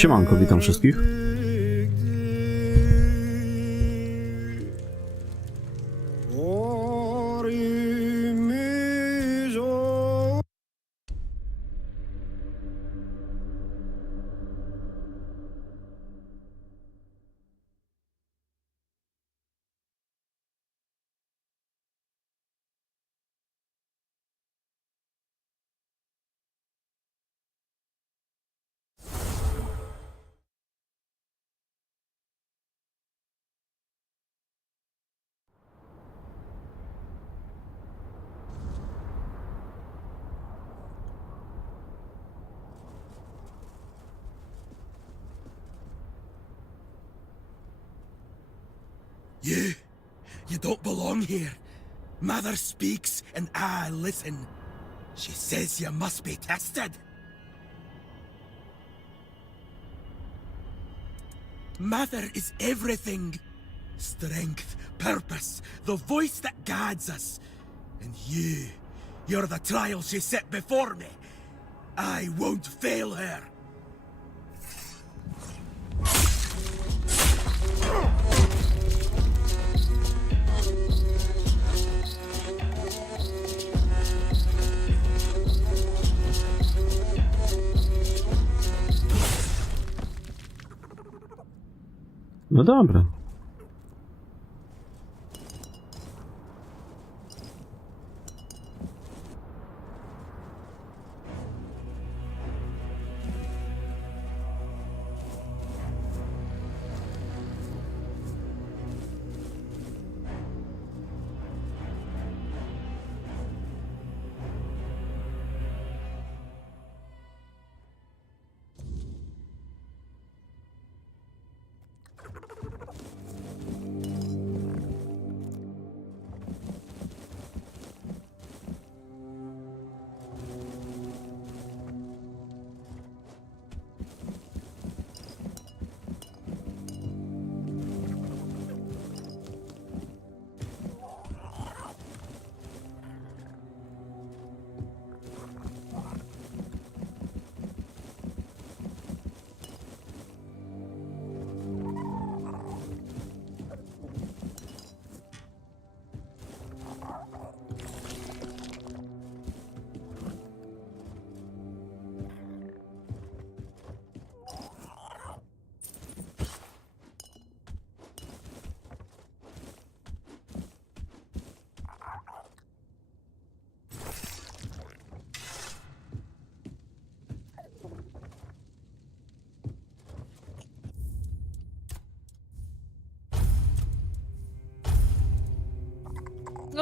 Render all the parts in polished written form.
Siemanko, witam wszystkich. You don't belong here. Mother speaks and I listen. She says you must be tested. Mother is everything. Strength, purpose, the voice that guides us. And you're the trial she set before me. I won't fail her. No dobra.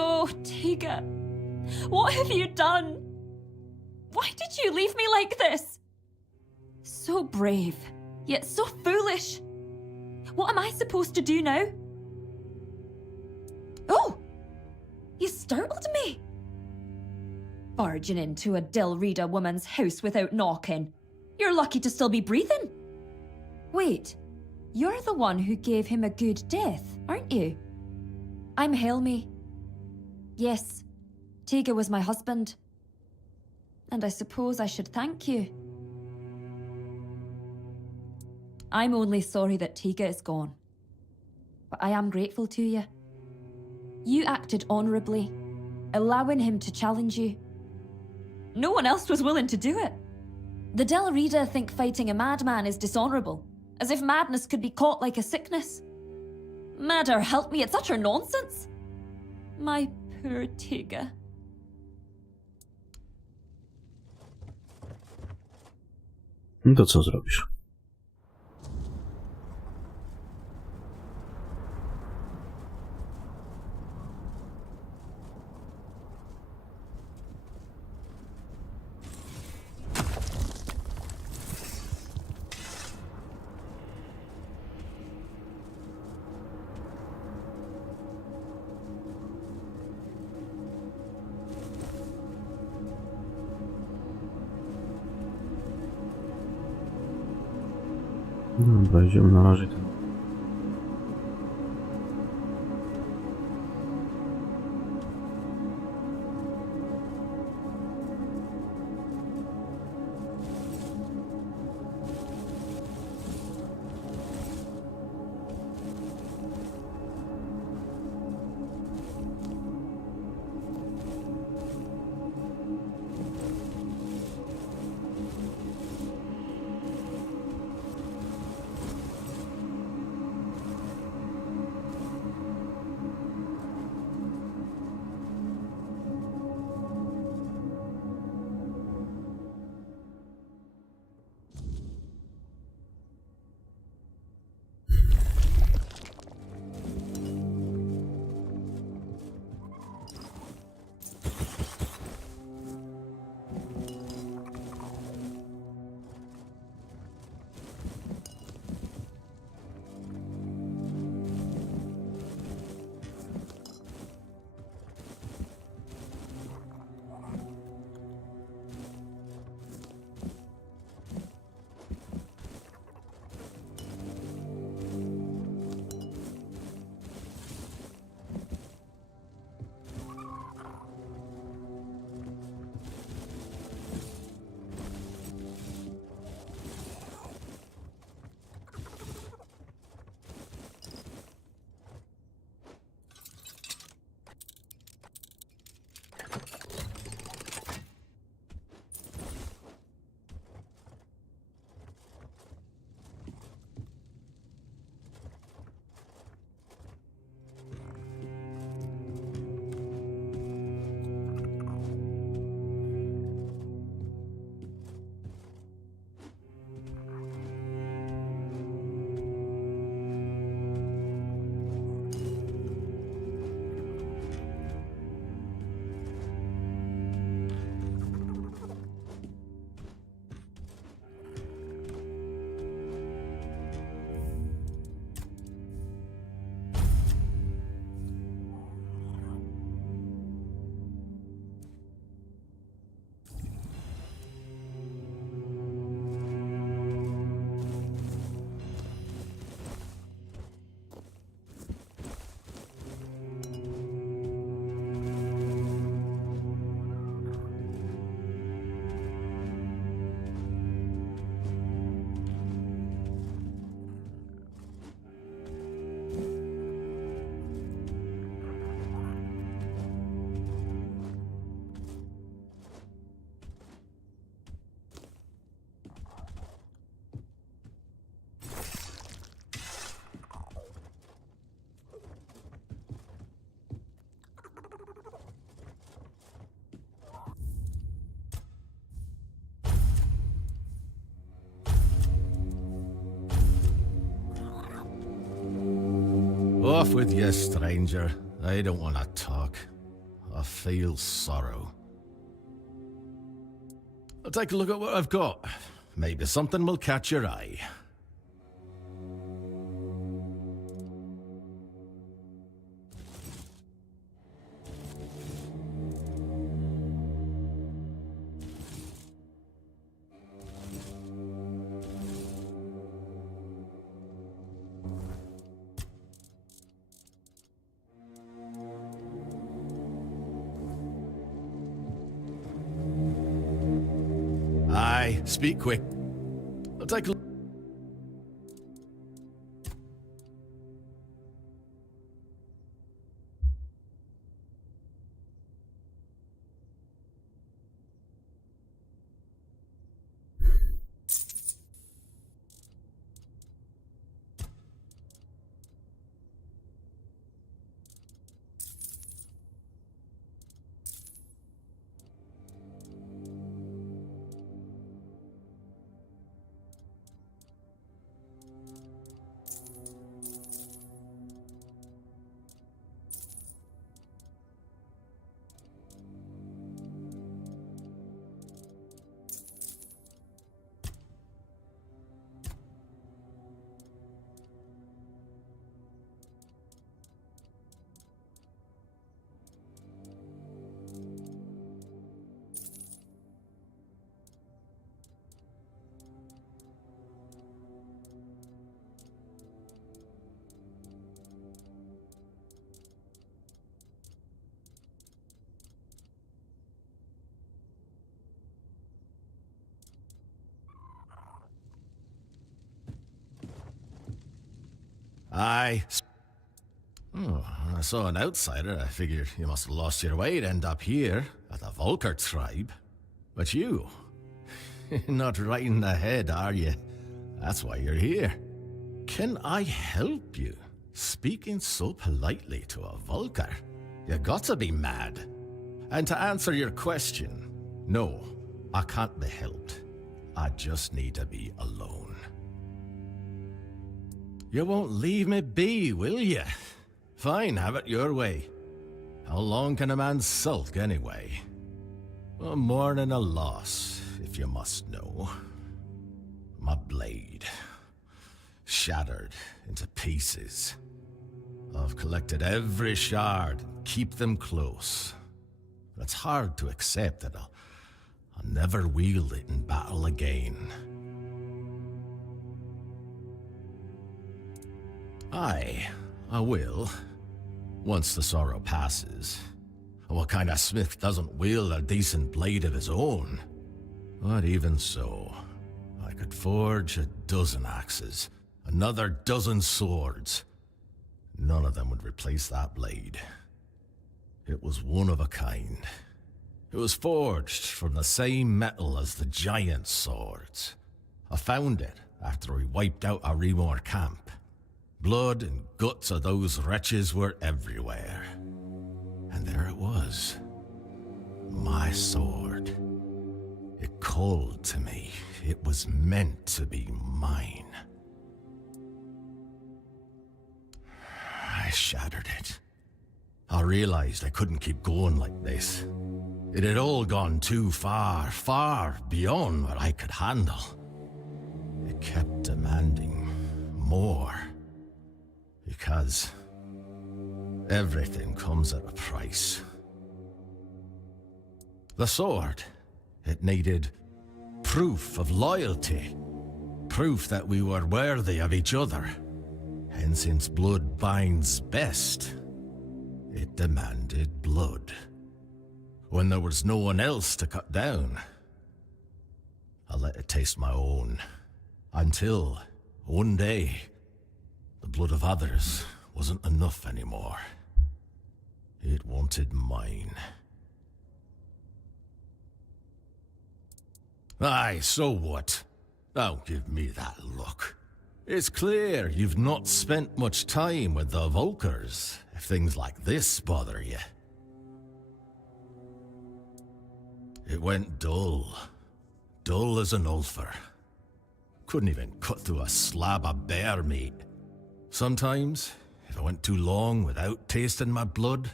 Oh, Tiga, what have you done? Why did you leave me like this? So brave, yet so foolish. What am I supposed to do now? Oh, you startled me. Barging into a Dilrida woman's house without knocking. You're lucky to still be breathing. Wait, you're the one who gave him a good death, aren't you? I'm Helmi. Yes, Tiga was my husband. And I suppose I should thank you. I'm only sorry that Tiga is gone. But I am grateful to you. You acted honourably, allowing him to challenge you. No one else was willing to do it. The Dilrida think fighting a madman is dishonourable, as if madness could be caught like a sickness. Madder help me, it's utter nonsense. My poor Tiga. No to co zrobisz? Dobra, idziemy na razie ten. Off with you, stranger. I don't want to talk. I feel sorrow. I'll take a look at what I've got. Maybe something will catch your eye. Aye, speak quick. I'll take a look. Aye. Oh, I saw an outsider. I figured you must have lost your way to end up here at the Volgart tribe. But you, not riding ahead, are you? That's why you're here. Can I help you? Speaking so politely to a Volgart? You got to be mad. And to answer your question, no, I can't be helped. I just need to be alone. You won't leave me be, will you? Fine, have it your way. How long can a man sulk anyway? A mourning a loss, if you must know. My blade, shattered into pieces. I've collected every shard and keep them close. It's hard to accept that I'll never wield it in battle again. Aye, I will. Once the sorrow passes. What kind of smith doesn't wield a decent blade of his own? But even so, I could forge a dozen axes, another dozen swords. None of them would replace that blade. It was one of a kind. It was forged from the same metal as the giant swords. I found it after we wiped out a Remor camp. Blood and guts of those wretches were everywhere. And there it was. My sword. It called to me. It was meant to be mine. I shattered it. I realized I couldn't keep going like this. It had all gone too far, far beyond what I could handle. It kept demanding more. Because everything comes at a price. The sword, it needed proof of loyalty. Proof that we were worthy of each other. And since blood binds best, it demanded blood. When there was no one else to cut down, I let it taste my own. Until, one day, the blood of others wasn't enough anymore. It wanted mine. Aye, so what? Don't give me that look. It's clear you've not spent much time with the Volkers, if things like this bother you. It went dull. Dull as an ulcer. Couldn't even cut through a slab of bear meat. Sometimes, if if I went too long without tasting my blood,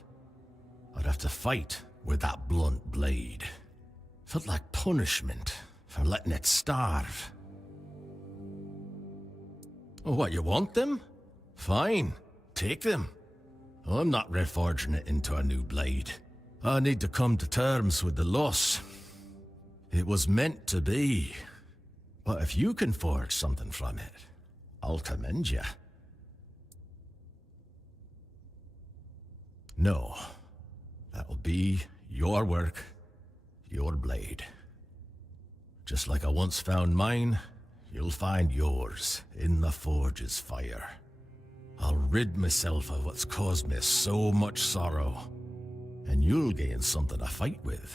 I'd have to fight with that blunt blade. Felt like punishment for letting it starve. Oh, what, you want them? Fine, take them. I'm not reforging it into a new blade. I need to come to terms with the loss. It was meant to be. But if you can forge something from it, I'll commend you. No, that'll be your work, your blade. Just like I once found mine, you'll find yours in the forge's fire. I'll rid myself of what's caused me so much sorrow, and you'll gain something to fight with.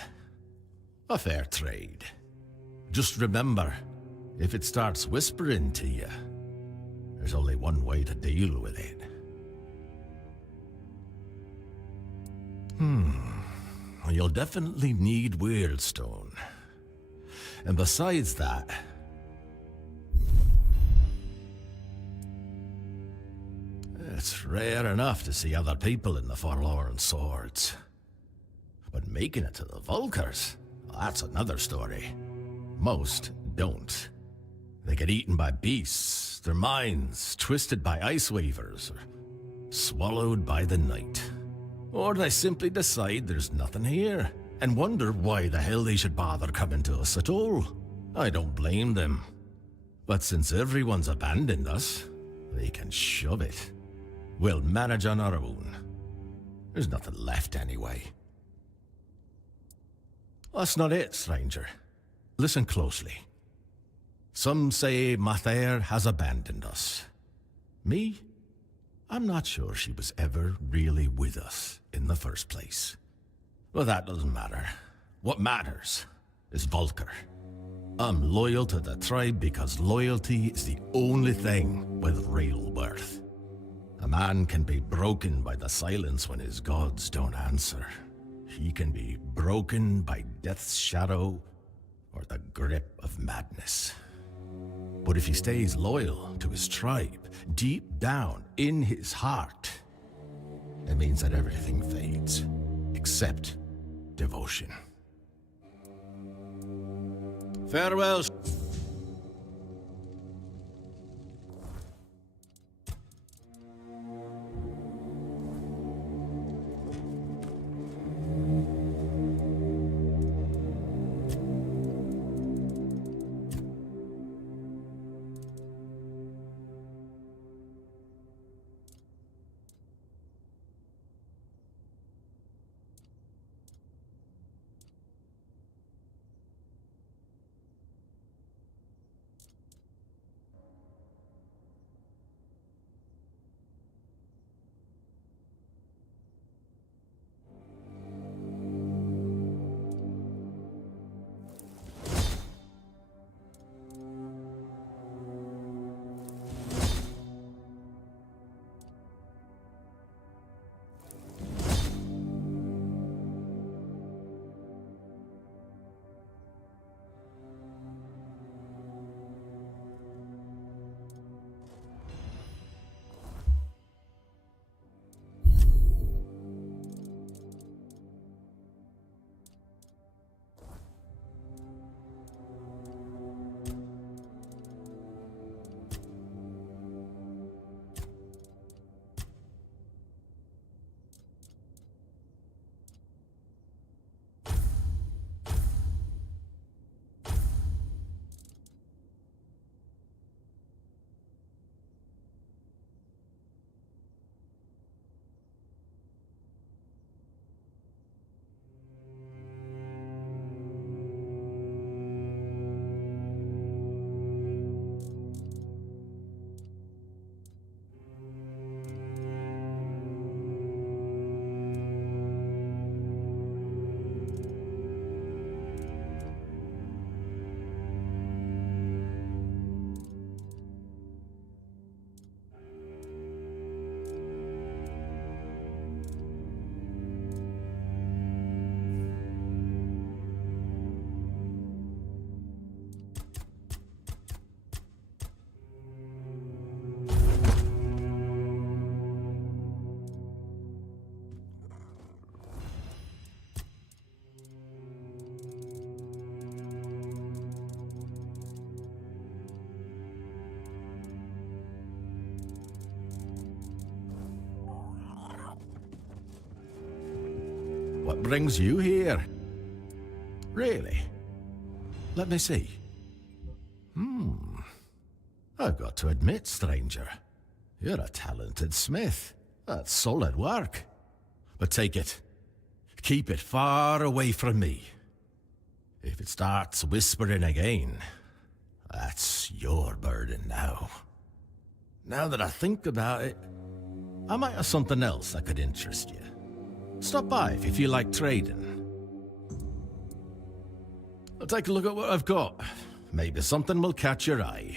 A fair trade. Just remember, if it starts whispering to you, there's only one way to deal with it. You'll definitely need Weirdstone. And besides that, it's rare enough to see other people in the Forlorn Swords. But making it to the Vulkars, that's another story. Most don't. They get eaten by beasts, their minds twisted by ice weavers, or swallowed by the night. Or they simply decide there's nothing here, and wonder why the hell they should bother coming to us at all. I don't blame them. But since everyone's abandoned us, they can shove it. We'll manage on our own. There's nothing left anyway. That's not it, stranger. Listen closely. Some say Mathair has abandoned us. Me? I'm not sure she was ever really with us in the first place. Well, that doesn't matter. What matters is Volker. I'm loyal to the tribe because loyalty is the only thing with real worth. A man can be broken by the silence when his gods don't answer. He can be broken by death's shadow or the grip of madness. But if he stays loyal to his tribe, deep down in his heart, it means that everything fades, except devotion. Farewell. What brings you here? Really? Let me see. I've got to admit, stranger, you're a talented smith. That's solid work. But take it. Keep it far away from me. If it starts whispering again, that's your burden now. Now that I think about it, I might have something else that could interest you. Stop by if you feel like trading. I'll take a look at what I've got. Maybe something will catch your eye.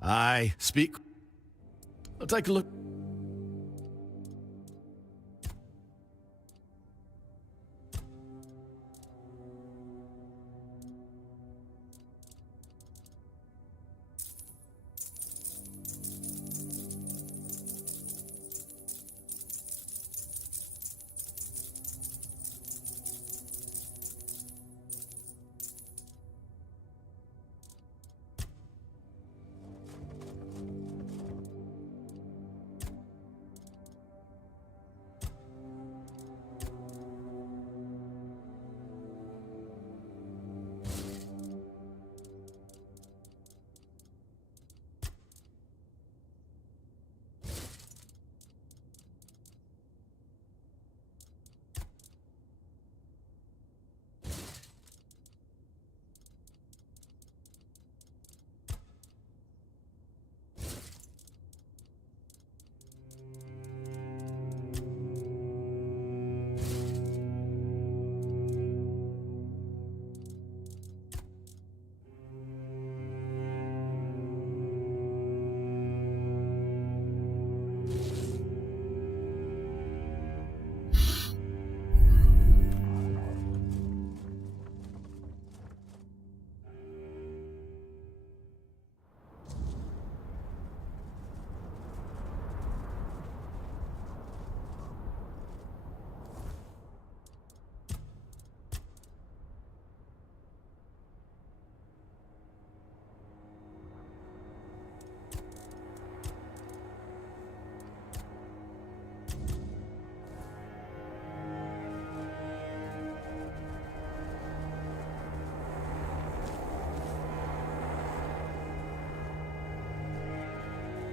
Aye, speak. I'll take a look.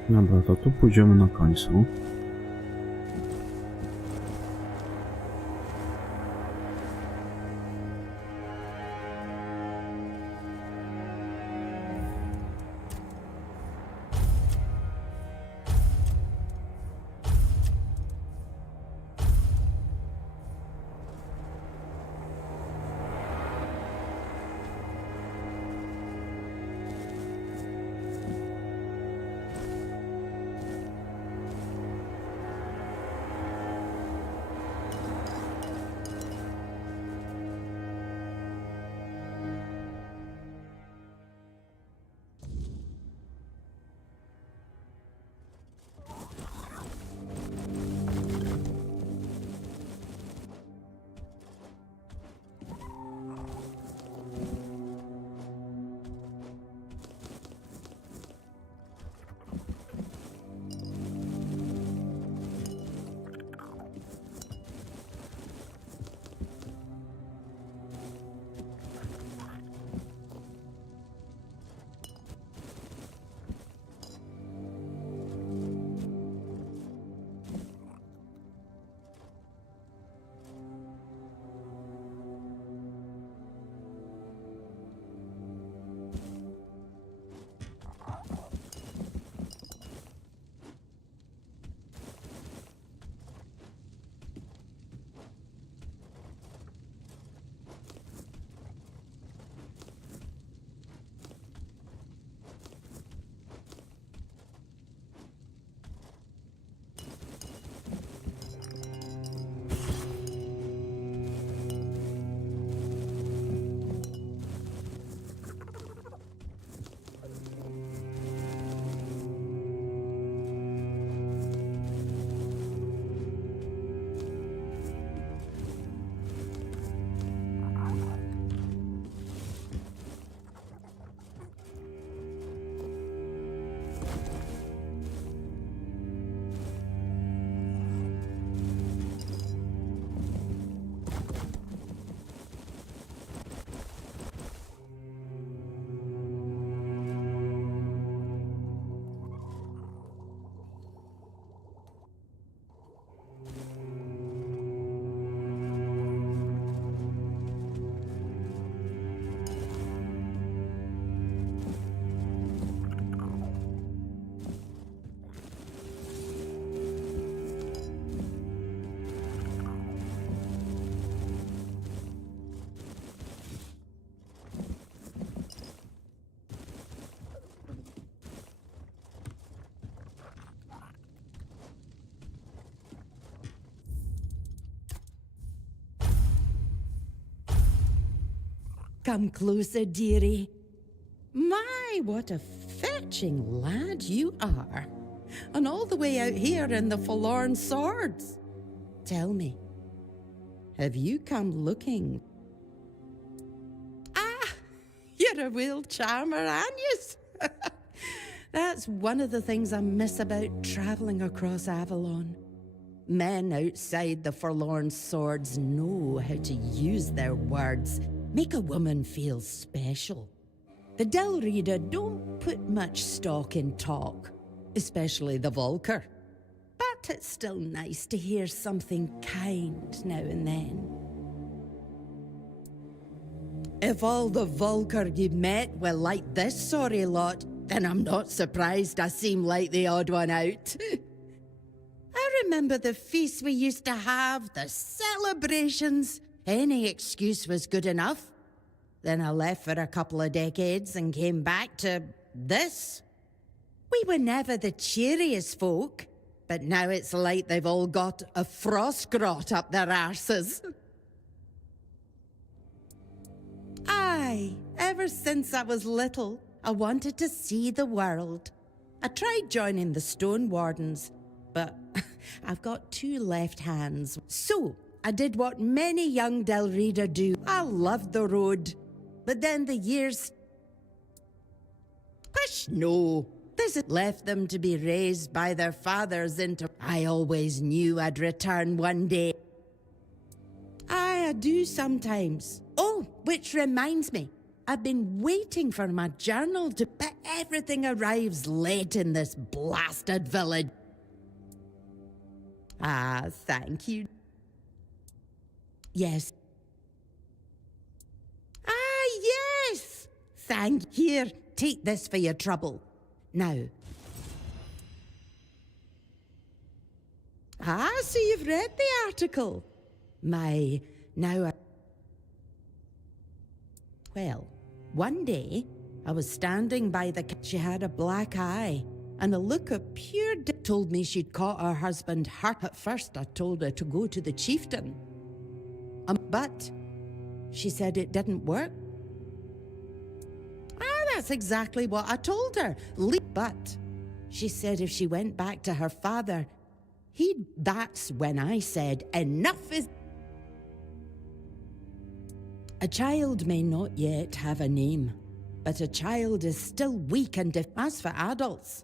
Dobra, to tu pójdziemy na końcu. Come closer, dearie. My, what a fetching lad you are. And all the way out here in the Forlorn Swords. Tell me, have you come looking? Ah, you're a real charmer, aren't you? That's one of the things I miss about travelling across Avalon. Men outside the Forlorn Swords know how to use their words, make a woman feel special. The Del Reader don't put much stock in talk, especially the Volker. But it's still nice to hear something kind now and then. If all the Volker you met were like this sorry lot, then I'm not surprised I seem like the odd one out. I remember the feasts we used to have, the celebrations. Any excuse was good enough. Then I left for a couple of decades and came back to this. We were never the cheeriest folk, but now it's like they've all got a frost grot up their arses. Aye, ever since I was little, I wanted to see the world. I tried joining the Stone Wardens, but I've got two left hands. So I did what many young Del Reader do. I loved the road. But then the years... Pish, no. This left them to be raised by their fathers into... I always knew I'd return one day. Aye, I do sometimes. Oh, which reminds me. I've been waiting for my journal to, but everything arrives late in this blasted village. Ah, thank you. Yes. Ah, yes! Here, take this for your trouble. Now. Ah, so you've read the article. Well, one day, I was standing by the... She had a black eye, and a look of pure... told me she'd caught her husband hurt. At first, I told her to go to the chieftain. But she said it didn't work. Ah, that's exactly what I told her. But she said if she went back to her father, that's when I said, enough is... A child may not yet have a name, but a child is still weak and as for adults,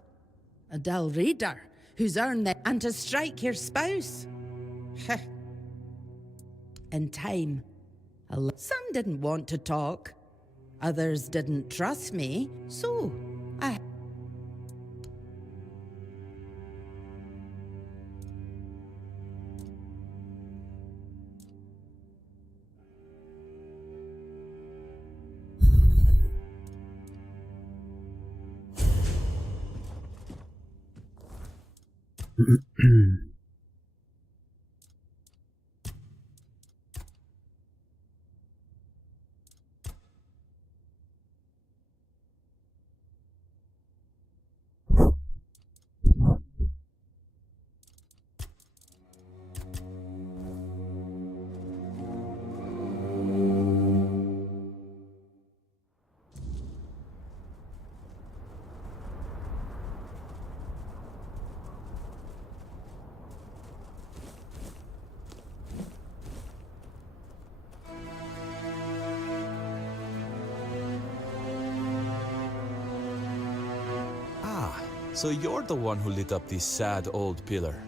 a dull reader who's earned the... And to strike your spouse. In time, some didn't want to talk, others didn't trust me, so I... So you're the one who lit up this sad old pillar.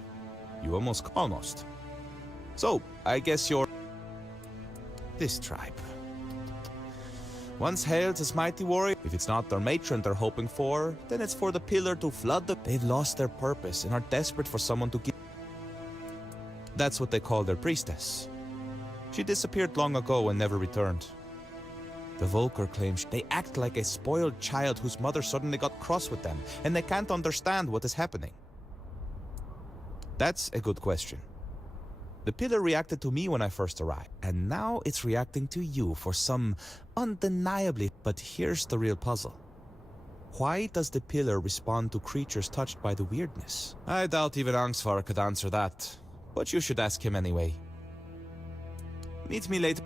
You almost. So, I guess you're... this tribe. Once hailed as mighty warrior, if it's not their matron they're hoping for, then it's for the pillar to flood the... They've lost their purpose and are desperate for someone to give... That's what they call their priestess. She disappeared long ago and never returned. The Volgar claims they act like a spoiled child whose mother suddenly got cross with them, and they can't understand what is happening. That's a good question. The pillar reacted to me when I first arrived, and now it's reacting to you for some undeniably... But here's the real puzzle. Why does the pillar respond to creatures touched by the weirdness? I doubt even Angsvar could answer that, but you should ask him anyway. Meet me later.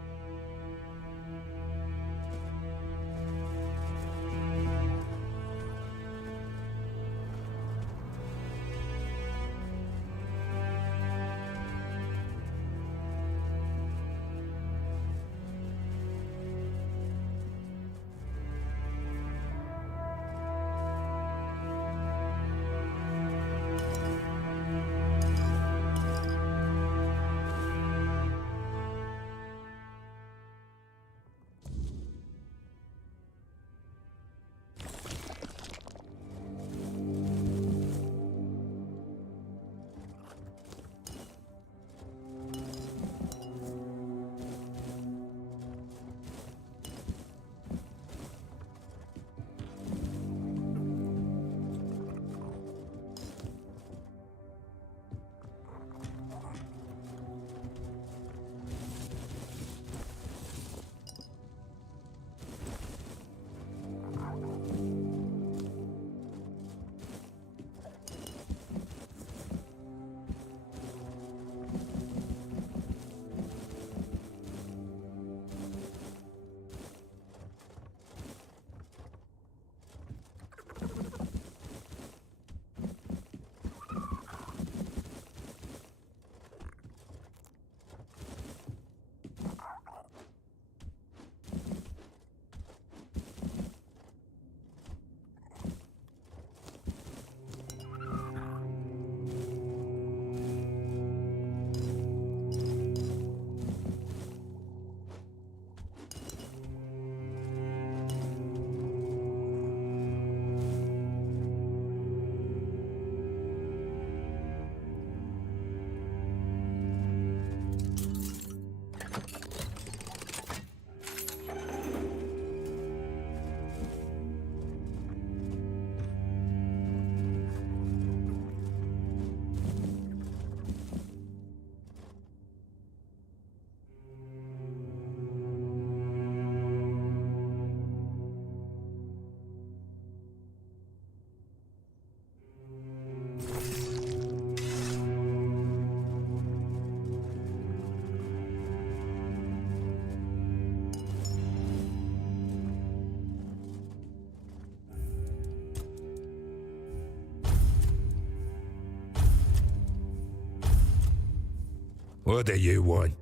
What do you want?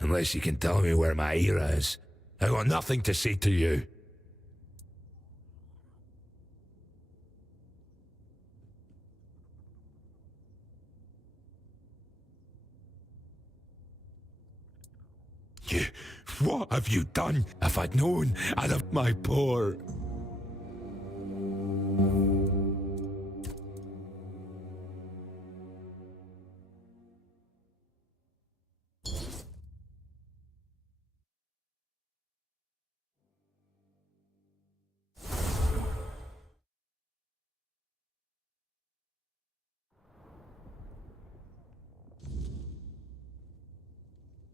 Unless you can tell me where my era is, I got nothing to say to you. What have you done? If I'd known, I'd have my poor...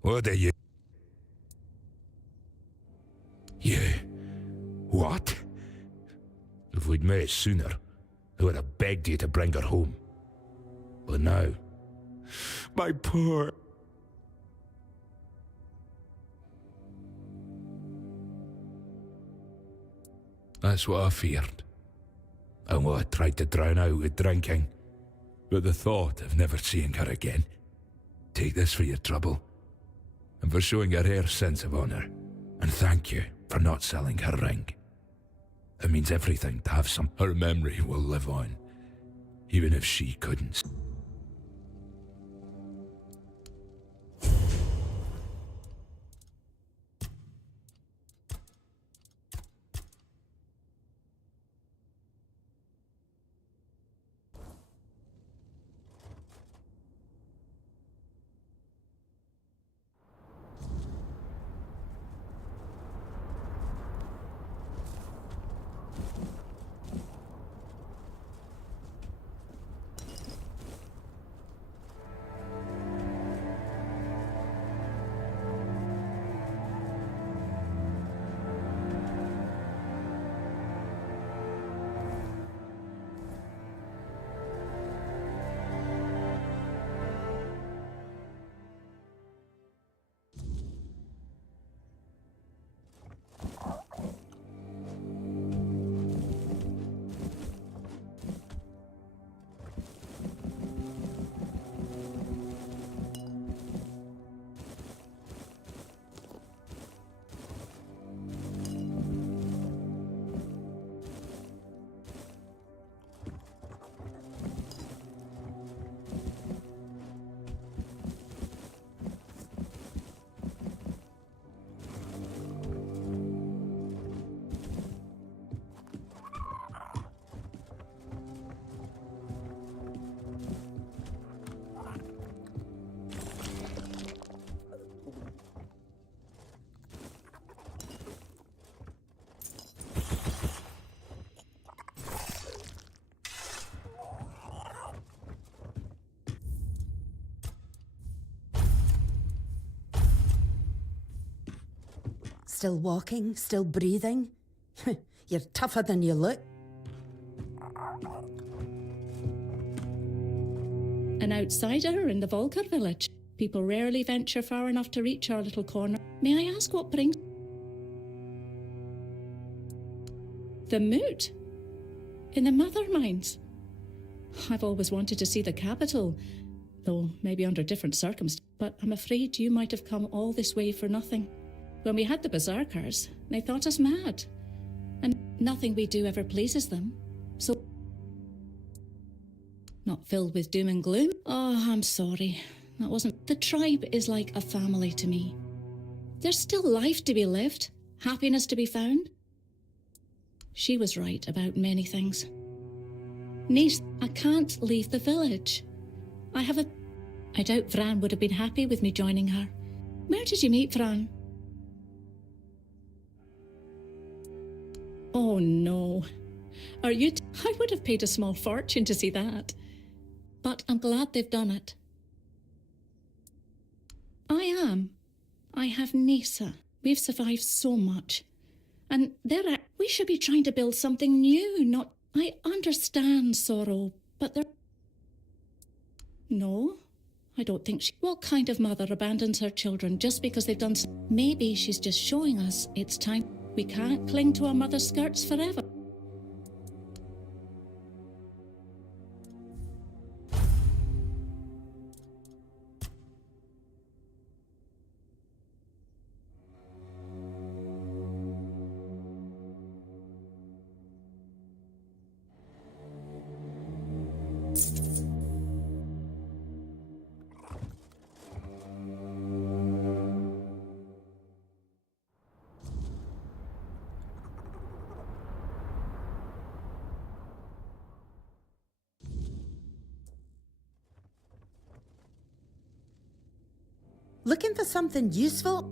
What are you... You... What? If we'd met sooner, I would have begged you to bring her home. But now... My poor... That's what I feared. And what I tried to drown out with drinking. But the thought of never seeing her again. Take this for your trouble. And for showing a rare sense of honor. And thank you for not selling her ring. It means everything to have some... Her memory will live on. Even if she couldn't. Still walking? Still breathing? You're tougher than you look. An outsider in the Volgart village. People rarely venture far enough to reach our little corner. May I ask what brings... The moot? In the Mother Mines? I've always wanted to see the capital, though maybe under different circumstances. But I'm afraid you might have come all this way for nothing. When we had the berserkers, they thought us mad. And nothing we do ever pleases them. So... Not filled with doom and gloom? Oh, I'm sorry. That wasn't... The tribe is like a family to me. There's still life to be lived, happiness to be found. She was right about many things. Niece, I can't leave the village. I doubt Fran would have been happy with me joining her. Where did you meet Fran? Oh no. Are you... I would have paid a small fortune to see that. But I'm glad they've done it. I am. I have Nisa. We've survived so much. And we should be trying to build something new, not... I understand sorrow, but there... No, I don't think she... What kind of mother abandons her children just because they've done... Maybe she's just showing us it's time. We can't cling to our mother's skirts forever. Looking for something useful?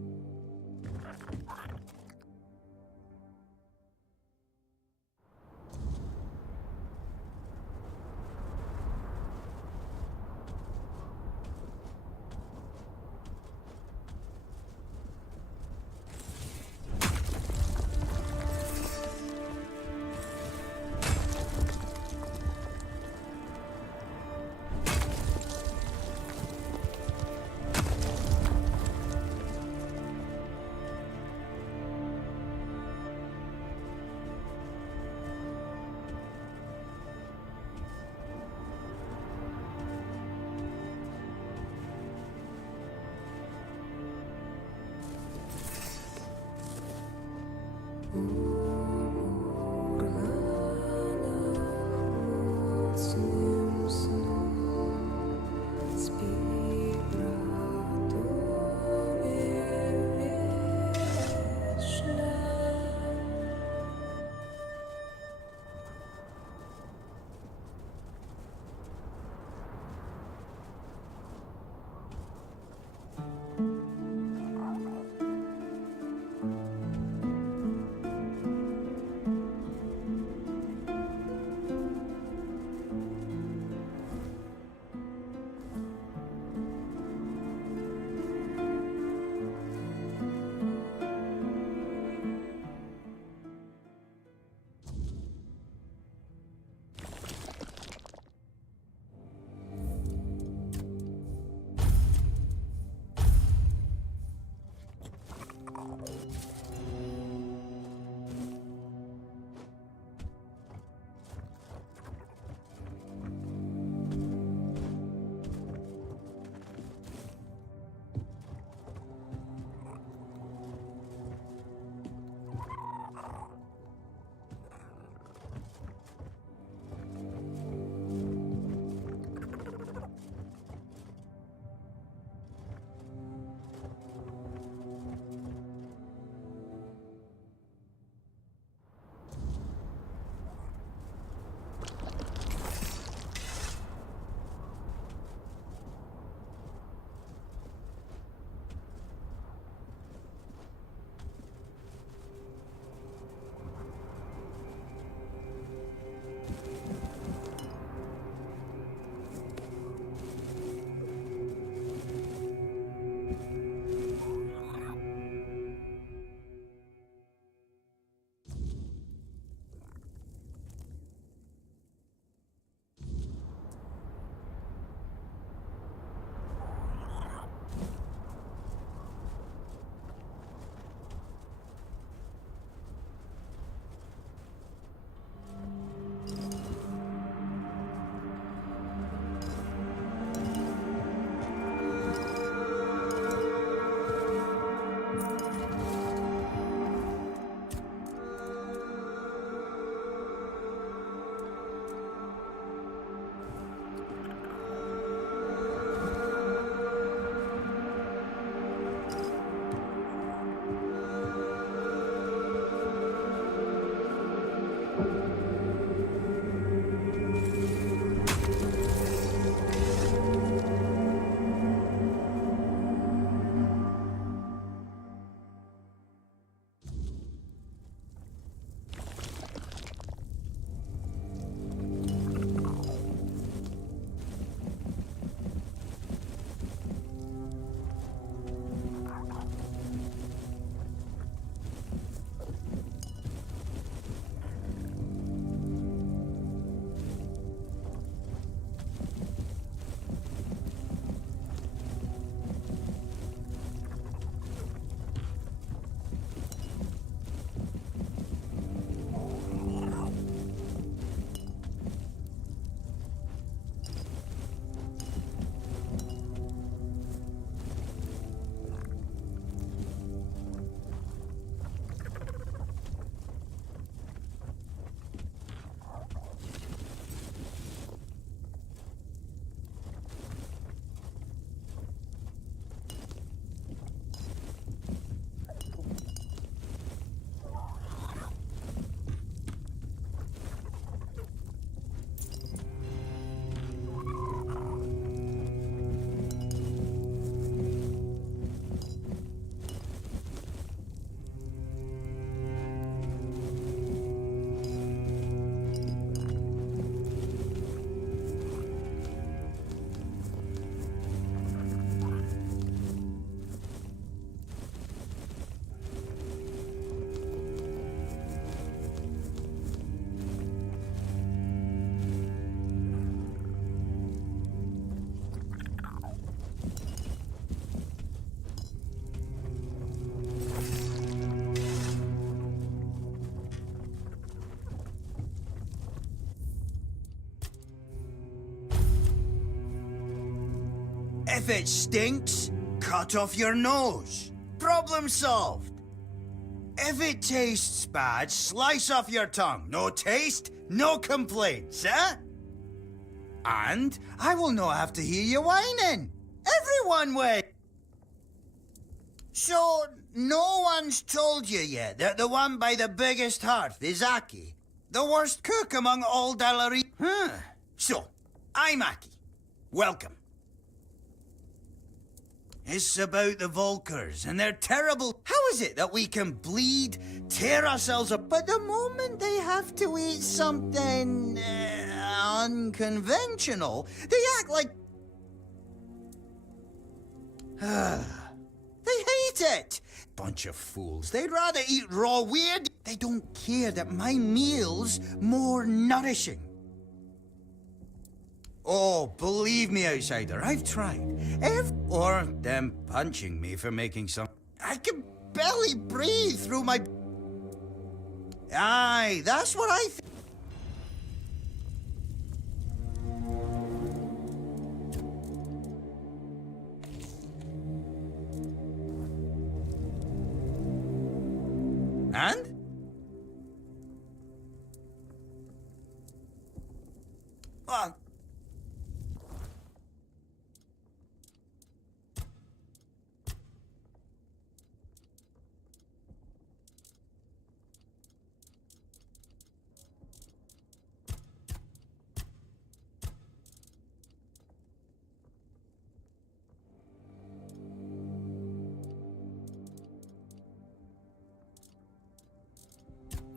If it stinks, cut off your nose. Problem solved. If it tastes bad, slice off your tongue. No taste, no complaints, eh? And I will not have to hear you whining. Everyone will. So, no one's told you yet that the one by the biggest hearth is Aki, the worst cook among all Dalari. So, I'm Aki. Welcome. It's about the Volkers and their terrible... How is it that we can bleed, tear ourselves up, but the moment they have to eat something unconventional, they act like... They hate it! Bunch of fools. They'd rather eat raw weird. They don't care that my meal's more nourishing. Oh, believe me, outsider, I've tried. Or them punching me for making some... I can barely breathe through my... Aye, that's what I think. And?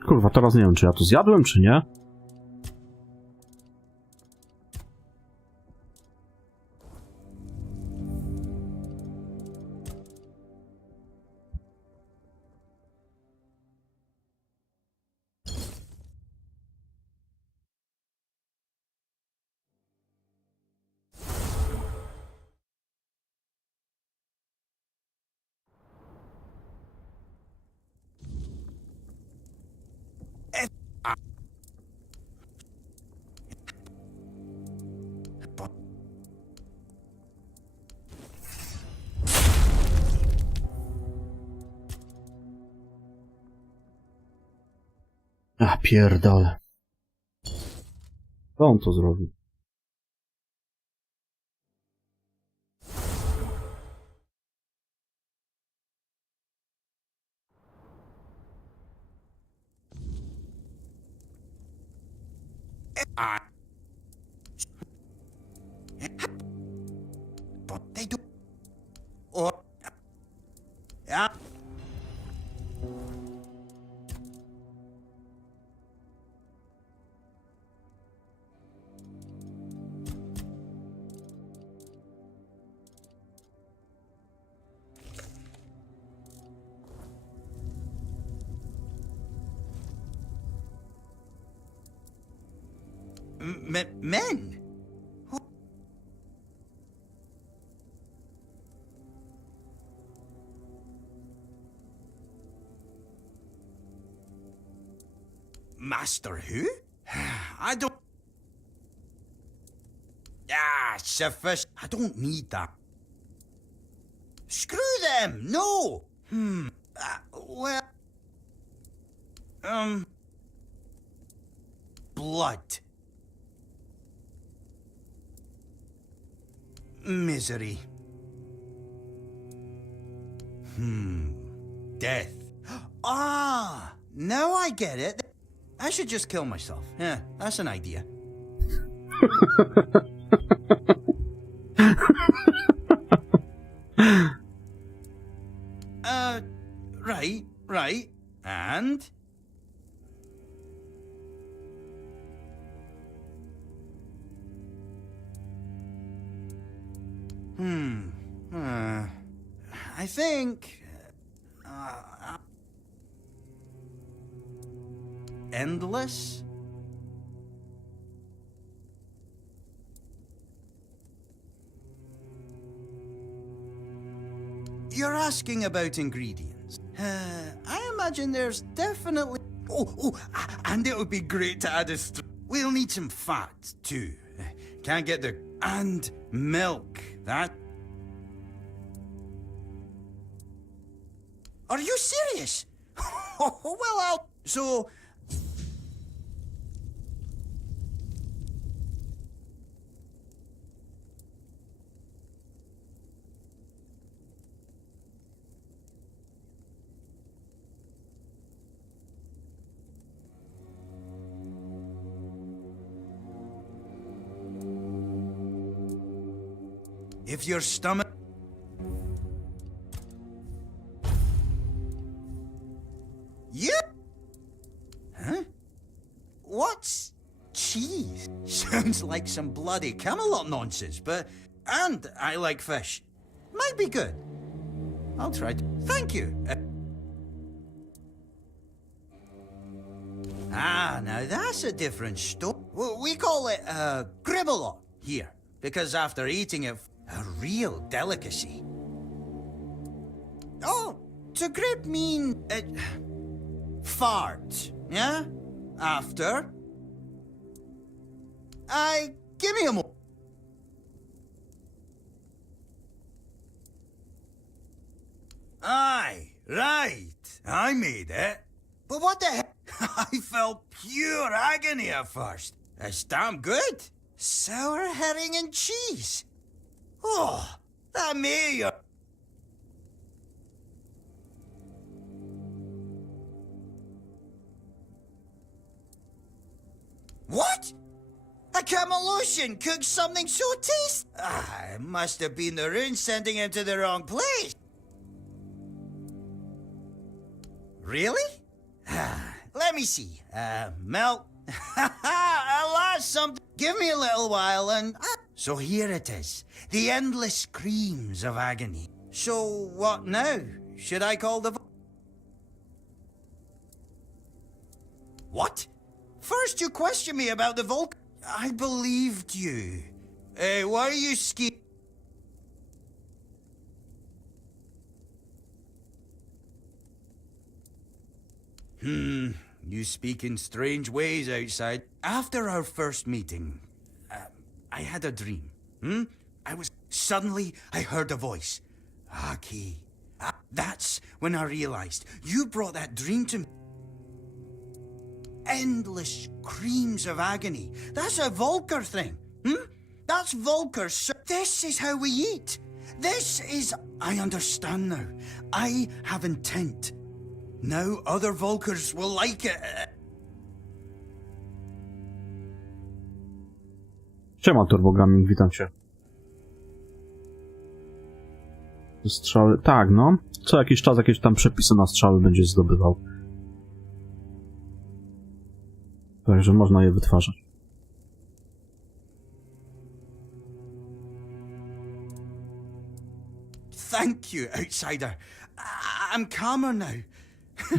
Kurwa, teraz nie wiem, czy ja to zjadłem, czy nie. Pierdolę. Co on to zrobił? But they do... Or... Yeah. Men? Master who? I don't... Sufficient. I don't need that. Screw them! No! Well... Blood. Misery. Death. Ah! Now I get it. I should just kill myself. Yeah, that's an idea. Right. And? I think... endless? You're asking about ingredients. I imagine there's definitely... and it would be great to add a... We'll need some fat, too. Can't get the... And milk. That... Are you serious? Well, I'll... So... If your stomach... Yeah? Huh? What's cheese? Sounds like some bloody Camelot nonsense, but... And I like fish. Might be good. I'll try to... Thank you. Now that's a different story. We call it, gribbalot here, because after eating it... A real delicacy. Oh, to grib mean... fart, yeah? After... give me a mo... Aye, right. I made it. But what the heck? I felt pure agony at first. It's damn good. Sour herring and cheese. Oh, that mayor. What? A Camelosian cooked something so tasty? It must have been the rune sending him to the wrong place. Really? Let me see. Melt. Alas, something. Give me a little while and... So here it is. The endless screams of agony. So what now? Should I call the... What? First you questioned me about the Volk... I believed you. Why are you You speak in strange ways outside. After our first meeting, I had a dream. Suddenly, I heard a voice. Aki. That's when I realized you brought that dream to me. Endless screams of agony. That's a Volgar thing. That's Volgar. This is how we eat. This is... I understand now. I have intent. Now other Volkers will like it. Siema Turbogaming, witam cię. Strzały... Tak, no. Co jakiś czas jakieś tam przepisy na strzały będzie zdobywał. Także można je wytwarzać. Thank you, outsider. I'm calmer now.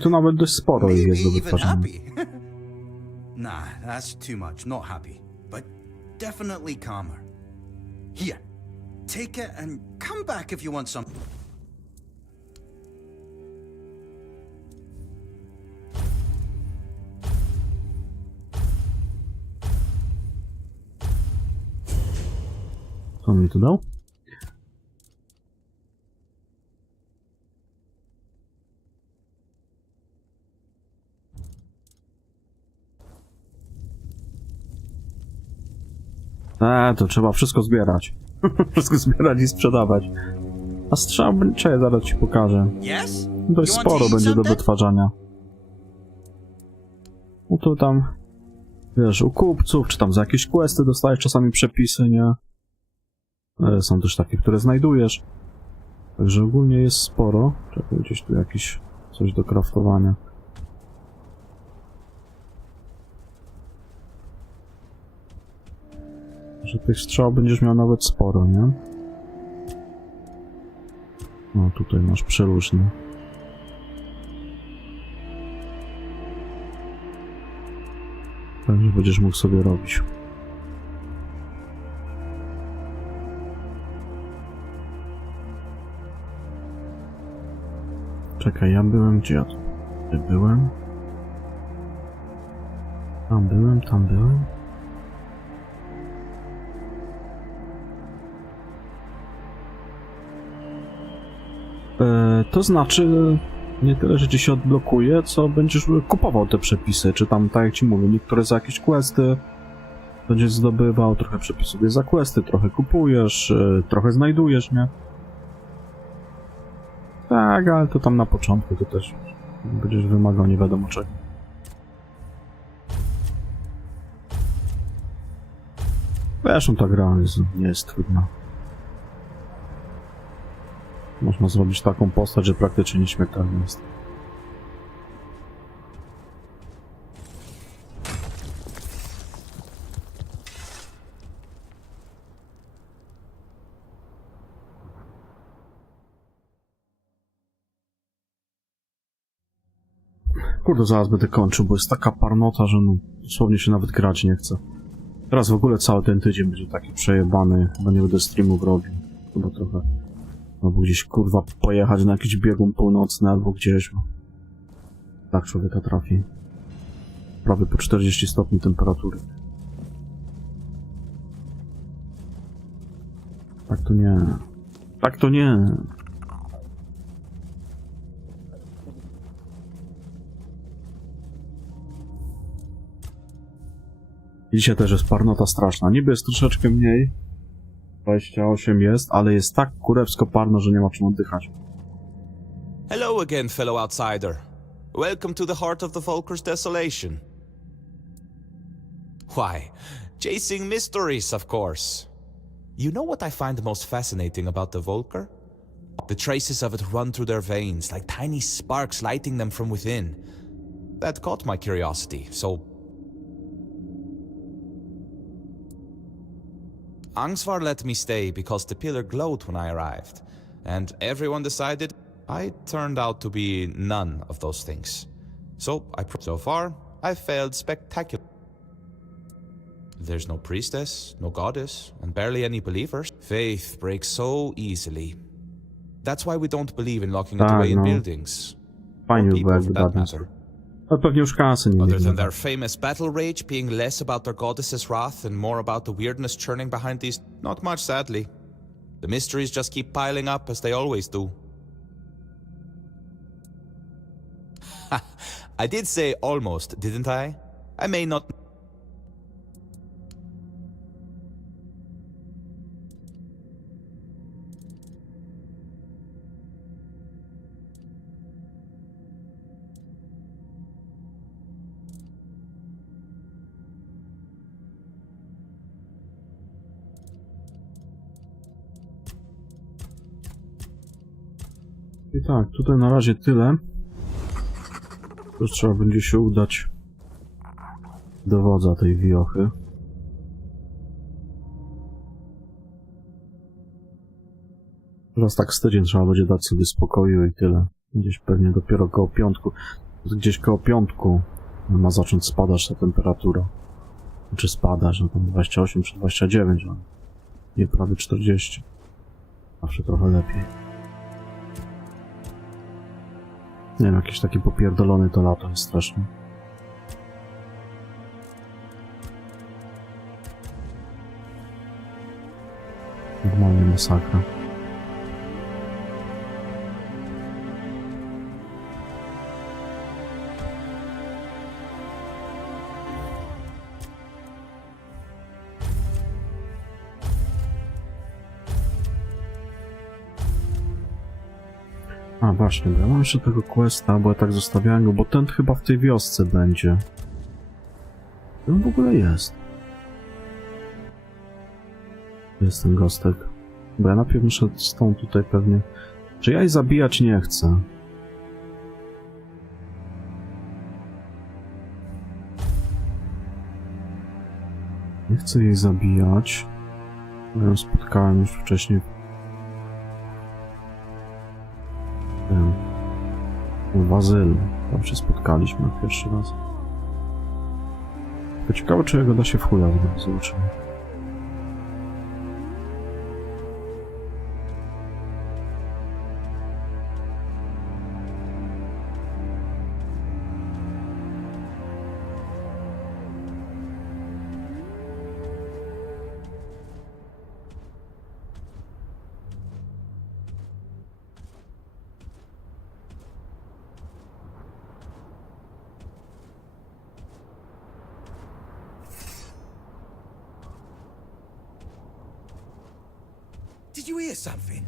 Tu nawet dość sporo ich jest do wytwarzania. Nah, that's too much. Not happy, but definitely calmer. Here, take it and come back if you want some. Co on mi tu dał? To trzeba wszystko zbierać. Wszystko zbierać i sprzedawać. A strzał będzie, zaraz ci pokażę. Dość sporo będzie do wytwarzania. No to tam, wiesz, u kupców, czy tam za jakieś questy dostajesz czasami przepisy, nie? Są też takie, które znajdujesz. Także ogólnie jest sporo. Czekaj, gdzieś tu jakiś coś do craftowania. Że tych strzał będziesz miał nawet sporo, nie? No tutaj masz przeróżne. Także będziesz mógł sobie robić. Czekaj, ja byłem gdzie ja tu? Byłem? Tam byłem. To znaczy, Nie tyle, że ci się odblokuje, co będziesz kupował te przepisy, czy tam, tak jak ci mówię, niektóre za jakieś questy będziesz zdobywał, trochę przepisów jest za questy, trochę kupujesz, trochę znajdujesz, nie? Tak, ale to tam na początku to też będziesz wymagał nie wiadomo czego. Zresztą ta gra nie jest trudna. Można zrobić taką postać, że praktycznie nieśmiertelny jest. Kurde, zaraz będę kończył, bo jest taka parnota, że no, dosłownie się nawet grać nie chce. Teraz w ogóle cały ten tydzień będzie taki przejebany, chyba nie będę streamów robił. Chyba trochę. Albo gdzieś, kurwa, pojechać na jakiś biegun północny, albo gdzieś, bo... Tak człowieka trafi. Prawie po 40 stopni temperatury. Tak to nie. Tak to nie. Dzisiaj też jest parnota straszna. Niby jest troszeczkę mniej. 28 jest, ale jest tak kurewsko parno, że nie ma czym oddychać. Hello again, fellow outsider. Welcome to the heart of the Volkar's desolation. Why, chasing mysteries, of course. You know what I find most fascinating about the Volkar? The traces of it run through their veins, like tiny sparks lighting them from within. That caught my curiosity, so... Angsvar let me stay because the pillar glowed when I arrived, and everyone decided I turned out to be none of those things. So far, I failed spectacularly. There's no priestess, no goddess, and barely any believers. Faith breaks so easily. That's why we don't believe in locking it away in buildings. Fajnie Or by było, people, jakby for that dawno matter. Ale pewnie już kasy nie Other mieli. than their famous battle rage being less about their goddess's wrath and more about the weirdness churning behind these, not much sadly. The mysteries just keep piling up as they always do. I did say almost, didn't I? I may not... I tak, tutaj na razie tyle. Już trzeba będzie się udać do wodza tej wiochy. Teraz tak z tydzień trzeba będzie dać sobie spokoju i tyle. Gdzieś pewnie dopiero koło piątku. Gdzieś koło piątku ma zacząć spadać ta temperatura. Czy spadać, no tam 28 czy 29, ale nie prawie 40. Zawsze trochę lepiej. Nie wiem, jakiś taki popierdolony to lato jest strasznie. Normalnie masakra. A właśnie, bo ja mam jeszcze tego questa, bo ja tak zostawiałem go, bo ten chyba w tej wiosce będzie. Gdzie on w ogóle jest? Jest ten gostek. Bo ja najpierw muszę stąd tutaj pewnie... Czy ja jej zabijać nie chcę? Nie chcę jej zabijać. Ja ją spotkałem już wcześniej. W Azylu. Tam się spotkaliśmy pierwszy raz. To ciekawe, czy jego da się w chuja zobaczymy. Did you hear something?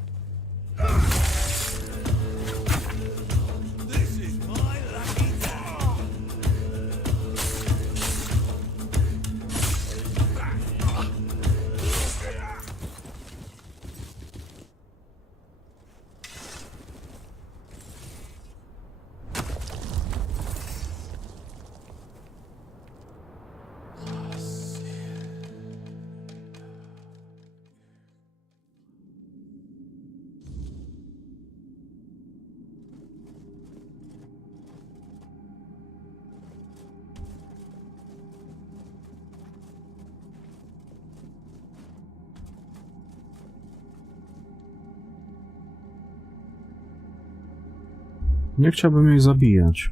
Nie chciałbym jej zabijać.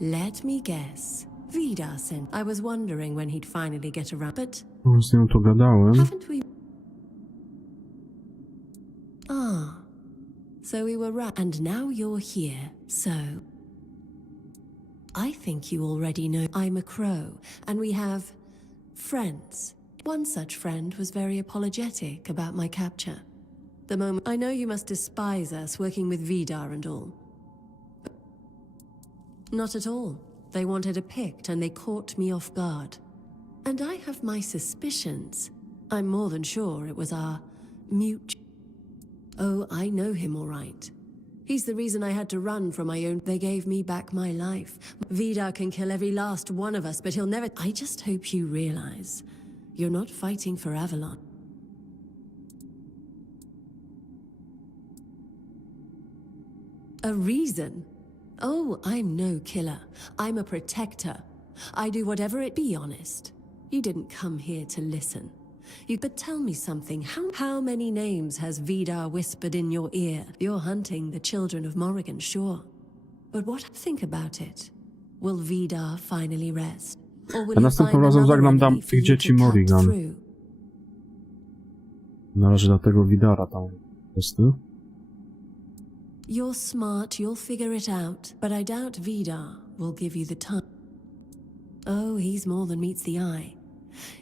Let me guess. Vidar sent. I was wondering when he'd finally get around, but Z nią tu gadałem. haven't we? Ah, so we were right. And now you're here. So, I think you already know I'm a crow, and we have friends. One such friend was very apologetic about my capture. The moment I know you must despise us working with Vidar and all. Not at all. They wanted a pict and they caught me off guard. And I have my suspicions. I'm more than sure it was our mutual. Oh, I know him all right. He's the reason I had to run from my own. They gave me back my life. Vidar can kill every last one of us, but he'll never. I just hope you realize you're not fighting for Avalon. A reason? Oh, I'm no killer. I'm a protector. I do whatever it be honest. You didn't come here to listen. But tell me something. How many names has Vidar whispered in your ear? You're hunting the children of Morrigan, sure. But what? Think about it. Will Vidar finally rest? Or will A następnym razem zagram tam tych dzieci Morrigan. Na razie dla tego Vidara tam jest. You're smart, you'll figure it out, but I doubt Vidar will give you the time. Oh, he's more than meets the eye.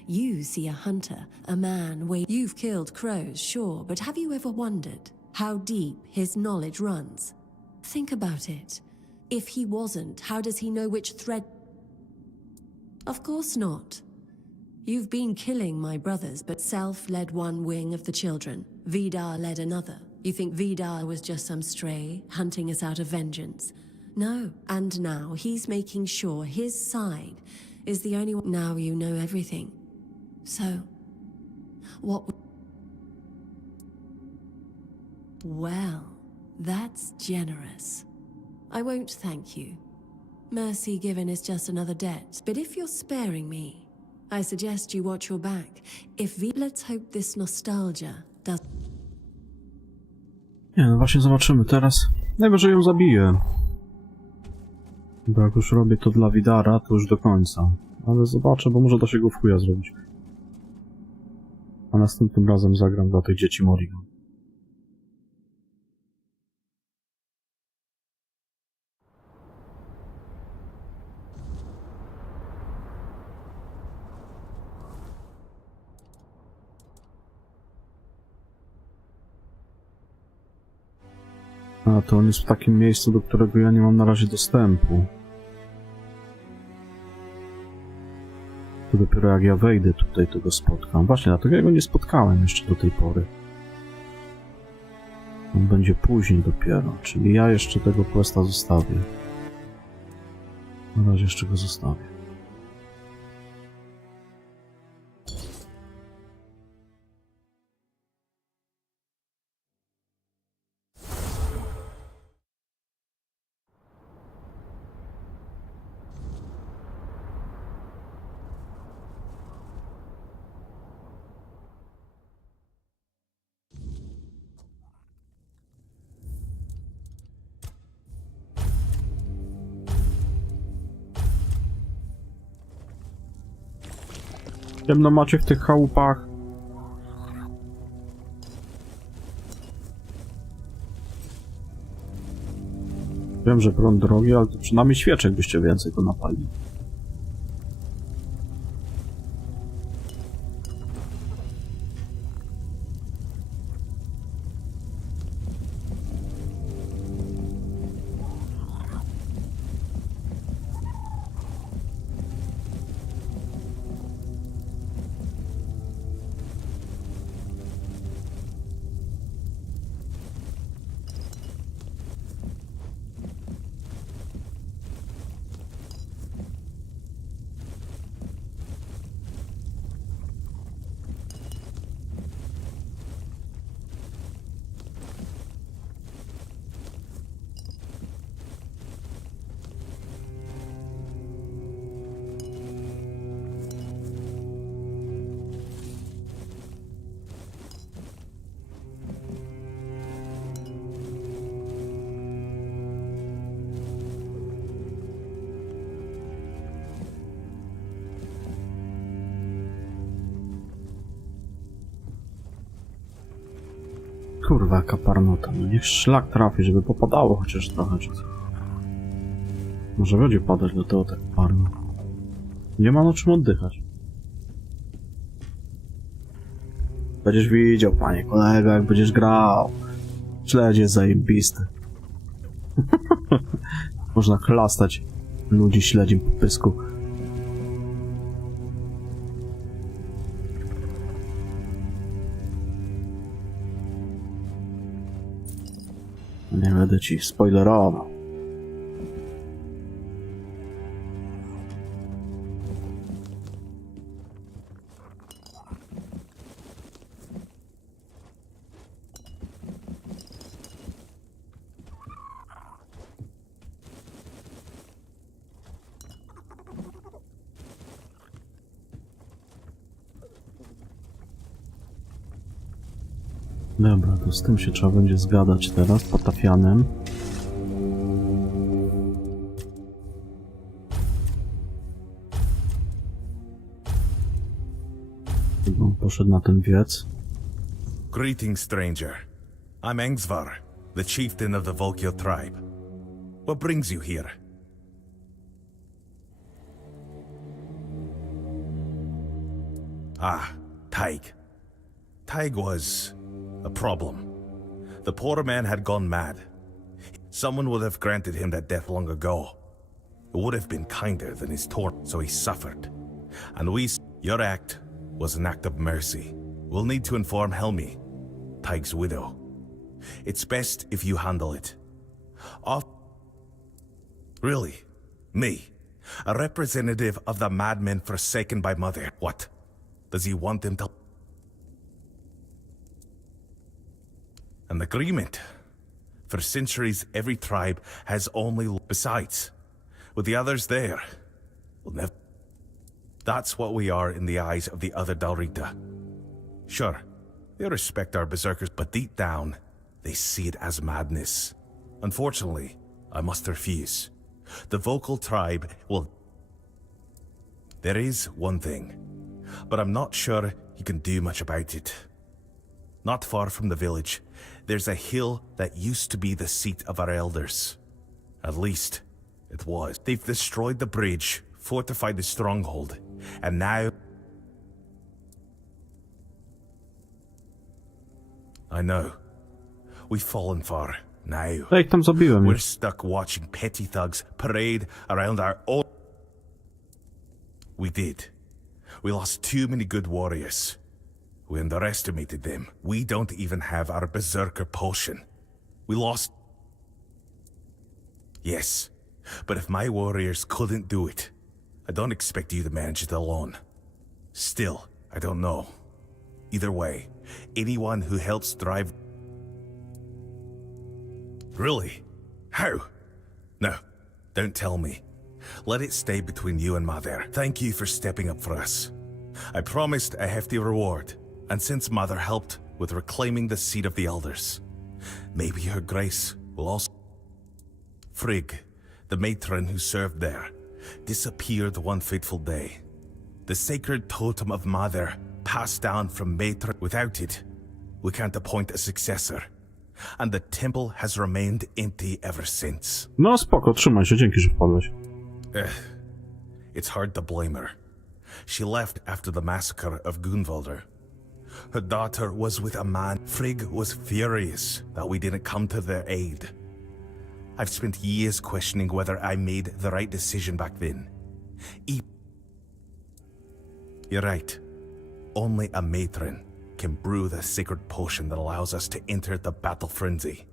You see a hunter, a man, you've killed crows, sure, but have you ever wondered how deep his knowledge runs? Think about it. If he wasn't, how does he know which thread? Of course not. You've been killing my brothers, but Self led one wing of the children. Vidar led another. You think Vidar was just some stray, hunting us out of vengeance? No. And now he's making sure his side is the only one. Now you know everything. So, what? Well, that's generous. I won't thank you. Mercy given is just another debt. But if you're sparing me, I suggest you watch your back. Let's hope this nostalgia does. Nie, no właśnie zobaczymy teraz. Najwyżej ją zabiję. Bo jak już robię to dla Vidara, to już do końca. Ale zobaczę, bo może da się go w chuja zrobić. A następnym razem zagram dla tych dzieci Morrigan. A to on jest w takim miejscu, do którego ja nie mam na razie dostępu. To dopiero jak ja wejdę tutaj, to go spotkam. Właśnie, dlatego ja go nie spotkałem jeszcze do tej pory. On będzie później dopiero, czyli ja jeszcze tego questa zostawię. Na razie jeszcze go zostawię. Ciemno macie w tych chałupach. Wiem, że prąd drogi, ale to przynajmniej świeczek byście więcej to napalili. Kurwa, jaka parnota. No niech szlak trafi, żeby popadało chociaż trochę. Czy... Może będzie padać do tego tak parno. Nie ma na czym oddychać. Będziesz widział, panie kolego, jak będziesz grał. Śledź jest zajebisty. Można chlastać ludzi śledziem po pysku. Nie będę ci spoilerował. Dobra, to z tym się trzeba będzie zgadać teraz, potafianem. On poszedł na ten wiec. Greetings, stranger. I'm Engsvar, the chieftain of the Volgart tribe. What brings you here? Ah, Tig. Tig was a problem. The poor man had gone mad. Someone would have granted him that death long ago. It would have been kinder than his torment, so he suffered. And your act was an act of mercy. We'll need to inform Helmi, Tig's widow. It's best if you handle it. Really? Me? A representative of the madmen forsaken by Mother? What? Does he want them to... An agreement. For centuries, every tribe has only... Besides, with the others there, we'll never... That's what we are in the eyes of the other Dalrita. Sure, they respect our berserkers, but deep down, they see it as madness. Unfortunately, I must refuse. The vocal tribe will... There is one thing, but I'm not sure you can do much about it. Not far from the village, there's a hill that used to be the seat of our elders. At least, it was. They've destroyed the bridge, fortified the stronghold, and now... I know. We've fallen far. Now, Ja ich tam zabiłem we're już. stuck watching petty thugs parade around our own... We did. We lost too many good warriors. We underestimated them. We don't even have our berserker potion. We lost... Yes, but if my warriors couldn't do it, I don't expect you to manage it alone. Still, I don't know. Either way, anyone who helps drive... Really? How? No, don't tell me. Let it stay between you and Mother. Thank you for stepping up for us. I promised a hefty reward, and since Mother helped with reclaiming the seat of the elders, maybe her grace will also... Frigg, the matron who served there, disappeared one fateful day. The sacred totem of Mother passed down from matron. Without it, we can't appoint a successor. And the temple has remained empty ever since. No spoko, trzymaj się, dzięki, że wpadłeś. It's hard to blame her. She left after the massacre of Gunvalder. Her daughter was with a man. Frigg was furious that we didn't come to their aid. I've spent years questioning whether I made the right decision back then. You're right. Only a matron can brew the sacred potion that allows us to enter the battle frenzy.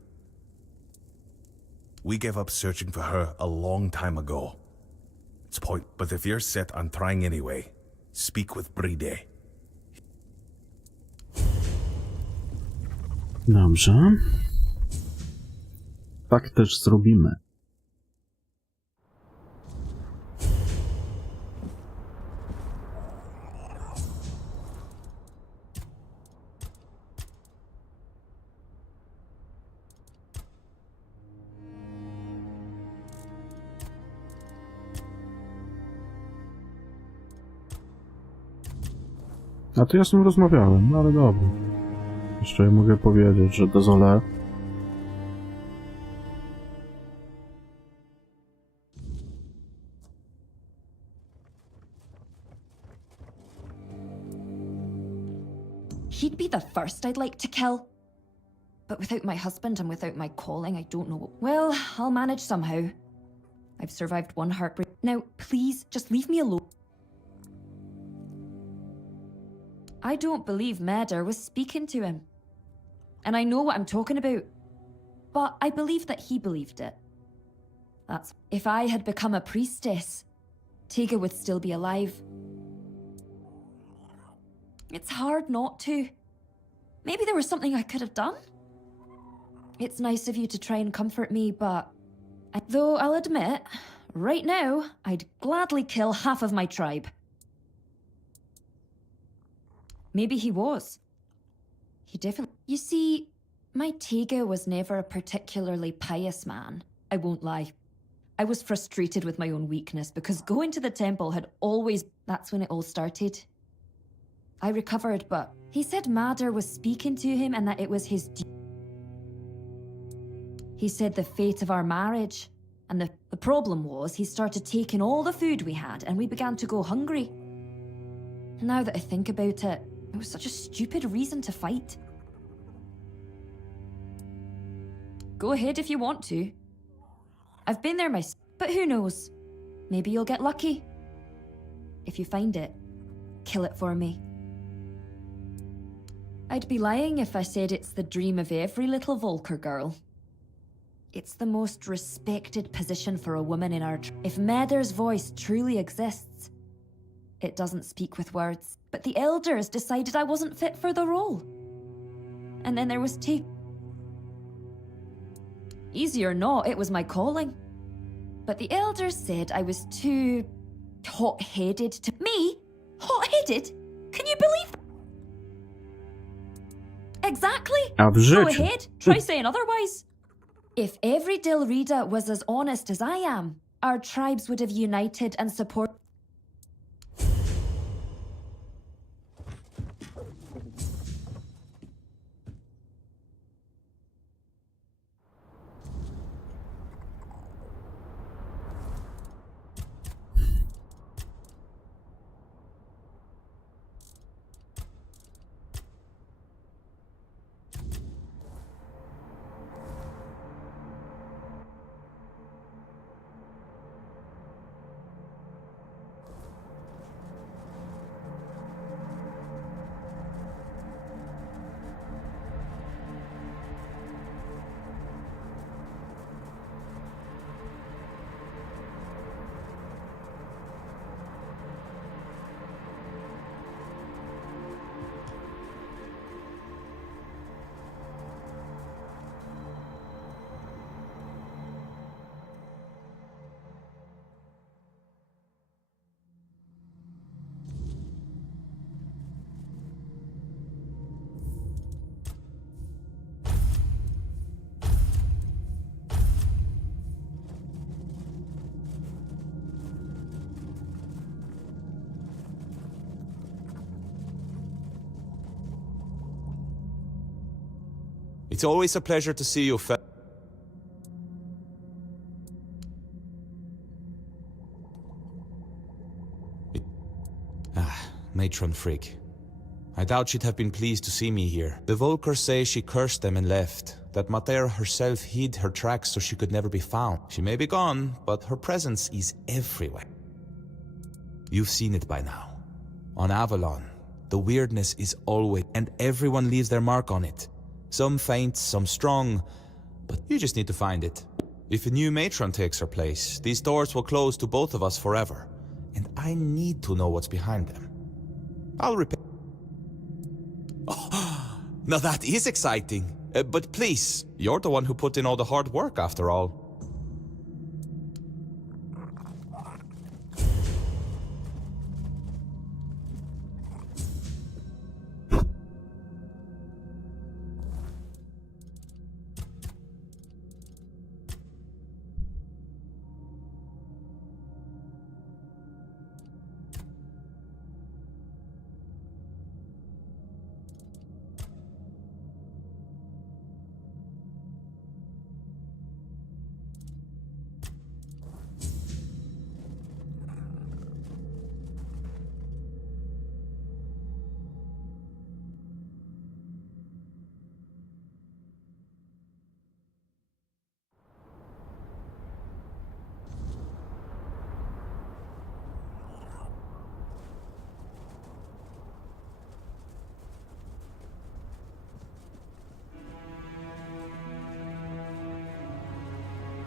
We gave up searching for her a long time ago. It's point, but if you're set on trying anyway, speak with Bride. Dobrze. Tak też zrobimy. A to ja z nim rozmawiałem, no ale dobra. Jeszcze mogę powiedzieć, że désolé. He'd be the first I'd like to kill. But without my husband and without my calling, I don't know what... Well, I'll manage somehow. I've survived one heartbreak. Now, please, just leave me alone. I don't believe Meder was speaking to him. And I know what I'm talking about. But I believe that he believed it. That's... If I had become a priestess, Tega would still be alive. It's hard not to. Maybe there was something I could have done? It's nice of you to try and comfort me, but... Though I'll admit, right now, I'd gladly kill half of my tribe. Maybe he was. He definitely... You see, my Tega was never a particularly pious man. I won't lie. I was frustrated with my own weakness because going to the temple had always... That's when it all started. I recovered, but he said Meder was speaking to him and that it was his duty. He said the fate of our marriage. And the problem was he started taking all the food we had and we began to go hungry. Now that I think about it, it was such a stupid reason to fight. Go ahead if you want to. I've been there myself, but who knows? Maybe you'll get lucky. If you find it, kill it for me. I'd be lying if I said it's the dream of every little Volker girl. It's the most respected position for a woman in our If Meder's voice truly exists, it doesn't speak with words. But the elders decided I wasn't fit for the role. And then there was Easy or not, it was my calling. But the elders said I was too hot-headed to... Me? Hot-headed? Can you believe that? Exactly. A w Go życiu. ahead, try saying otherwise. If every Dilrida was as honest as I am, our tribes would have united and supported. It's always a pleasure to see you, Matron Freak. I doubt she'd have been pleased to see me here. The Volkers say she cursed them and left, that Mater herself hid her tracks so she could never be found. She may be gone, but her presence is everywhere. You've seen it by now. On Avalon, the weirdness is always, and everyone leaves their mark on it. Some faint, some strong, but you just need to find it. If a new matron takes her place, these doors will close to both of us forever, and I need to know what's behind them. I'll repair. Oh, now that is exciting. But please, you're the one who put in all the hard work after all.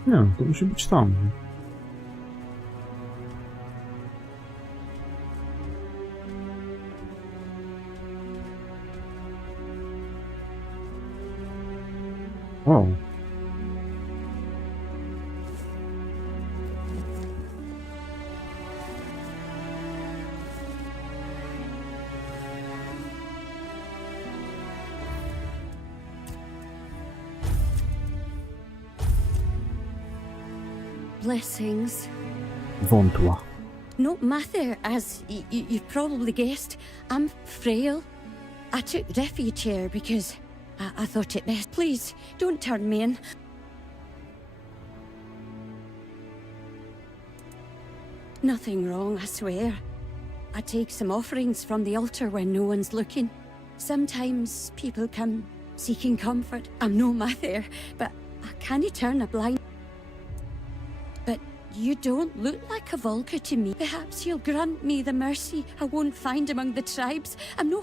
Nie, to musi być tam. O. Blessings. Wątła. No matter, as you've probably guessed, I'm frail. I took refuge here because I thought it best. Please, don't turn me in. Nothing wrong, I swear. I take some offerings from the altar when no one's looking. Sometimes people come seeking comfort. I'm no Mather, but I can't turn a blind. But you don't look like a Volker to me. Perhaps you'll grant me the mercy I won't find among the tribes. I'm no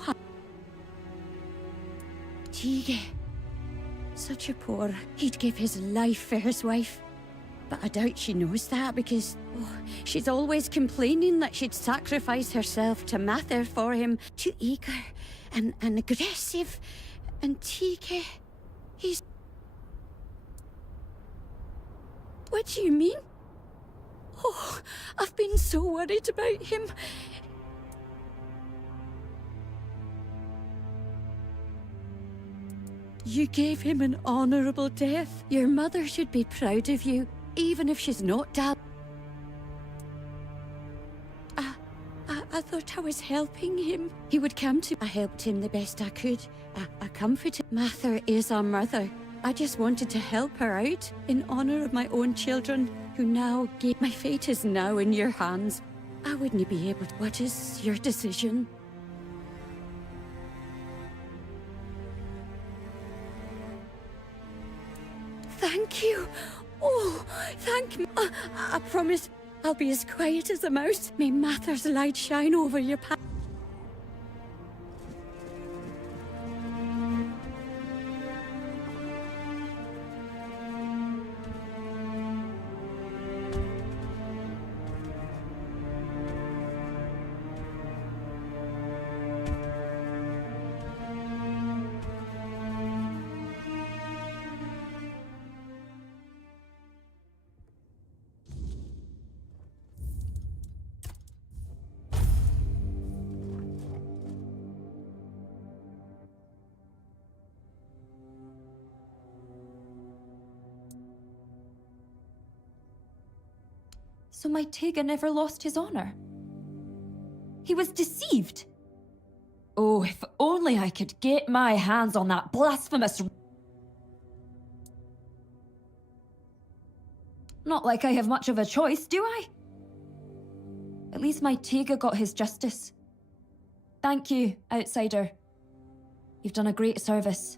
Tige. Such a poor. He'd give his life for his wife. But I doubt she knows that because she's always complaining that she'd sacrifice herself to Mather for him. Too eager and aggressive. And Tige, he's... What do you mean? Oh, I've been so worried about him. You gave him an honourable death. Your mother should be proud of you, even if she's not Dad. I thought I was helping him. He would come to... I helped him the best I could. I comforted... Mather is our mother. I just wanted to help her out in honour of my own children, who now gave... My fate is now in your hands. I wouldn't be able to... What is your decision? Thank you. Oh, thank you. I promise I'll be as quiet as a mouse. May Mather's light shine over your path. So my Tega never lost his honor. He was deceived. Oh, if only I could get my hands on that blasphemous... Not like I have much of a choice, do I? At least my Tega got his justice. Thank you, outsider. You've done a great service.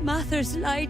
Mather's light.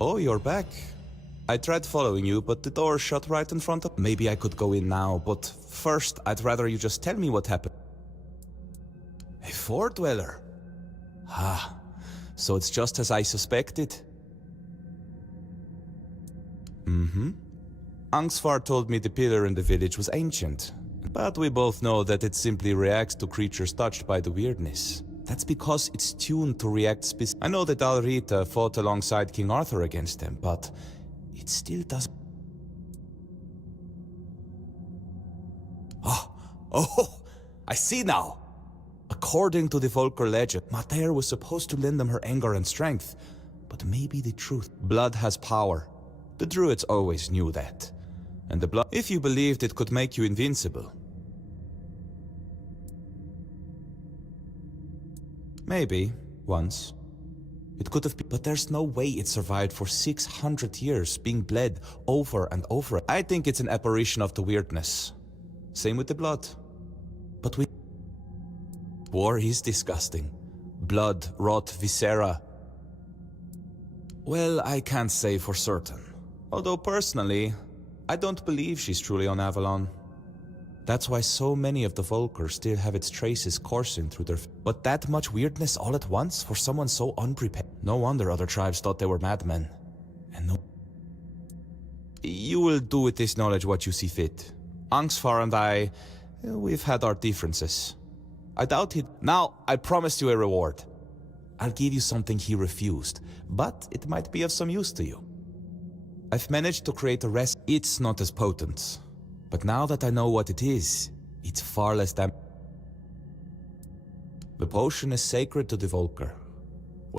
Oh, you're back. I tried following you, but the door shut right in front of... Maybe I could go in now, but first I'd rather you just tell me what happened. A Fort Dweller. Ah, so it's just as I suspected. Angstvar told me the pillar in the village was ancient, but we both know that it simply reacts to creatures touched by the weirdness. That's because it's tuned to react I know that Alrita fought alongside King Arthur against them, but it still does... Oh, I see now! According to the Volker legend, Mater was supposed to lend them her anger and strength, but maybe the truth... Blood has power. The druids always knew that. And the blood... If you believed it could make you invincible. Maybe, once. It could have been, but there's no way it survived for 600 years, being bled over and over. I think it's an apparition of the weirdness. Same with the blood. But war is disgusting. Blood, rot, viscera. Well, I can't say for certain. Although personally, I don't believe she's truly on Avalon. That's why so many of the Volker still have its traces coursing through their... But that much weirdness all at once for someone so unprepared. No wonder other tribes thought they were madmen. And no... You will do with this knowledge what you see fit. Angstvar and I, we've had our differences. I doubt he'd... Now, I promised you a reward. I'll give you something he refused, but it might be of some use to you. I've managed to create a rest. It's not as potent. But now that I know what it is, it's far less The potion is sacred to the Volker.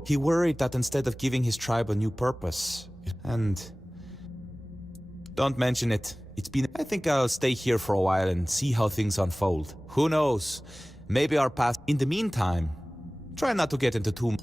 He worried that instead of giving his tribe a new purpose, and... Don't mention it. It's been... I think I'll stay here for a while and see how things unfold. Who knows? Maybe our path... In the meantime, try not to get into too...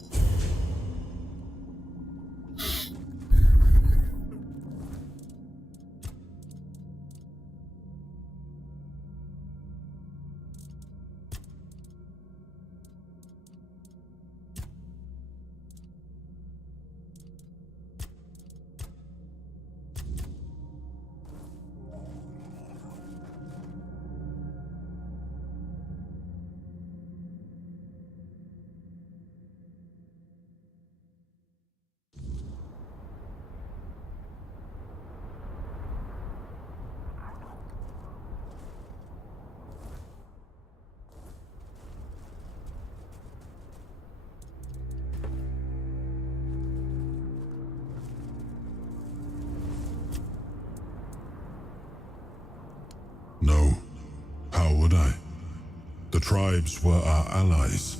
No. How would I? The tribes were our allies,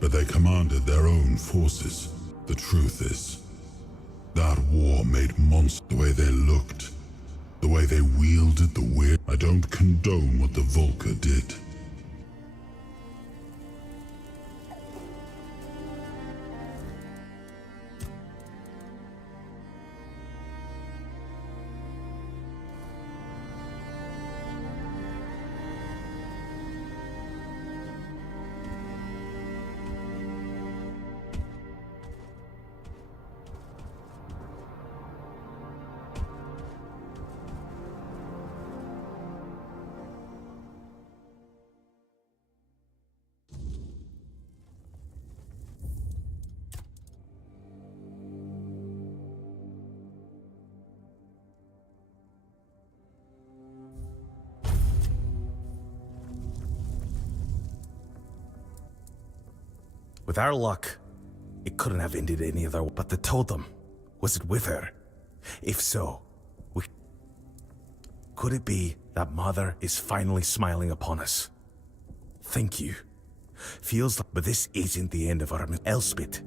but they commanded their own forces. The truth is, that war made monsters the way they looked, the way they wielded the weird. I don't condone what the Volker did. With our luck, it couldn't have ended any other way. But the totem, was it with her? If so, could it be that Mother is finally smiling upon us? Thank you. Feels like, but this isn't the end of our Elspeth,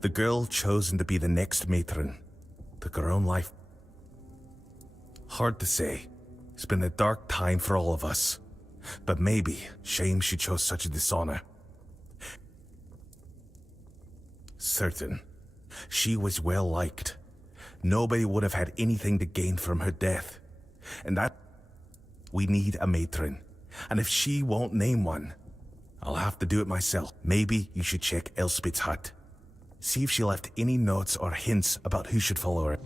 the girl chosen to be the next matron, took her own life. Hard to say. It's been a dark time for all of us. But maybe, shame she chose such a dishonor. Certain. She was well liked. Nobody would have had anything to gain from her death. And that... We need a matron. And if she won't name one, I'll have to do it myself. Maybe you should check Elspeth's hut. See if she left any notes or hints about who should follow her.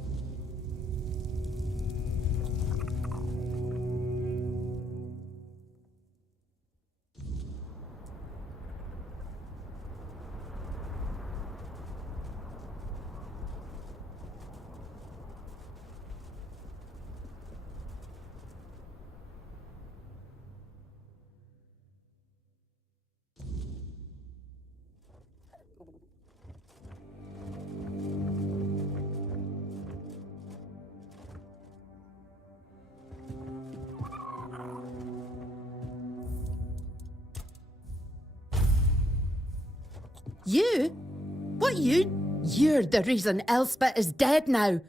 You? What you? You're the reason Elspeth is dead now.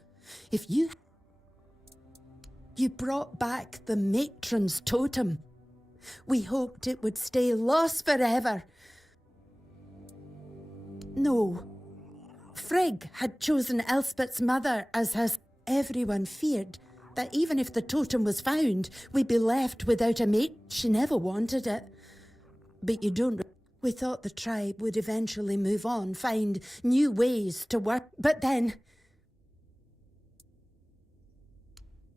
If you brought back the matron's totem. We hoped it would stay lost forever. No. Frigg had chosen Elspeth's mother as his. Everyone feared that even if the totem was found, we'd be left without a mate. She never wanted it. But you don't. We thought the tribe would eventually move on, find new ways to work, but then...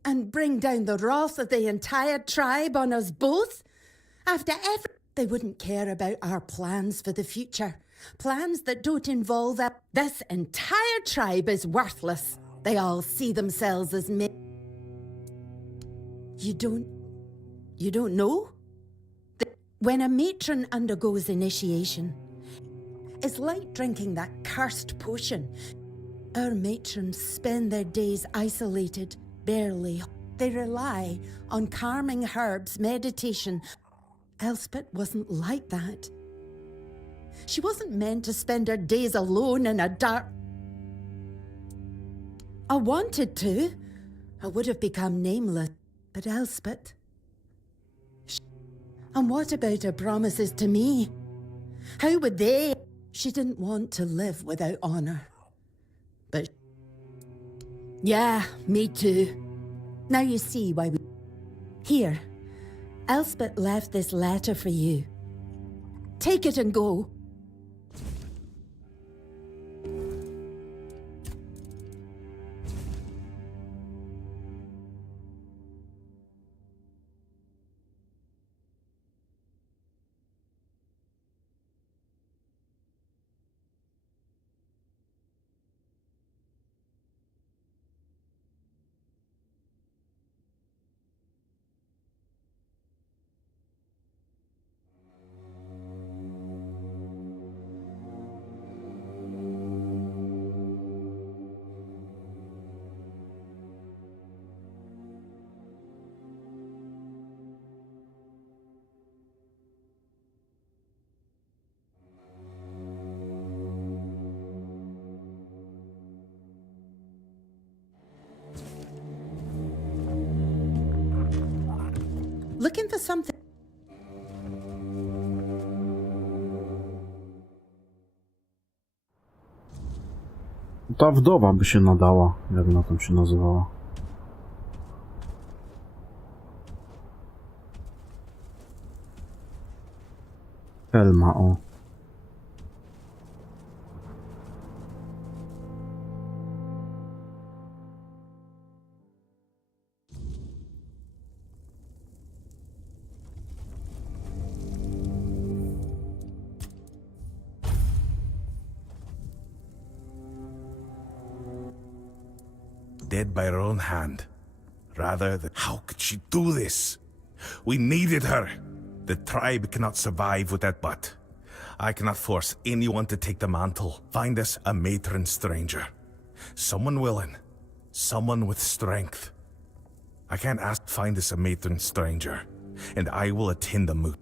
and bring down the wrath of the entire tribe on us both? They wouldn't care about our plans for the future. Plans that don't involve us. This entire tribe is worthless. They all see themselves as You don't know? When a matron undergoes initiation, it's like drinking that cursed potion. Our matrons spend their days isolated, barely. They rely on calming herbs, meditation. Elspeth wasn't like that. She wasn't meant to spend her days alone in a dark... I wanted to. I would have become nameless. But Elspeth... And what about her promises to me? How would they? She didn't want to live without honor. But... yeah, me too. Now you see why we... Here, Elspeth left this letter for you. Take it and go. Looking for something. Ta wdowa by się nadała, jak ona tam się nazywała. Elma, o. Dead by her own hand. Rather than... How could she do this? We needed her. The tribe cannot survive without but. I cannot force anyone to take the mantle. Find us a matron stranger. Someone willing. Someone with strength. I can't ask find us a matron stranger. And I will attend the moot.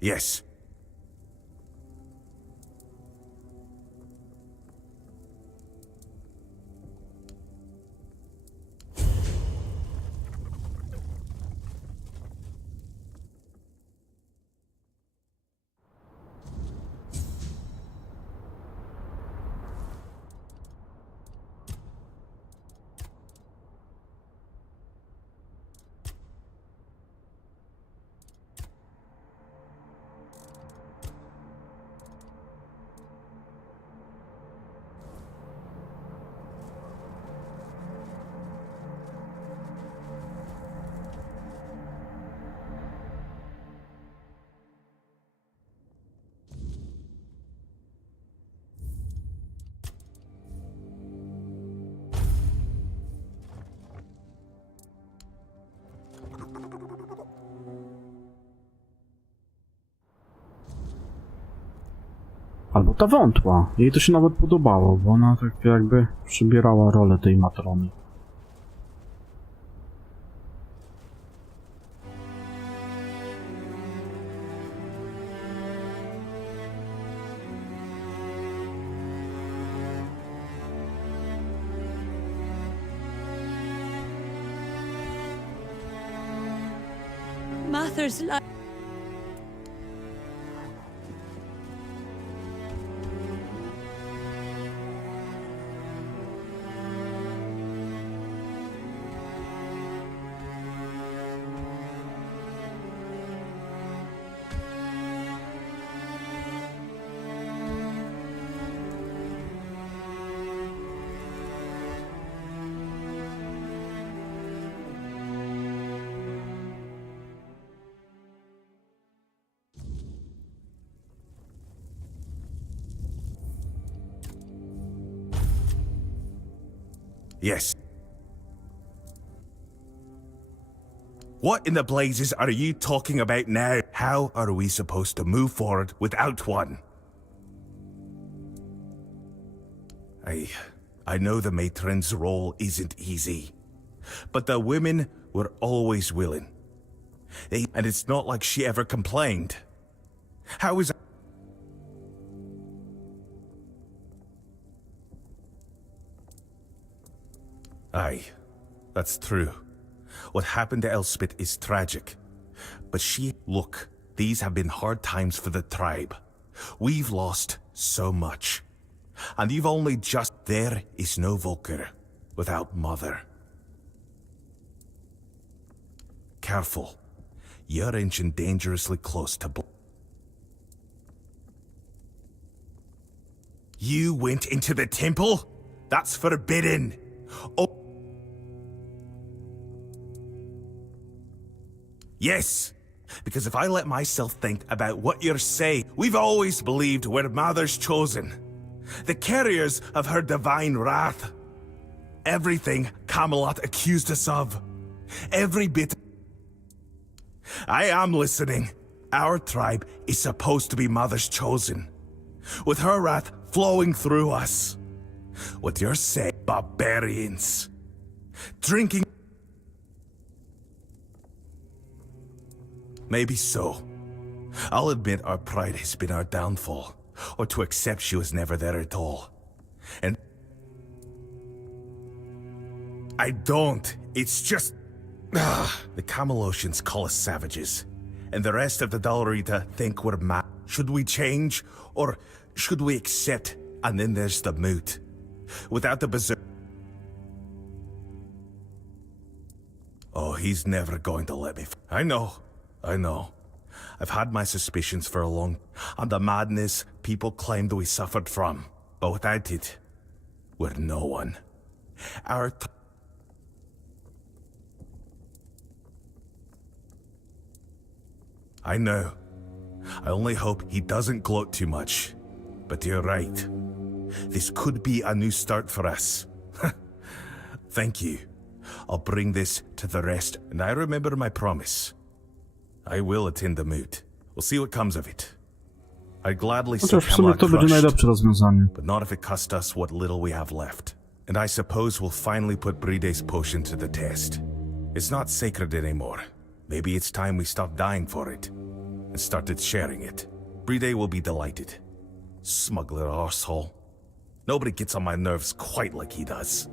Yes. Albo ta wątła. Jej to się nawet podobało, bo ona tak jakby przybierała rolę tej matrony. Mather's life. Yes. What in the blazes are you talking about now? How are we supposed to move forward without one? I know the matron's role isn't easy, but the women were always willing. And it's not like she ever complained. How is... Aye, that's true. What happened to Elspeth is tragic. But look, these have been hard times for the tribe. We've lost so much. And you've only just... There is no Volker without Mother. Careful. You're inching dangerously close to... You went into the temple? That's forbidden. Oh... Yes, because if I let myself think about what you're saying, we've always believed we're Mother's chosen. The carriers of her divine wrath. Everything Camelot accused us of. Every bit. I am listening. Our tribe is supposed to be Mother's chosen. With her wrath flowing through us. What you're saying, barbarians. Drinking... Maybe so. I'll admit our pride has been our downfall, or to accept she was never there at all. And... I don't. It's just... The Camelosians call us savages, and the rest of the Dalrita think we're mad. Should we change, or should we accept? And then there's the moot. Without the berserk... Oh, he's never going to let me... I know. I've had my suspicions for a long... And the madness people claimed we suffered from. But without it, we're no one. I know. I only hope he doesn't gloat too much. But you're right. This could be a new start for us. Thank you. I'll bring this to the rest, and I remember my promise. I will attend the moot. We'll see what comes of it. I'd gladly see Camelot crushed, but not if it cost us what little we have left. And I suppose we'll finally put Bride's potion to the test. It's not sacred anymore. Maybe it's time we stopped dying for it and started sharing it. Bride will be delighted. Smuggler arsehole. Nobody gets on my nerves quite like he does.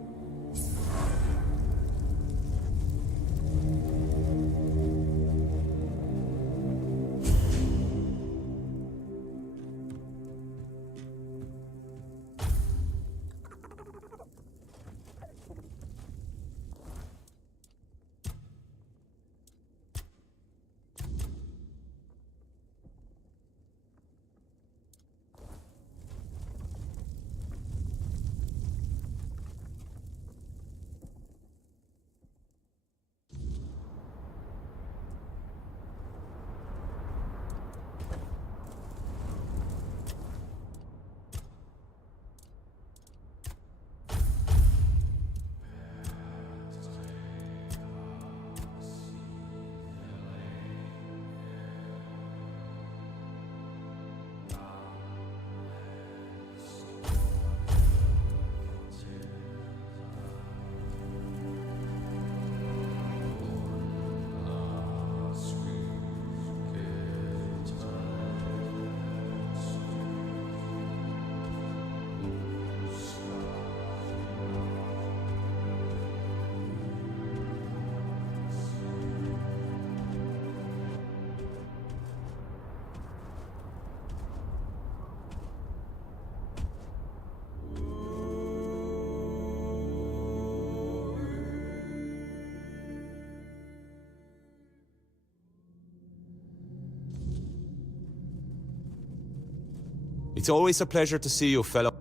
It's always a pleasure to see you, fellow.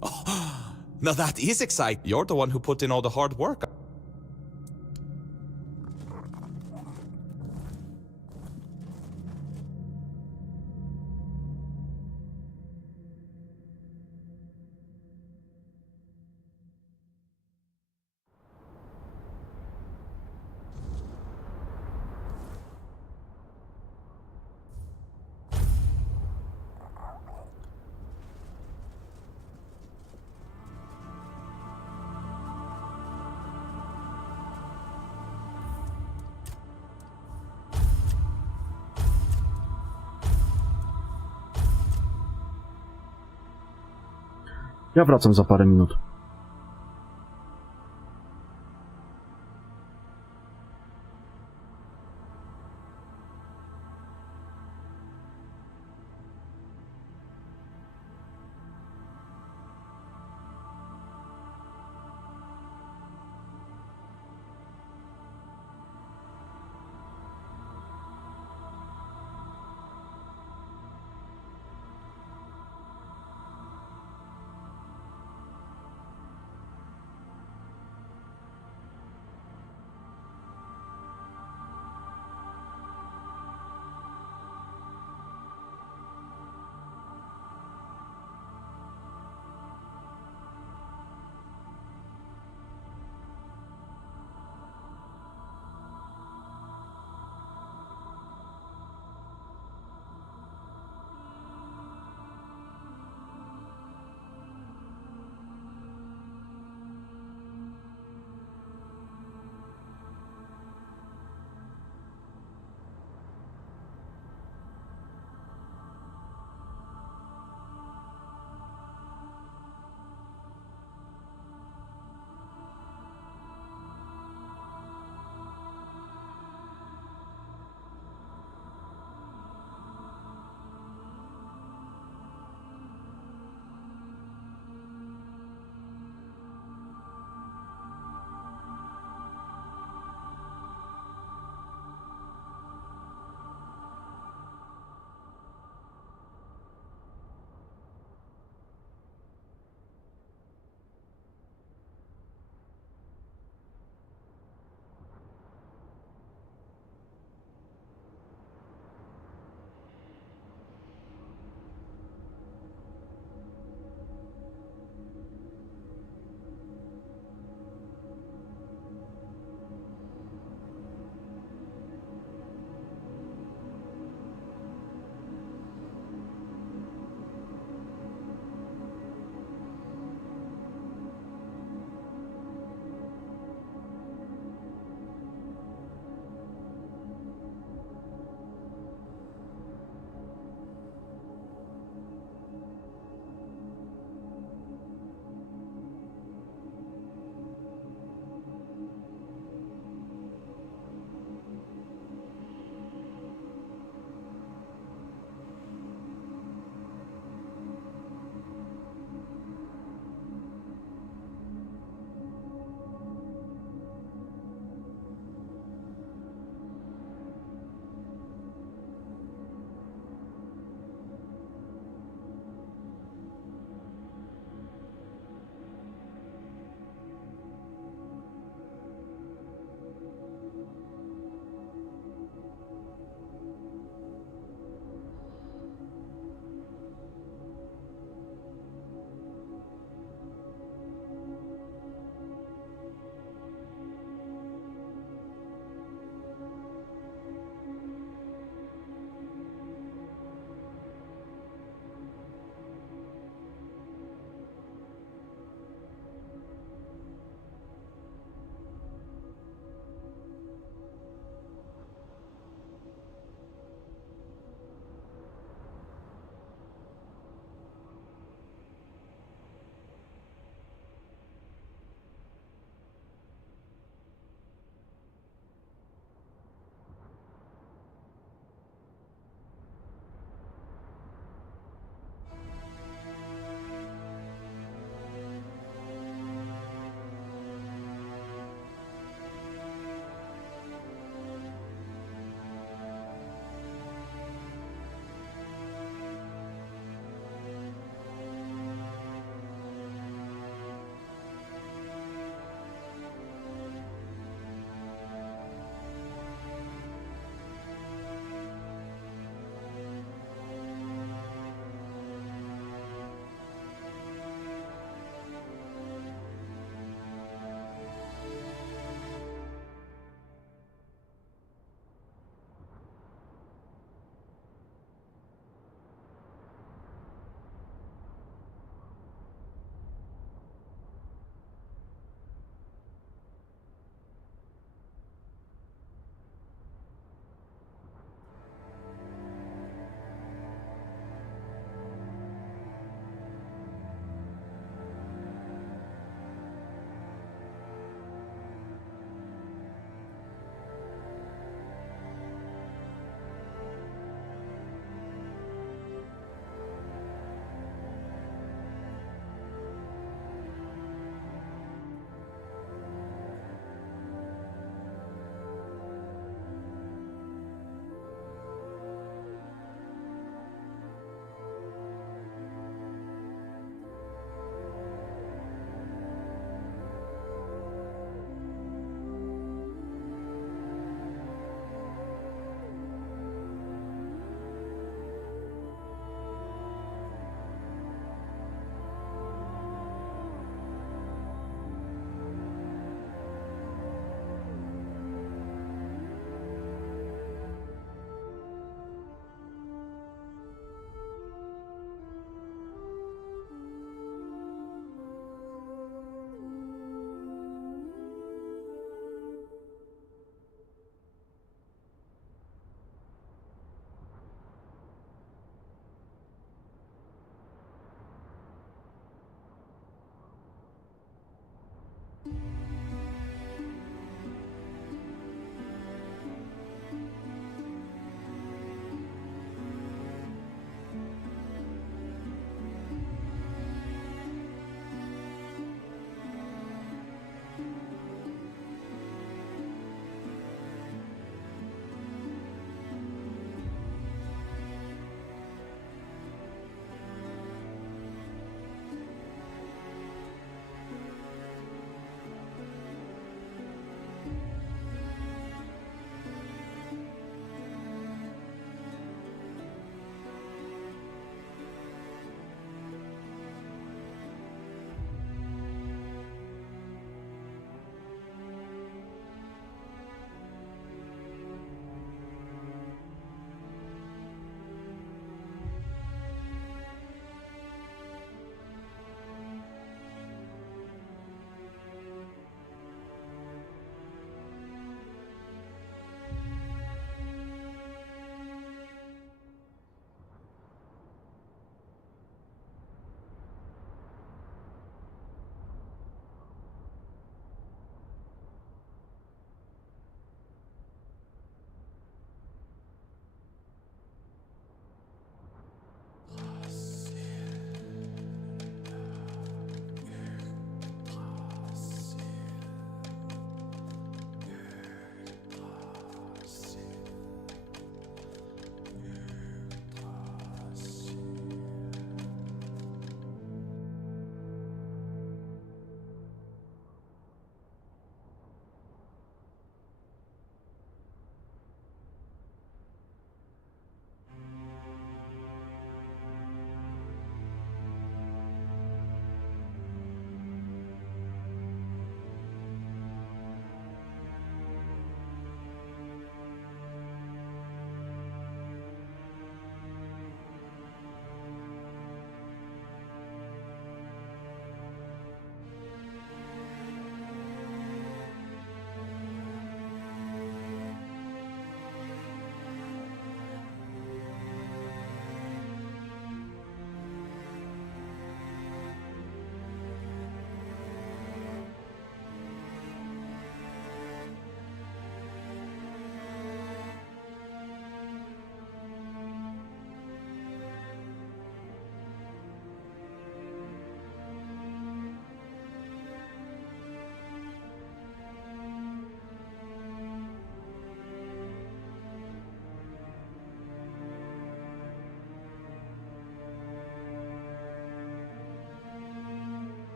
Oh, now that is exciting. You're the one who put in all the hard work. Ja wracam za parę minut.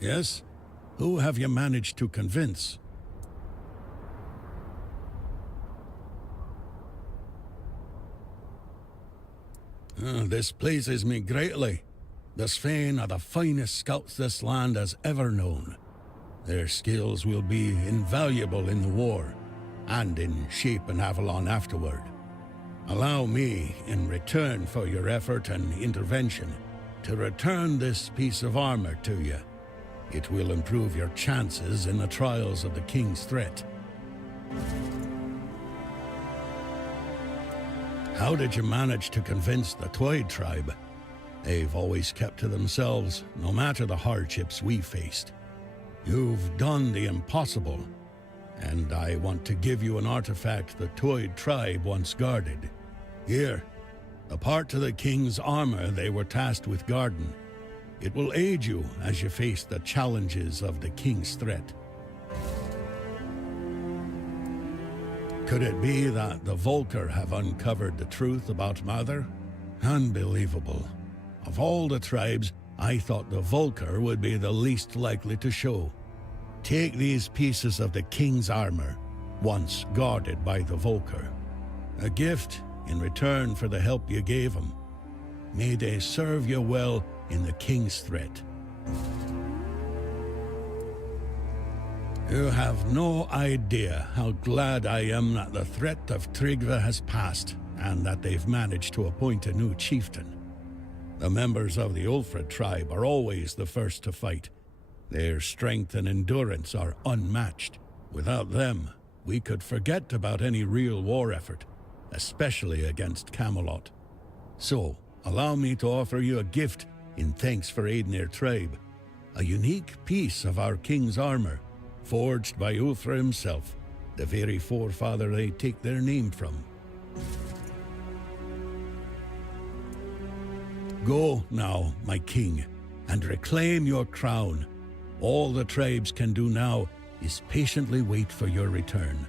Yes? Who have you managed to convince? This pleases me greatly. The Svain are the finest scouts this land has ever known. Their skills will be invaluable in the war, and in shaping Avalon afterward. Allow me, in return for your effort and intervention, to return this piece of armor to you. It will improve your chances in the trials of the King's threat. How did you manage to convince the Twyde tribe? They've always kept to themselves, no matter the hardships we faced. You've done the impossible, and I want to give you an artifact the Twyde tribe once guarded. Here, a part to the King's armor they were tasked with guarding. It will aid you as you face the challenges of the King's threat. Could it be that the Volker have uncovered the truth about Mother? Unbelievable. Of all the tribes, I thought the Volker would be the least likely to show. Take these pieces of the King's armor, once guarded by the Volker. A gift in return for the help you gave him. May they serve you well in the King's threat. You have no idea how glad I am that the threat of Tryggve has passed, and that they've managed to appoint a new chieftain. The members of the Ulfred tribe are always the first to fight. Their strength and endurance are unmatched. Without them, we could forget about any real war effort, especially against Camelot. So, allow me to offer you a gift in thanks for aiding their tribe. A unique piece of our King's armor, forged by Ulfr himself, the very forefather they take their name from. Go now, my king, and reclaim your crown. All the tribes can do now is patiently wait for your return.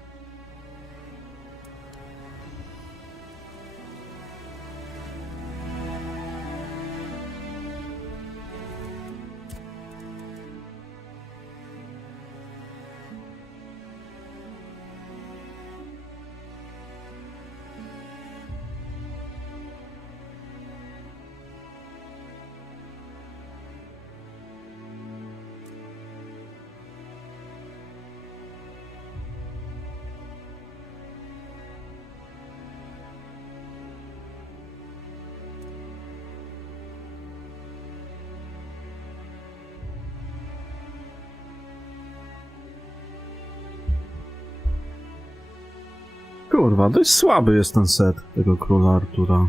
Kurwa, dość słaby jest ten set tego Króla Artura.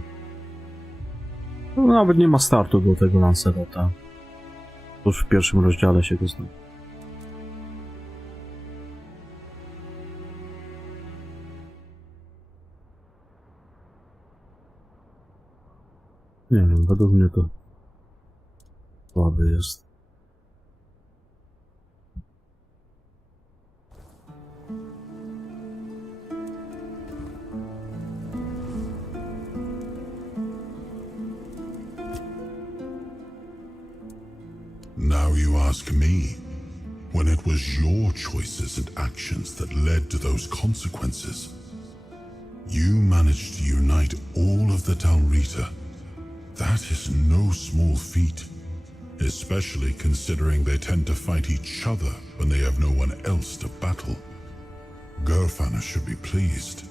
No, nawet nie ma startu do tego Lancelota. Już w pierwszym rozdziale się go zna. Nie wiem, według mnie to słaby jest. Now you ask me, when it was your choices and actions that led to those consequences. You managed to unite all of the Talrita. That is no small feat, especially considering they tend to fight each other when they have no one else to battle. Gerfana should be pleased.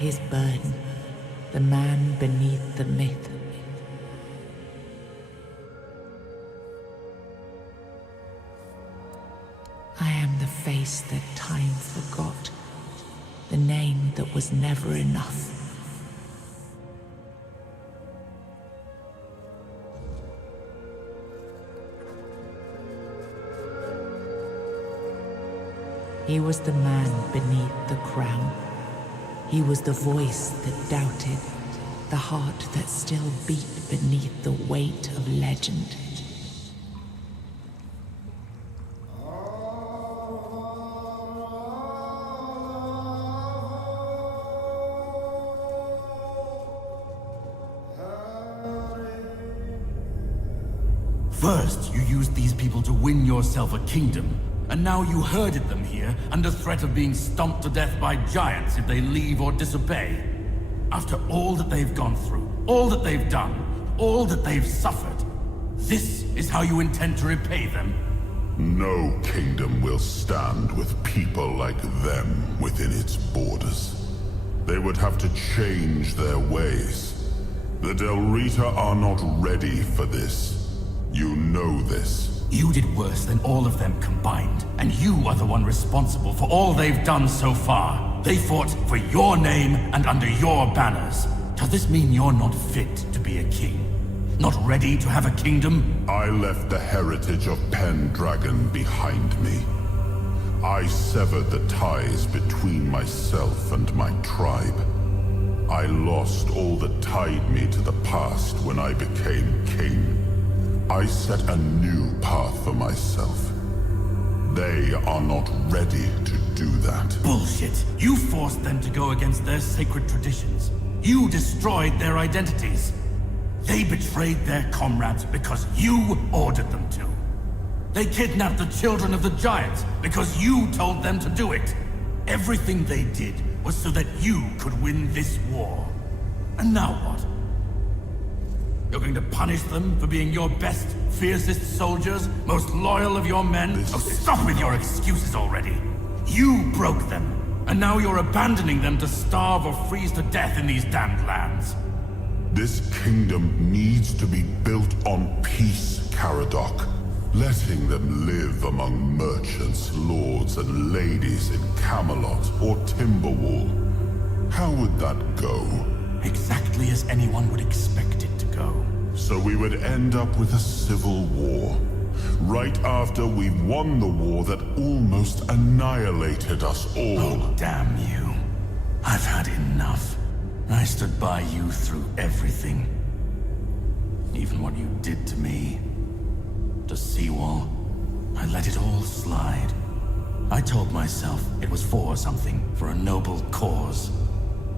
his burden, the man beneath the myth. I am the face that time forgot, the name that was never enough. He was the man beneath the crown. He was the voice that doubted, the heart that still beat beneath the weight of legend. First, you used these people to win yourself a kingdom, and now you herded them here under threat of being stomped to death by giants if they leave or disobey. After all that they've gone through, all that they've done, all that they've suffered, this is how you intend to repay them? No kingdom will stand with people like them within its borders. They would have to change their ways. The Del Rita are not ready for this. You know this. You did worse than all of them combined, and you are the one responsible for all they've done so far. They fought for your name and under your banners. Does this mean you're not fit to be a king? Not ready to have a kingdom? I left the heritage of Pendragon behind me. I severed the ties between myself and my tribe. I lost all that tied me to the past when I became king. I set a new path for myself. They are not ready to do that. Bullshit. You forced them to go against their sacred traditions. You destroyed their identities. They betrayed their comrades because you ordered them to. They kidnapped the children of the giants because you told them to do it. Everything they did was so that you could win this war. And now what? You're going to punish them for being your best, fiercest soldiers, most loyal of your men? Oh, stop with your excuses already. You broke them, and now you're abandoning them to starve or freeze to death in these damned lands. This kingdom needs to be built on peace, Caradoc. Letting them live among merchants, lords, and ladies in Camelot or Timberwall. How would that go? Exactly as anyone would expect it to go. So we would end up with a civil war. Right after we've won the war that almost annihilated us all. Oh, damn you. I've had enough. I stood by you through everything. Even what you did to me. To Seawall, I let it all slide. I told myself it was for something, for a noble cause.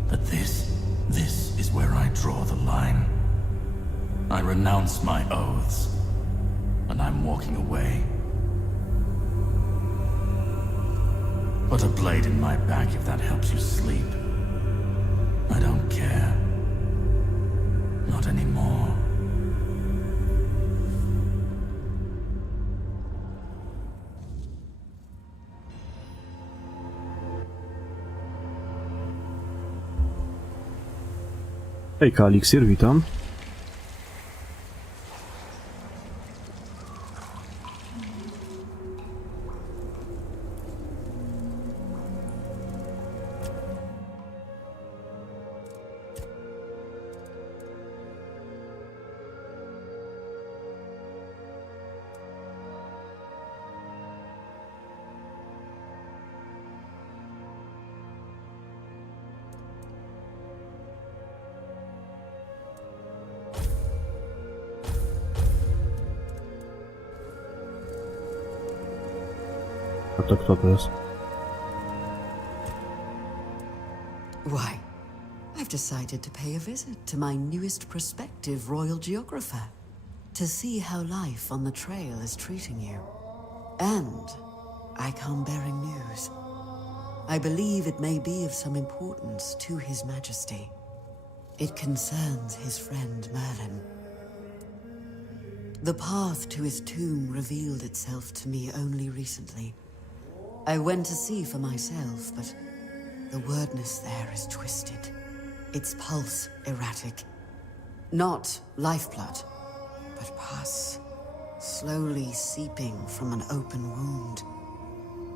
But this is where I draw the line. I renounce my oaths, and I'm walking away. Put a blade in my back if that helps you sleep. I don't care. Not anymore. Hejka, Eliksir, witam. A to kto to jest? Why, I've decided to pay a visit to my newest prospective royal geographer to see how life on the trail is treating you. And I come bearing news. I believe it may be of some importance to His Majesty. It concerns his friend Merlin. The path to his tomb revealed itself to me only recently. I went to see for myself, but The wordness there is twisted. Its pulse erratic. Not lifeblood, but pus, slowly seeping from an open wound.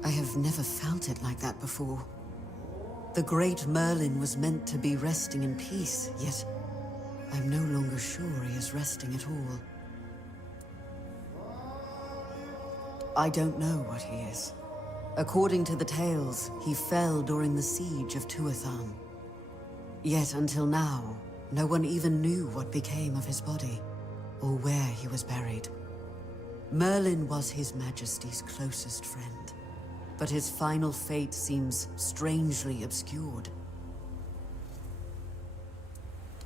I have never felt it like that before. The great Merlin was meant to be resting in peace, yet I'm no longer sure he is resting at all. I don't know what he is. According to the tales, he fell during the siege of Tuathan. Yet until now, no one even knew what became of his body, or where he was buried. Merlin was His Majesty's closest friend, but his final fate seems strangely obscured.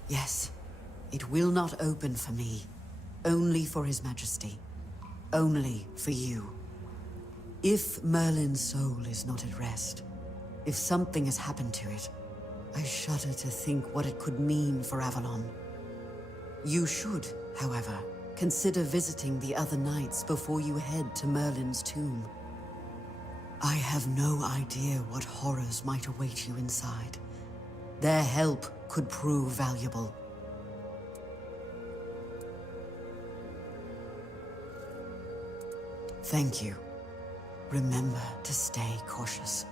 Yes, it will not open for me, only for His Majesty, only for you. If Merlin's soul is not at rest, if something has happened to it, I shudder to think what it could mean for Avalon. You should, however, consider visiting the other knights before you head to Merlin's tomb. I have no idea what horrors might await you inside. Their help could prove valuable. Thank you. Remember to stay cautious.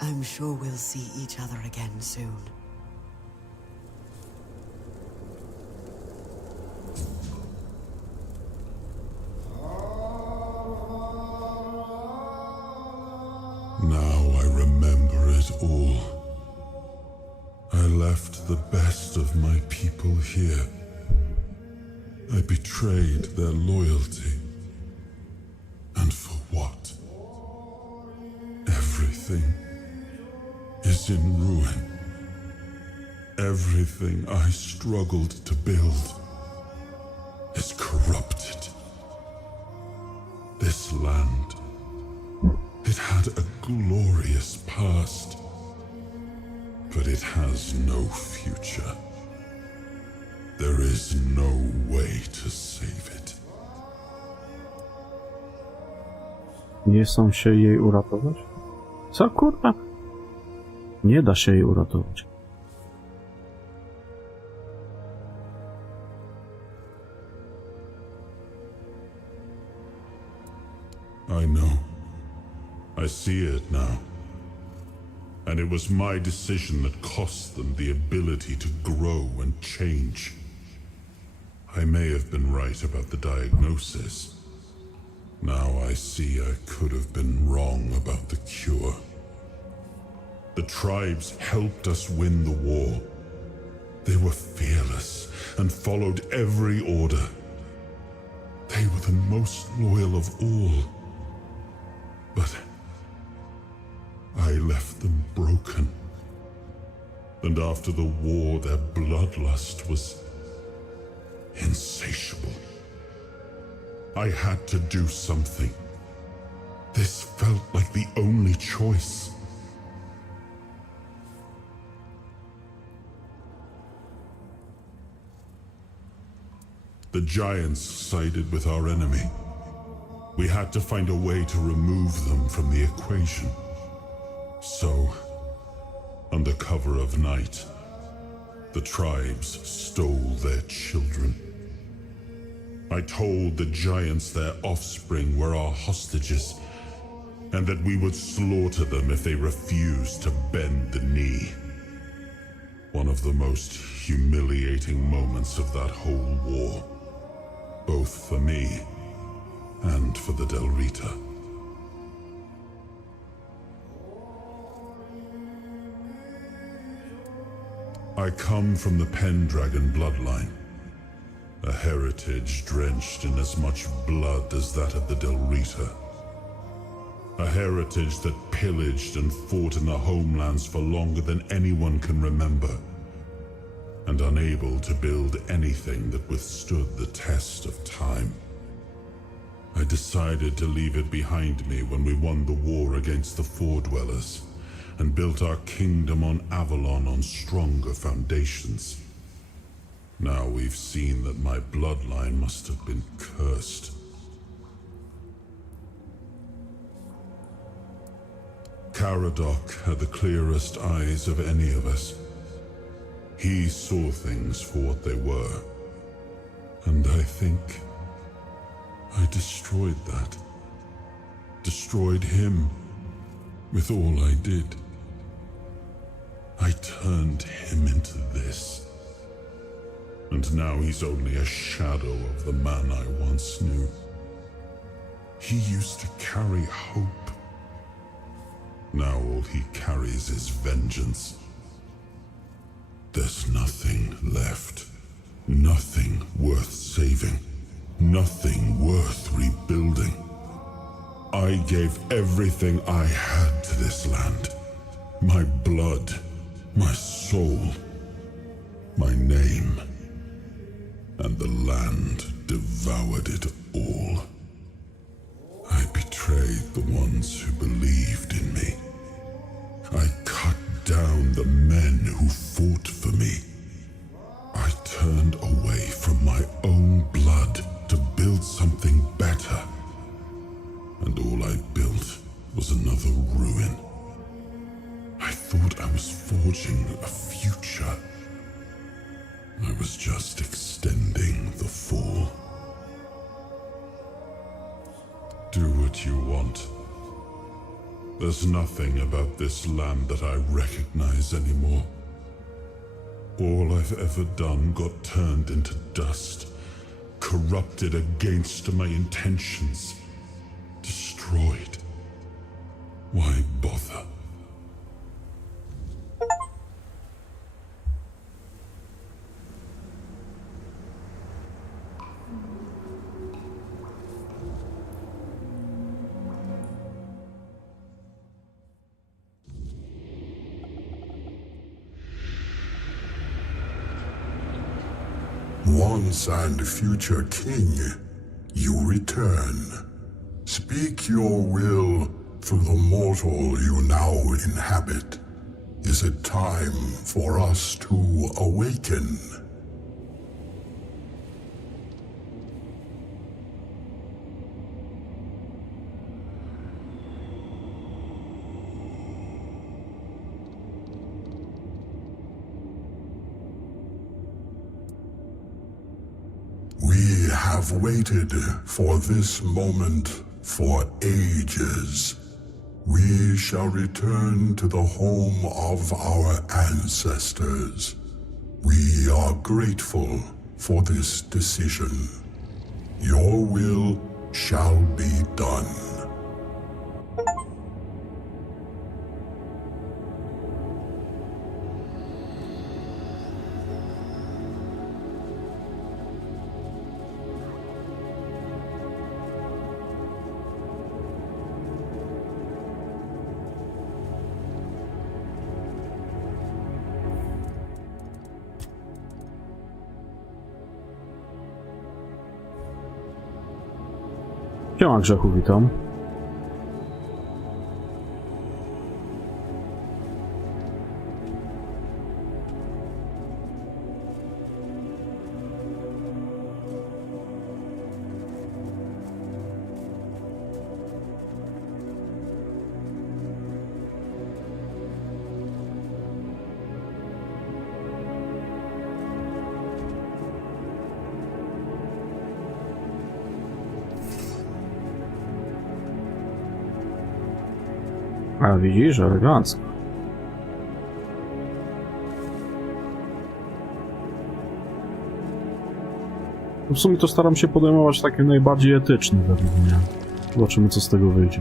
I'm sure we'll see each other again soon. Now I remember it all. I left the best of my people here. I betrayed their loyalty. And for what? Everything is in ruin. Everything I struggled to build is corrupted. This land, it had a glorious past, but it has no future. There is no way to save it. Nie chcą się jej uratować? Co kurwa? Nie da się jej uratować. I know. I see it now. And it was my decision that cost them the ability to grow and change. I may have been right about the diagnosis. Now I see I could have been wrong about the cure. The tribes helped us win the war. They were fearless and followed every order. They were the most loyal of all. But I left them broken. And after the war, their bloodlust was insatiable. I had to do something. This felt like the only choice. The giants sided with our enemy. We had to find a way to remove them from the equation. So, under cover of night, the tribes stole their children. I told the giants their offspring were our hostages, and that we would slaughter them if they refused to bend the knee. One of the most humiliating moments of that whole war, both for me and for the Del Rita. I come from the Pendragon bloodline, a heritage drenched in as much blood as that of the Del Rita. A heritage that pillaged and fought in the homelands for longer than anyone can remember, and unable to build anything that withstood the test of time. I decided to leave it behind me when we won the war against the Four Dwellers, and built our kingdom on Avalon on stronger foundations. Now we've seen that my bloodline must have been cursed. Caradoc had the clearest eyes of any of us. He saw things for what they were. And I think I destroyed that. Destroyed him with all I did. I turned him into this. And now he's only a shadow of the man I once knew. He used to carry hope. Now all he carries is vengeance. There's nothing left. Nothing worth saving. Nothing worth rebuilding. I gave everything I had to this land. My blood, my soul, my name. And the land devoured it all. I betrayed the ones who believed in me. I cut down the men who fought for me. I turned away from my own blood to build something better. And all I built was another ruin. I thought I was forging a future. I was just extending the fall. Do what you want. There's nothing about this land that I recognize anymore. All I've ever done got turned into dust, corrupted against my intentions, destroyed. Why bother? Once and future king, you return. Speak your will through the mortal you now inhabit. Is it time for us to awaken? We have waited for this moment for ages. We shall return to the home of our ancestors. We are grateful for this decision. Your will shall be done. Siema Grzechu, witam. A widzisz, elegancko. W sumie to staram się podejmować takie najbardziej etyczne według mnie. Zobaczymy, co z tego wyjdzie.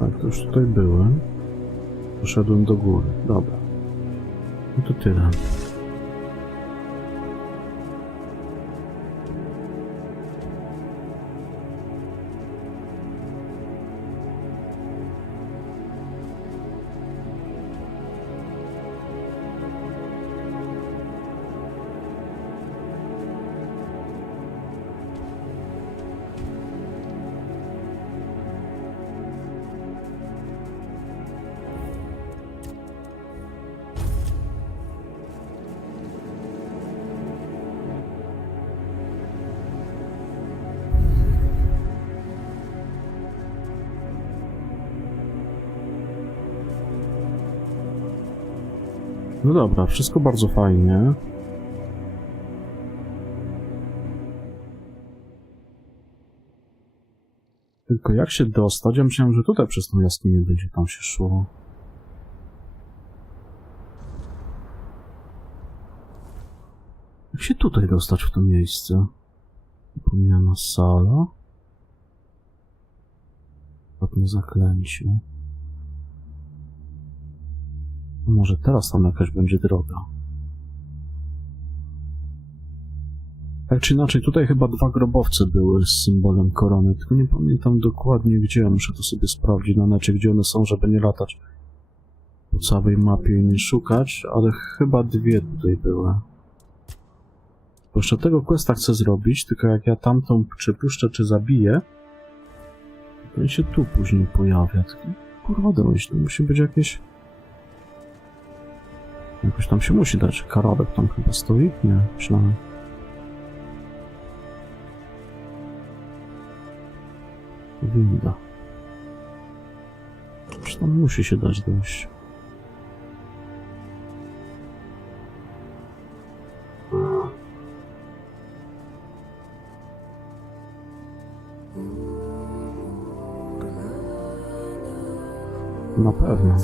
Tak, to już tutaj byłem. Poszedłem do góry. Dobra. No to tyle. No dobra, wszystko bardzo fajnie. Tylko jak się dostać? Ja myślałem, że tutaj przez tą jaskinię będzie tam się szło. Jak się tutaj dostać w to miejsce? Zapomniana sala. Ostatnie zaklęcie. No może teraz tam jakaś będzie droga. Tak czy inaczej, tutaj chyba 2 grobowce były z symbolem korony, tylko nie pamiętam dokładnie gdzie. Muszę to sobie sprawdzić na necie, gdzie one są, żeby nie latać po całej mapie i nie szukać, ale chyba 2 tutaj były. Bo jeszcze tego questa chcę zrobić, tylko jak ja tamtą czy puszczę, czy zabiję, to się tu później pojawia. Tylko, kurwa, dojść, to musi być jakieś... Jakoś tam się musi dać. Karabek tam chyba stoi? Nie, myślałem. Winda. Przecież tam musi się dać dojść. Na pewno.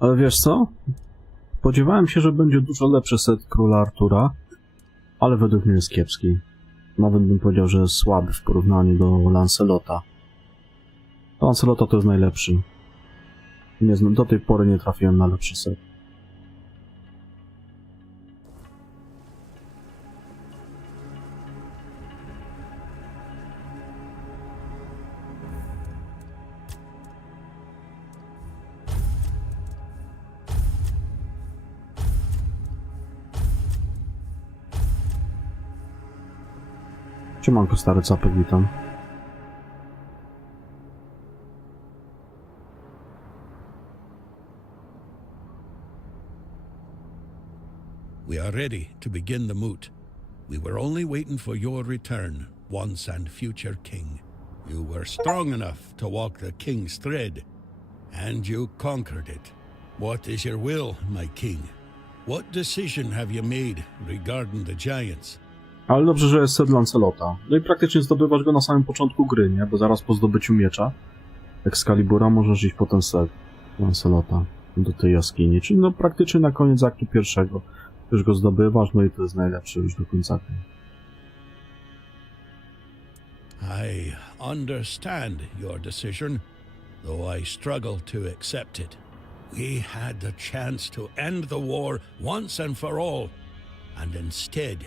Ale wiesz co? Spodziewałem się, że będzie dużo lepszy set Króla Artura, ale według mnie jest kiepski. Nawet bym powiedział, że jest słaby w porównaniu do Lancelota. Lancelota to jest najlepszy. Nie znam, do tej pory nie trafiłem na lepszy set. Siemanko, stary capek, witam. We are ready to begin the moot. We were only waiting for your return, once and future king. You were strong enough to walk the king's thread, and you conquered it. What is your will, my king? What decision have you made regarding the giants? Ale dobrze, że jest set Lancelota. No i praktycznie zdobywasz go na samym początku gry, nie? Bo zaraz po zdobyciu miecza Excalibura możesz iść po ten set Lancelota do tej jaskini. Czyli no praktycznie na koniec aktu pierwszego już go zdobywasz, no i to jest najlepsze już do końca gry. I understand your decision, though I struggle to accept it. We had the chance to end the war once and for all, and instead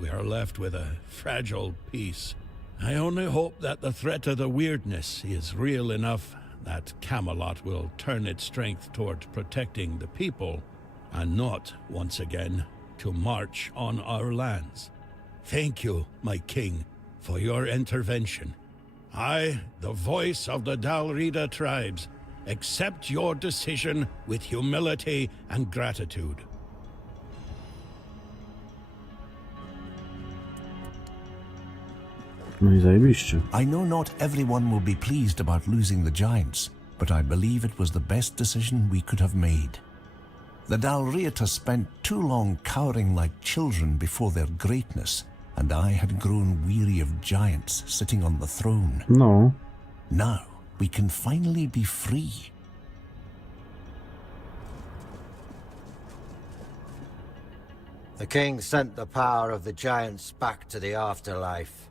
we are left with a fragile peace. I only hope that the threat of the weirdness is real enough that Camelot will turn its strength toward protecting the people, and not, once again, to march on our lands. Thank you, my king, for your intervention. I, the voice of the Dalrida tribes, accept your decision with humility and gratitude. No i zajebiście. I know not everyone will be pleased about losing the giants, but I believe it was the best decision we could have made. The Dalriata spent too long cowering like children before their greatness, and I had grown weary of giants sitting on the throne. No. Now we can finally be free. The king sent the power of the giants back to the afterlife.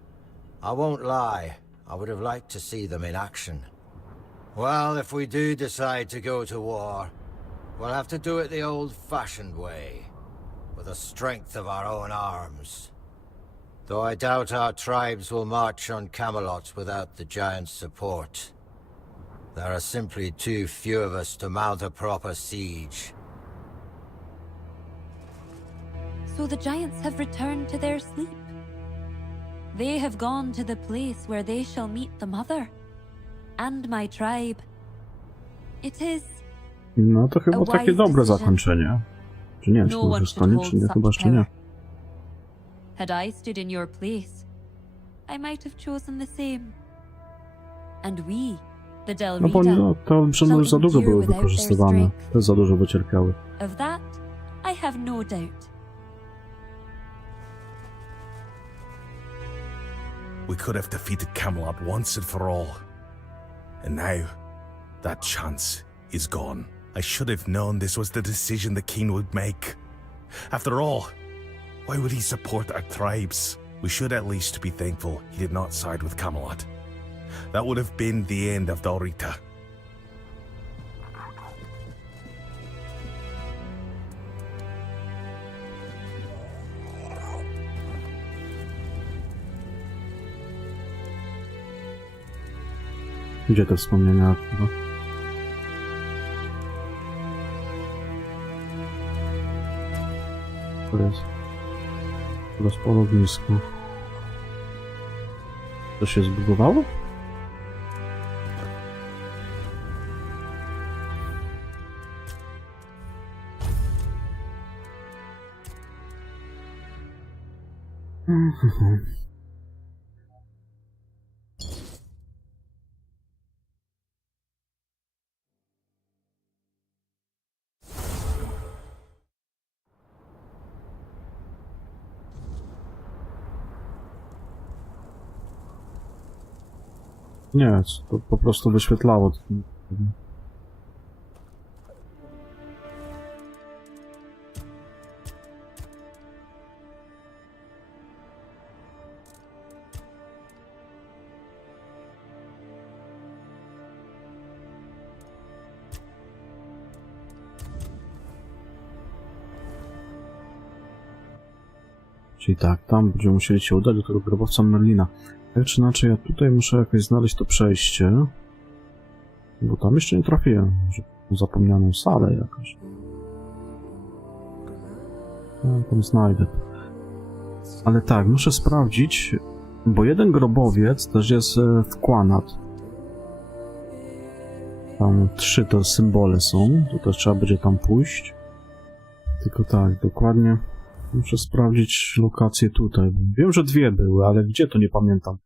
I won't lie, I would have liked to see them in action. Well, if we do decide to go to war, we'll have to do it the old-fashioned way, with the strength of our own arms. Though I doubt our tribes will march on Camelot without the giants' support. There are simply too few of us to mount a proper siege. So the giants have returned to their sleep. They have gone to the place where they shall meet the mother. and my tribe. It is No to chyba a takie wise dobre decision. zakończenie. Czy nie wiem, czy No to one już should stanie, hold czy nie? such Chyba jeszcze nie. power. Had I stood in your place, I might have chosen the same. And we, the Del No bo no, te olbrzymy już za długo były without their wykorzystywane. strength. Też za dużo wycierpiały. Of that, I have no doubt. We could have defeated Camelot once and for all. And now, that chance is gone. I should have known this was the decision the king would make. After all, why would he support our tribes? We should at least be thankful he did not side with Camelot. That would have been the end of Dorita. Gdzie te wspomnienia? Chyba? To jest rozpolownisko. To się zbugowało? Nie, to po prostu wyświetlało. Czyli tak, tam będziemy musieli się udać do tego grobowca Merlina. Tak czy inaczej, ja tutaj muszę jakoś znaleźć to przejście. Bo tam jeszcze nie trafiłem. Może zapomnianą salę jakoś. Ja tam znajdę. Ale tak, muszę sprawdzić, bo jeden grobowiec też jest wkład. Tam 3 te symbole są, to też trzeba będzie tam pójść. Tylko tak, dokładnie muszę sprawdzić lokację tutaj. Wiem, że 2 były, ale gdzie to nie pamiętam.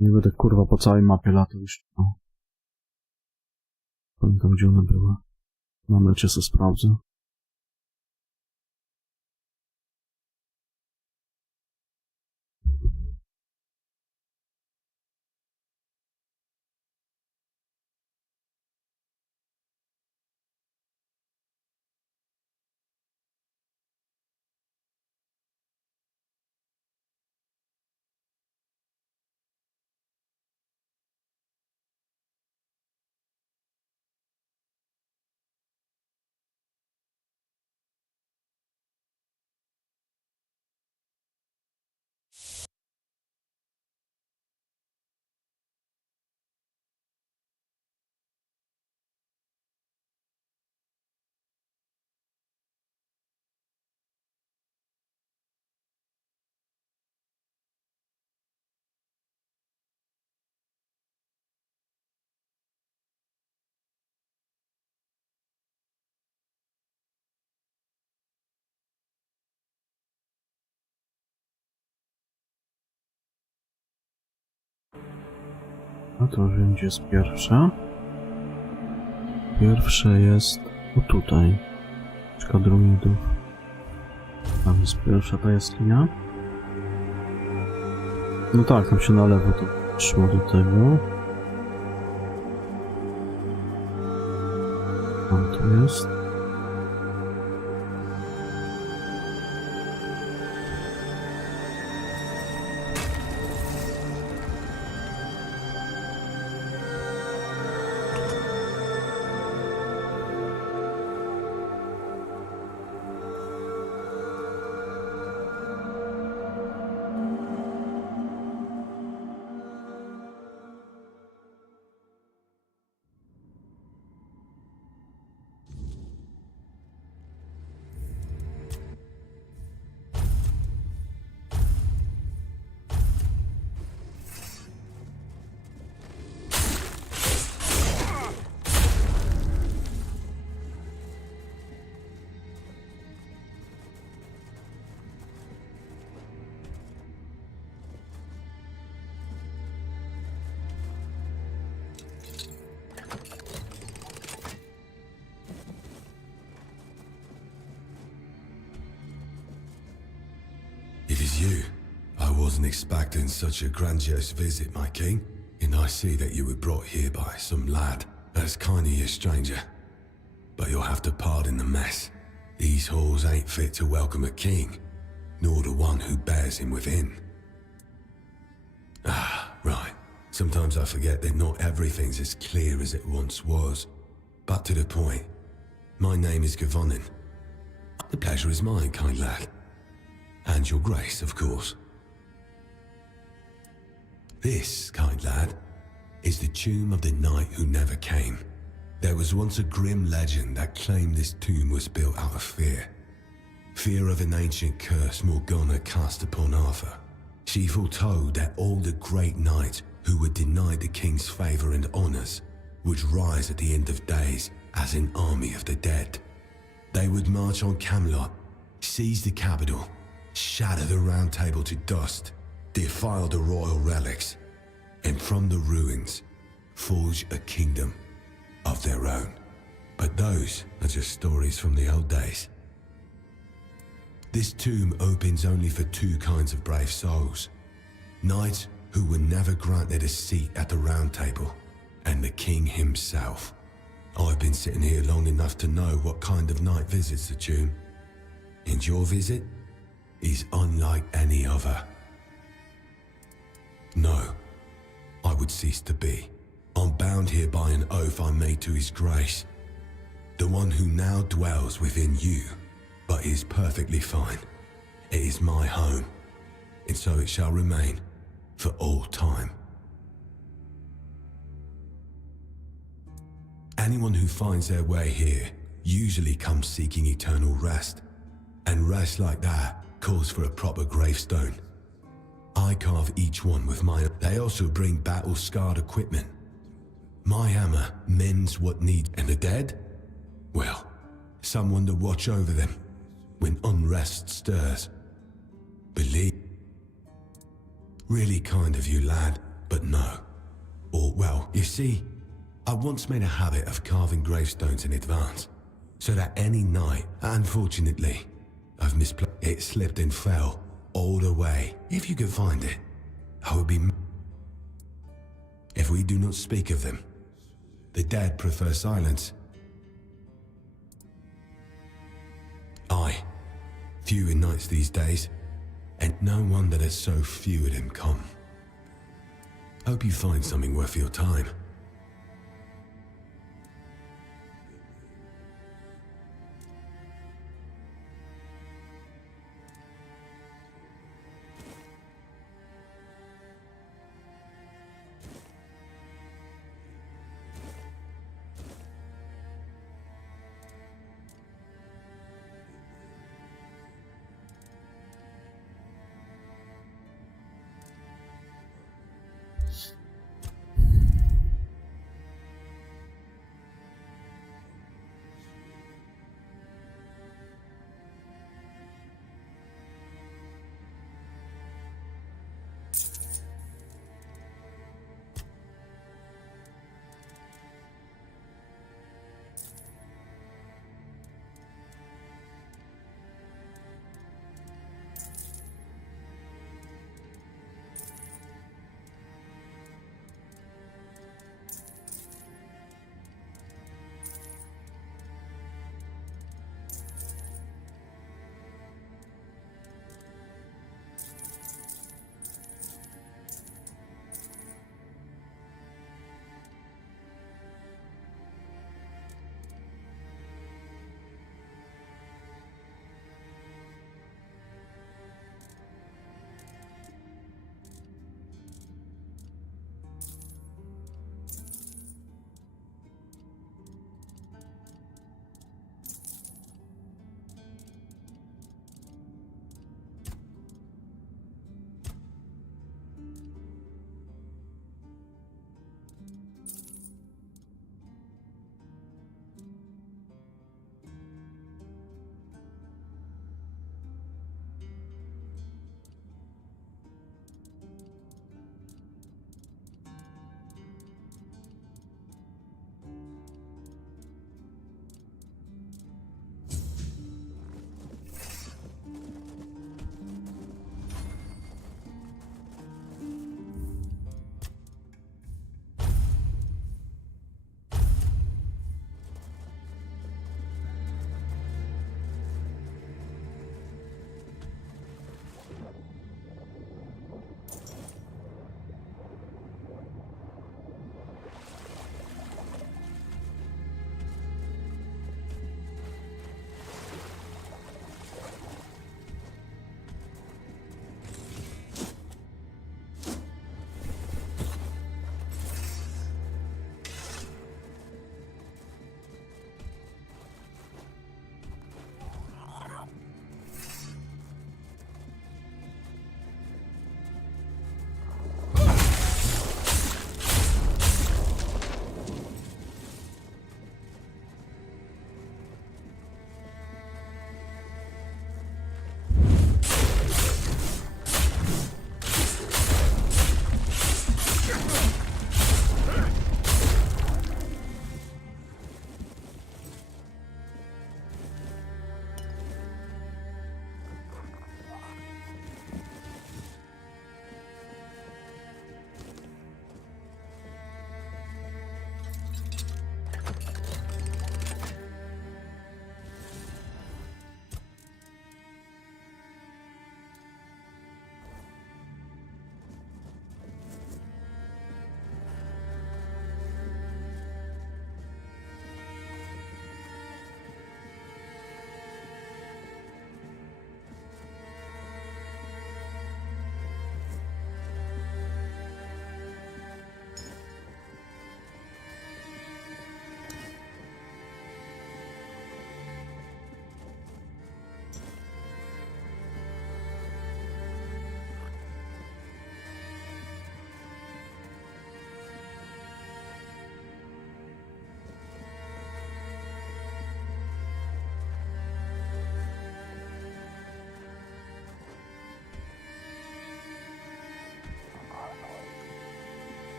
Nie będę kurwa po całej mapie latał już. No. Pamiętam, gdzie one były. Na mecie sobie sprawdzę. No to wiem, gdzie jest pierwsze. Pierwsze jest o tutaj. Druidów. Tam jest pierwsza ta jaskinia. No tak, tam się na lewo to szło do tego. Tam to jest. you. I wasn't expecting such a grandiose visit, my king, and I see that you were brought here by some lad. That's kind of you, stranger. But you'll have to pardon the mess. These halls ain't fit to welcome a king, nor the one who bears him within. Ah, right. Sometimes I forget that not everything's as clear as it once was. But to the point, my name is Gavonin. The pleasure is mine, kind lad. And your grace, of course. This, kind lad, is the tomb of the knight who never came. There was once a grim legend that claimed this tomb was built out of fear. Fear of an ancient curse Morgana cast upon Arthur. She foretold that all the great knights who were denied the king's favor and honors would rise at the end of days as an army of the dead. They would march on Camelot, seize the capital, shatter the Round Table to dust, defile the royal relics, and from the ruins, forge a kingdom of their own. But those are just stories from the old days. This tomb opens only for two kinds of brave souls. Knights who were never granted a seat at the Round Table, and the king himself. I've been sitting here long enough to know what kind of knight visits the tomb. And your visit is unlike any other. No, I would cease to be. I'm bound here by an oath I made to his grace. The one who now dwells within you, but is perfectly fine. It is my home, and so it shall remain for all time. Anyone who finds their way here usually comes seeking eternal rest, and rest like that calls for a proper gravestone. I carve each one with my... They also bring battle-scarred equipment. My hammer mends what needs... And the dead? Well, someone to watch over them when unrest stirs. Believe... Really kind of you, lad, but no. Or, well, you see, I once made a habit of carving gravestones in advance, so that any night, unfortunately, I've misplaced... It slipped and fell all the way. If you could find it, I would be... If we do not speak of them, the dead prefer silence. Aye, few in nights these days, and no wonder there's so few of them come. Hope you find something worth your time.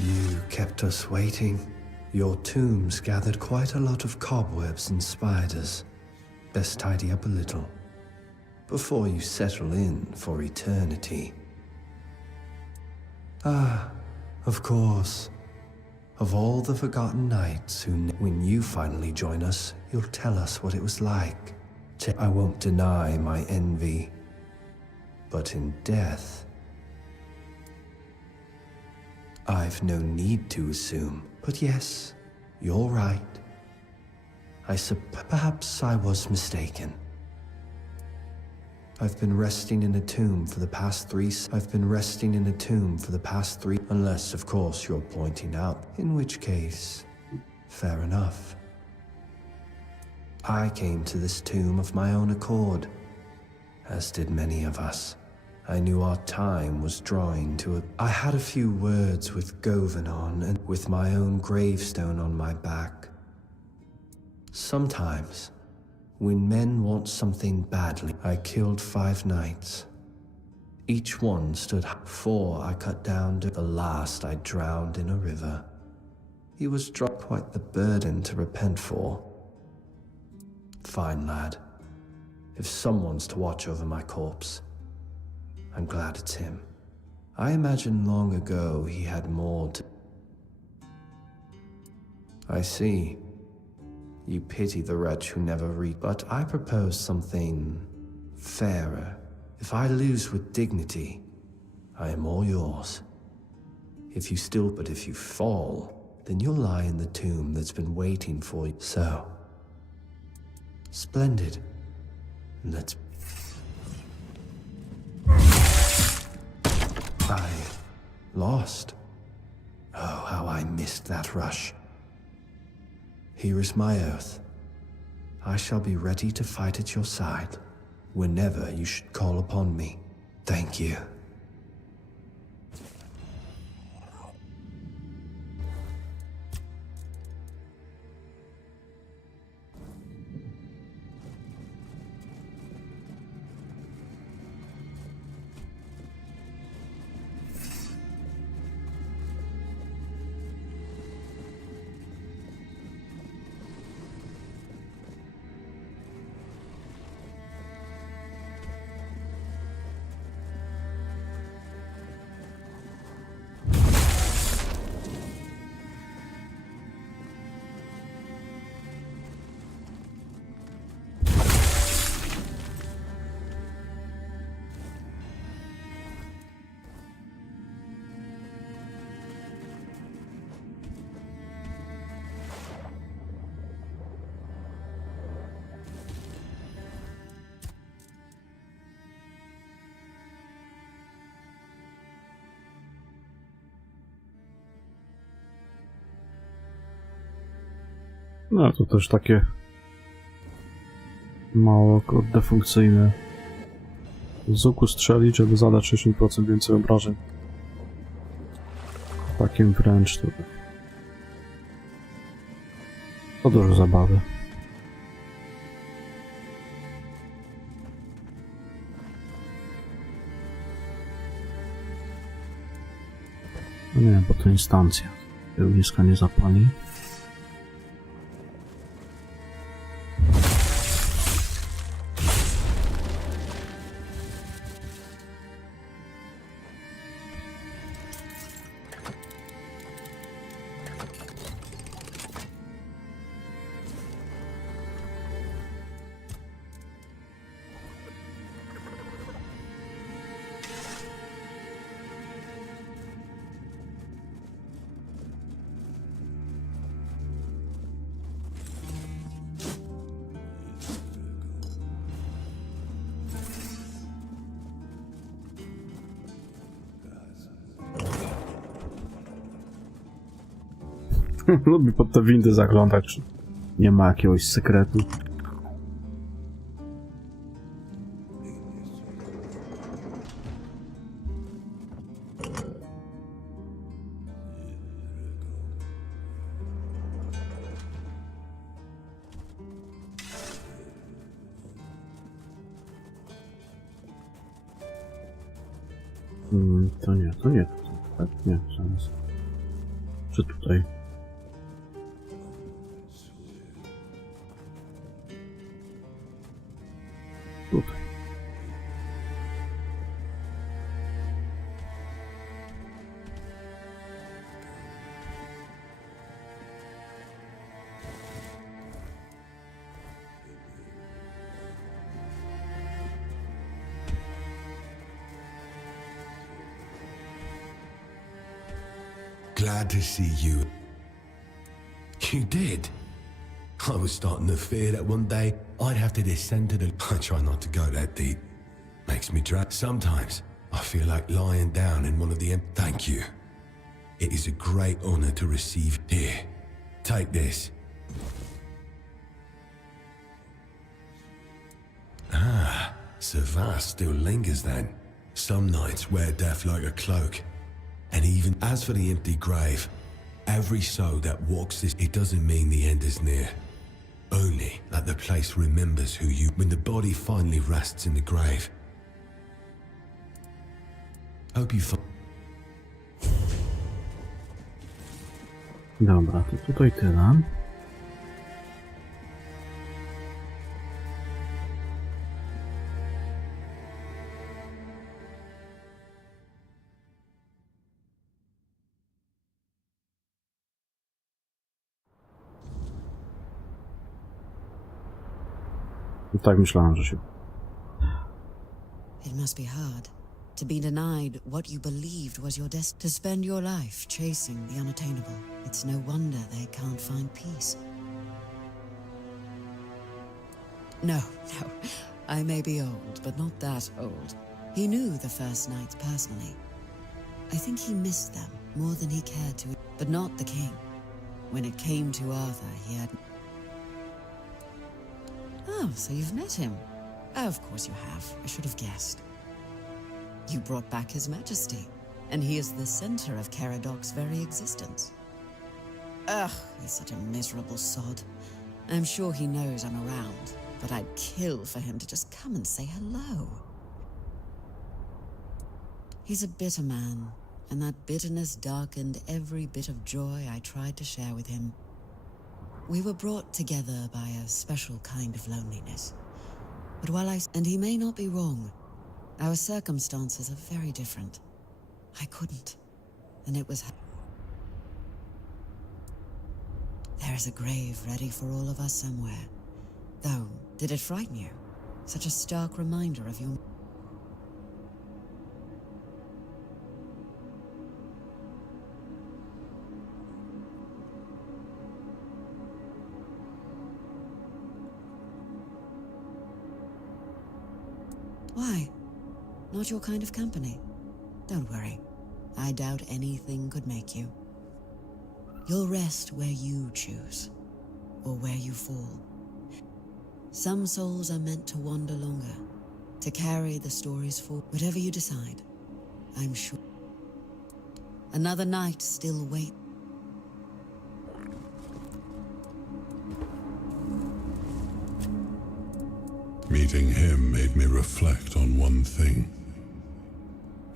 You kept us waiting. Your tombs gathered quite a lot of cobwebs and spiders. Best tidy up a little before you settle in for eternity. Ah, of course. Of all the forgotten nights when you finally join us, you'll tell us what it was like. I won't deny my envy, but in death, I've no need to assume. But yes, you're right. Perhaps I was mistaken. I've been resting in a tomb for the past three, unless, of course, you're pointing out, in which case, fair enough. I came to this tomb of my own accord, as did many of us. I knew our time was drawing to I had a few words with Govanon and with my own gravestone on my back. Sometimes, when men want something badly, I killed 5 knights. Each one stood 4 I cut down to the last I drowned in a river. He was quite the burden to repent for. Fine lad. If someone's to watch over my corpse, I'm glad it's him. I imagine long ago he had more to... I see. You pity the wretch who never reached, but I propose something fairer. If I lose with dignity, I am all yours. If you fall, then you'll lie in the tomb that's been waiting for you. So, splendid. Let's... I lost. Oh, how I missed that rush. Here is my oath. I shall be ready to fight at your side whenever you should call upon me. Thank you. No, to też takie mało defunkcyjne. Z łuku strzelić, żeby zadać 60% więcej obrażeń. Takim wręcz to dużo zabawy. No nie, bo to instancja. Ogniska nie zapali. Lubię pod te windy zaglądać, czy nie ma jakiegoś sekretu. To nie, tak? Nie, zaraz. Czy tutaj? Tutaj. Glad to see you. You did? I was starting to fear that one day I'd have to descend to the... I try not to go that deep. Makes me drag. Sometimes I feel like lying down in one of the... Thank you. It is a great honor to receive. Here, take this. Ah, Savas still lingers then. Some nights wear death like a cloak. And even as for the empty grave, every soul that walks this, it doesn't mean the end is near. Only that the place remembers who you, when the body finally rests in the grave. Hope you find... Dobra, to tutaj tyle. Tak myślałem, że się... It must be hard to be denied what you believed was your destiny, to spend your life chasing the unattainable. It's no wonder they can't find peace. No, I may be old, but not that old. He knew the First Knights personally. I think he missed them more than he cared to, but not the king. When it came to Arthur, he had... Oh, so you've met him. Oh, of course you have. I should have guessed. You brought back his majesty, and he is the center of Caradoc's very existence. Ugh, he's such a miserable sod. I'm sure he knows I'm around, but I'd kill for him to just come and say hello. He's a bitter man, and that bitterness darkened every bit of joy I tried to share with him. We were brought together by a special kind of loneliness. But while and he may not be wrong, our circumstances are very different. I couldn't, and it was... There is a grave ready for all of us somewhere. Though, did it frighten you? Such a stark reminder of your... Why? Not your kind of company? Don't worry. I doubt anything could make you. You'll rest where you choose, or where you fall. Some souls are meant to wander longer, to carry the stories forward. Whatever you decide, I'm sure. Another night still waits. Meeting him made me reflect on one thing.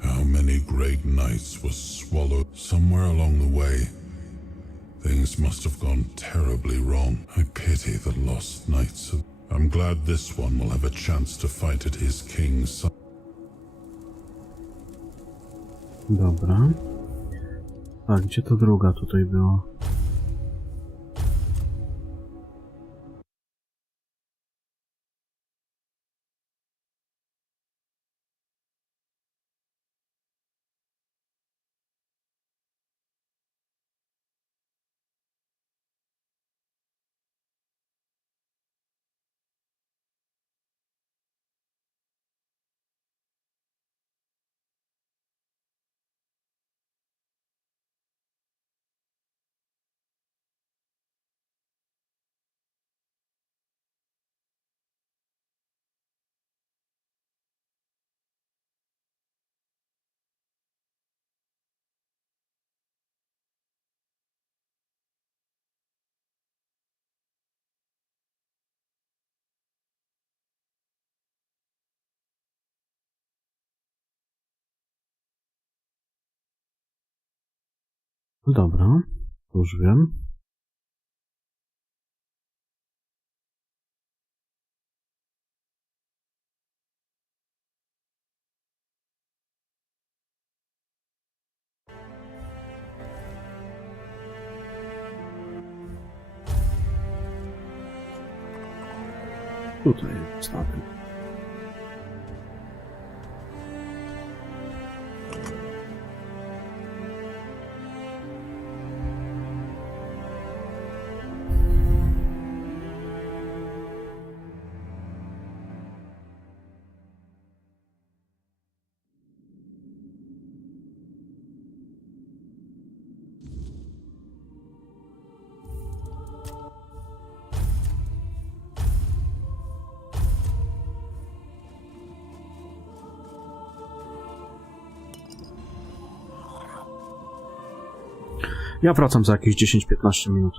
How many great knights were swallowed somewhere along the way. Things must have gone terribly wrong. I pity the lost knights. I'm glad this one will have a chance to fight at his king's side. Dobra. A gdzie to druga tutaj była? Dobra. Już wiem. Tutaj stawiam. Ja wracam za jakieś 10-15 minut.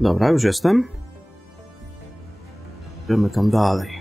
Dobra, już jestem. Idziemy tam dalej.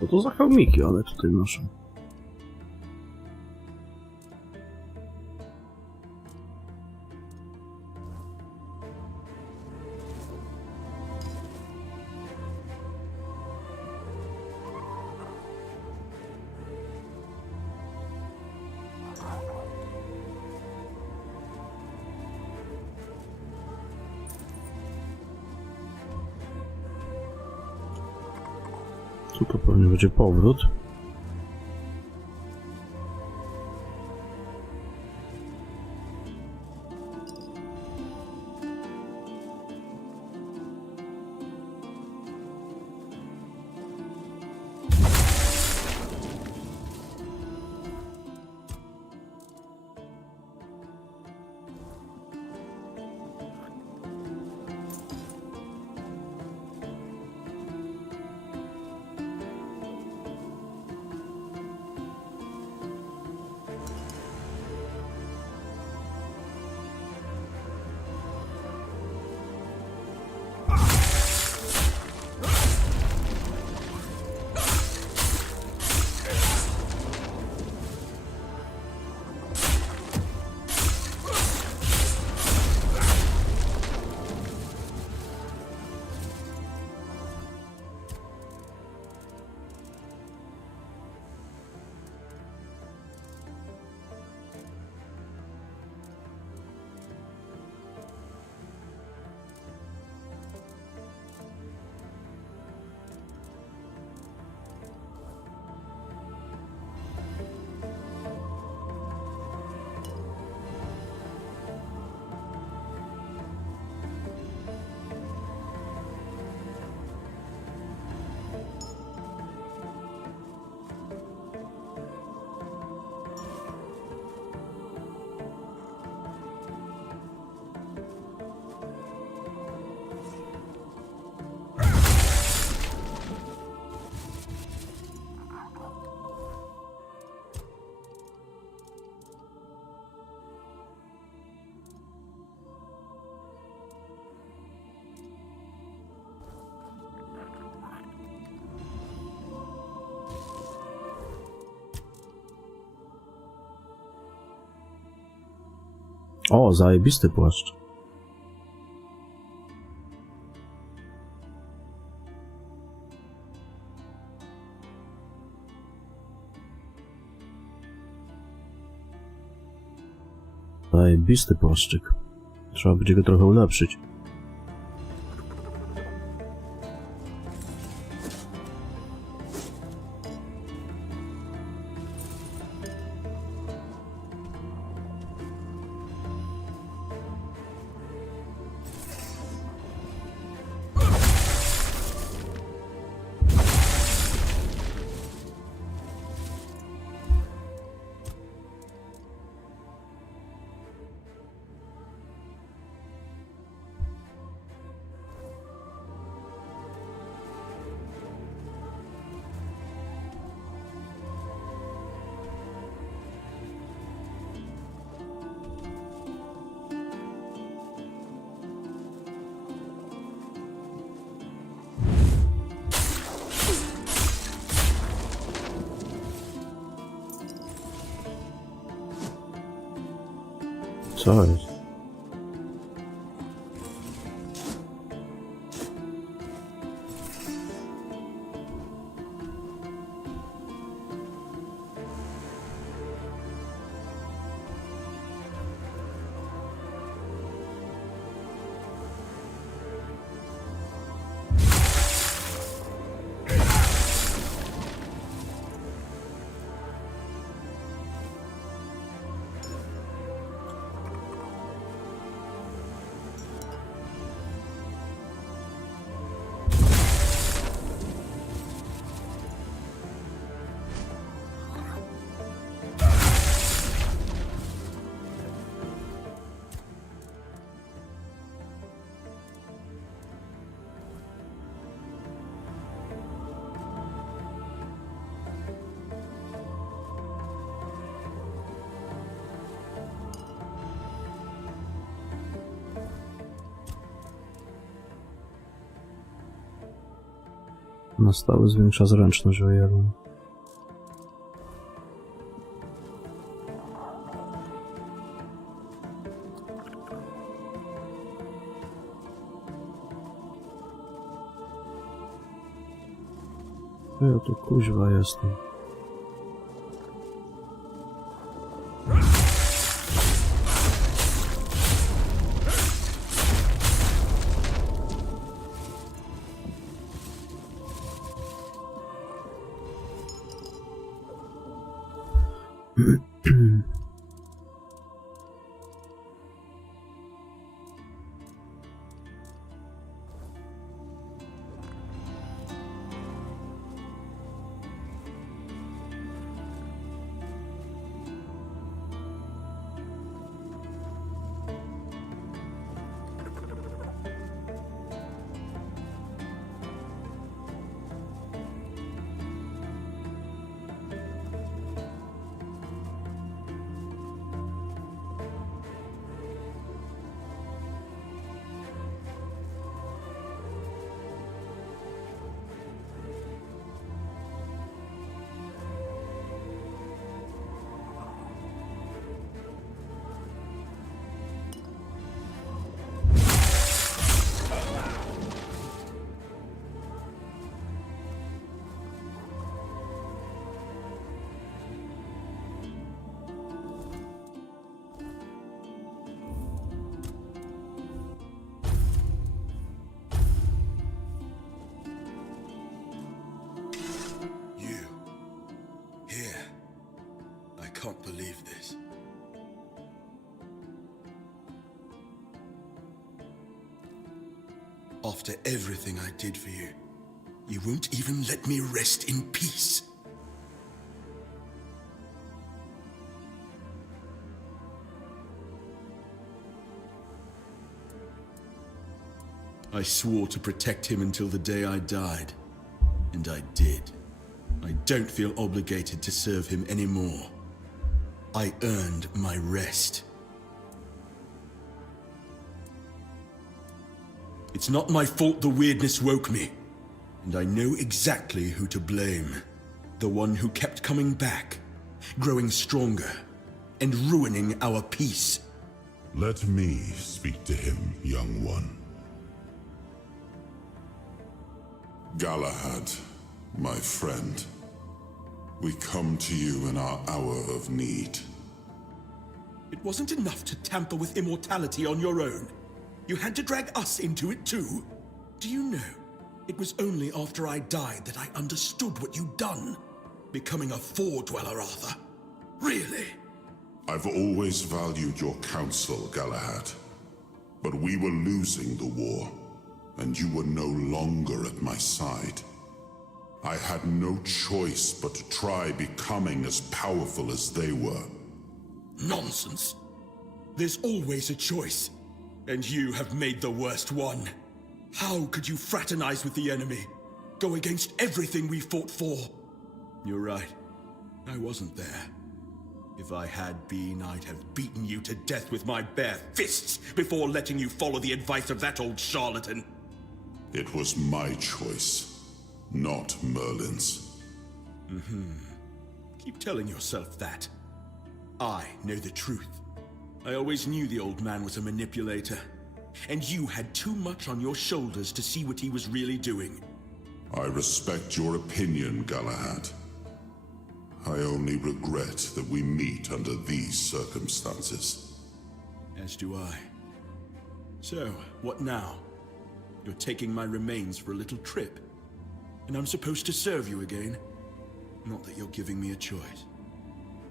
Co to za hełmiki, ale tutaj noszą. Tu to pewnie będzie powrót. O, zajebisty płaszcz. Zajebisty płaszczyk. Trzeba będzie go trochę ulepszyć. Co jest? Na stałe zwiększa zręczność o 1. Ja tu kuźwa jestem. I can't believe this. After everything I did for you, you won't even let me rest in peace. I swore to protect him until the day I died, and I did. I don't feel obligated to serve him anymore. I earned my rest. It's not my fault the weirdness woke me, and I know exactly who to blame. The one who kept coming back, growing stronger, and ruining our peace. Let me speak to him, young one. Galahad, my friend, we come to you in our hour of need. It wasn't enough to tamper with immortality on your own. You had to drag us into it too. Do you know, it was only after I died that I understood what you'd done. Becoming a Four-Dweller, Arthur. Really? I've always valued your counsel, Galahad. But we were losing the war, and you were no longer at my side. I had no choice but to try becoming as powerful as they were. Nonsense. There's always a choice, and you have made the worst one. How could you fraternize with the enemy? Go against everything we fought for? You're right. I wasn't there. If I had been, I'd have beaten you to death with my bare fists before letting you follow the advice of that old charlatan. It was my choice, not Merlin's. Keep telling yourself that. I know the truth. I always knew the old man was a manipulator. And you had too much on your shoulders to see what he was really doing. I respect your opinion, Galahad. I only regret that we meet under these circumstances. As do I. So, what now? You're taking my remains for a little trip. And I'm supposed to serve you again? Not that you're giving me a choice.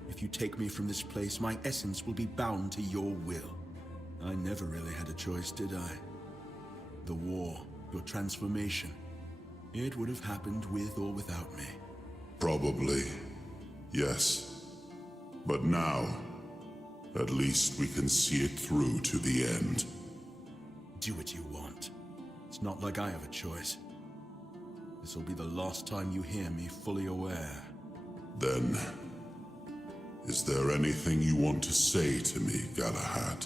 If you take me from this place, my essence will be bound to your will. I never really had a choice, did I? The war, your transformation. It would have happened with or without me. Probably, yes. But now, at least we can see it through to the end. Do what you want. It's not like I have a choice. This will be the last time you hear me fully aware. Then, is there anything you want to say to me, Galahad?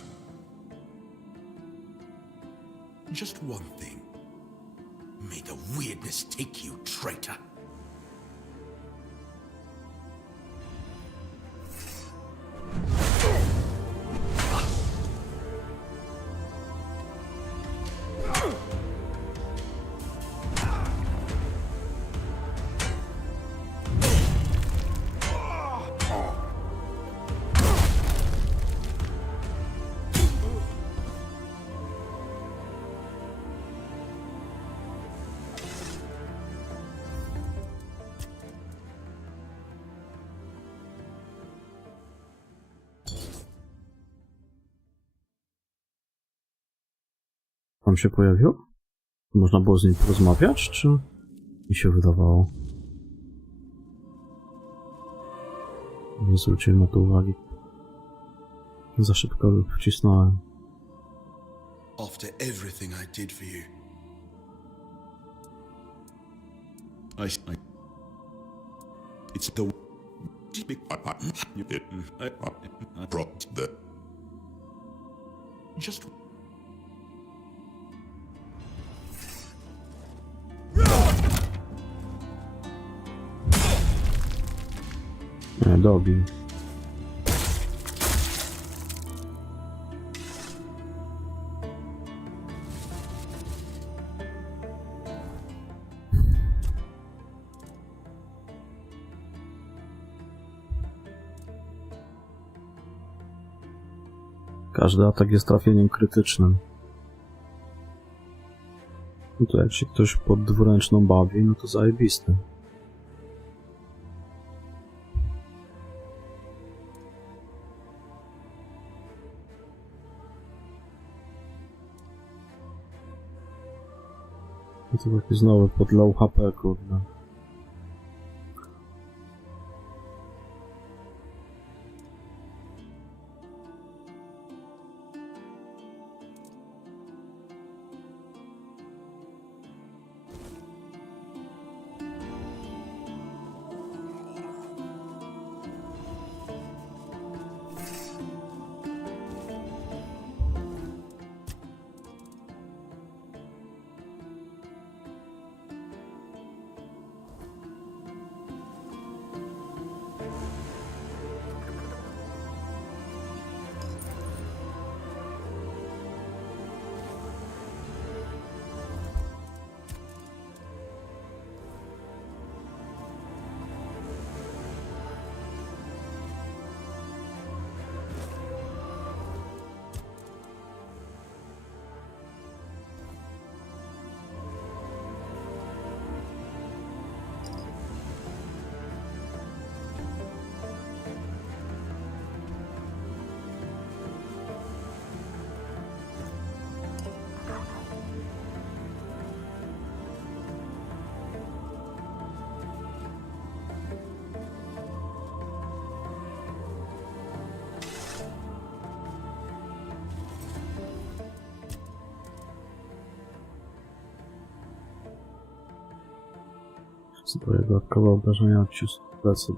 Just one thing. May the weirdness take you, traitor. Tam się pojawił? Można było z nim porozmawiać, czy mi się wydawało? Nie zwróciłem na to uwagi. Za szybko wcisnąłem. After everything I did for you, it's the just nie, dobił. Każdy atak jest trafieniem krytycznym. No to jak się ktoś pod dwuręczną bawi, no to zajebisty. I to taki znowu pod low HP, kurde. Zbroję dodatkowe obrażenia od ciosów w plecy.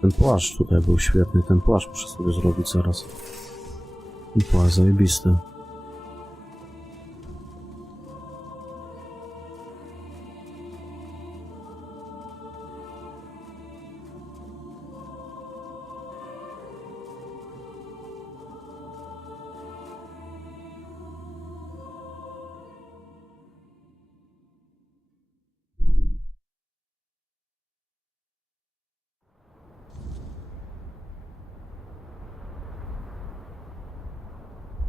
Ten płaszcz tutaj był świetny, ten płaszcz muszę sobie zrobić zaraz. Ten płaszcz zajebisty.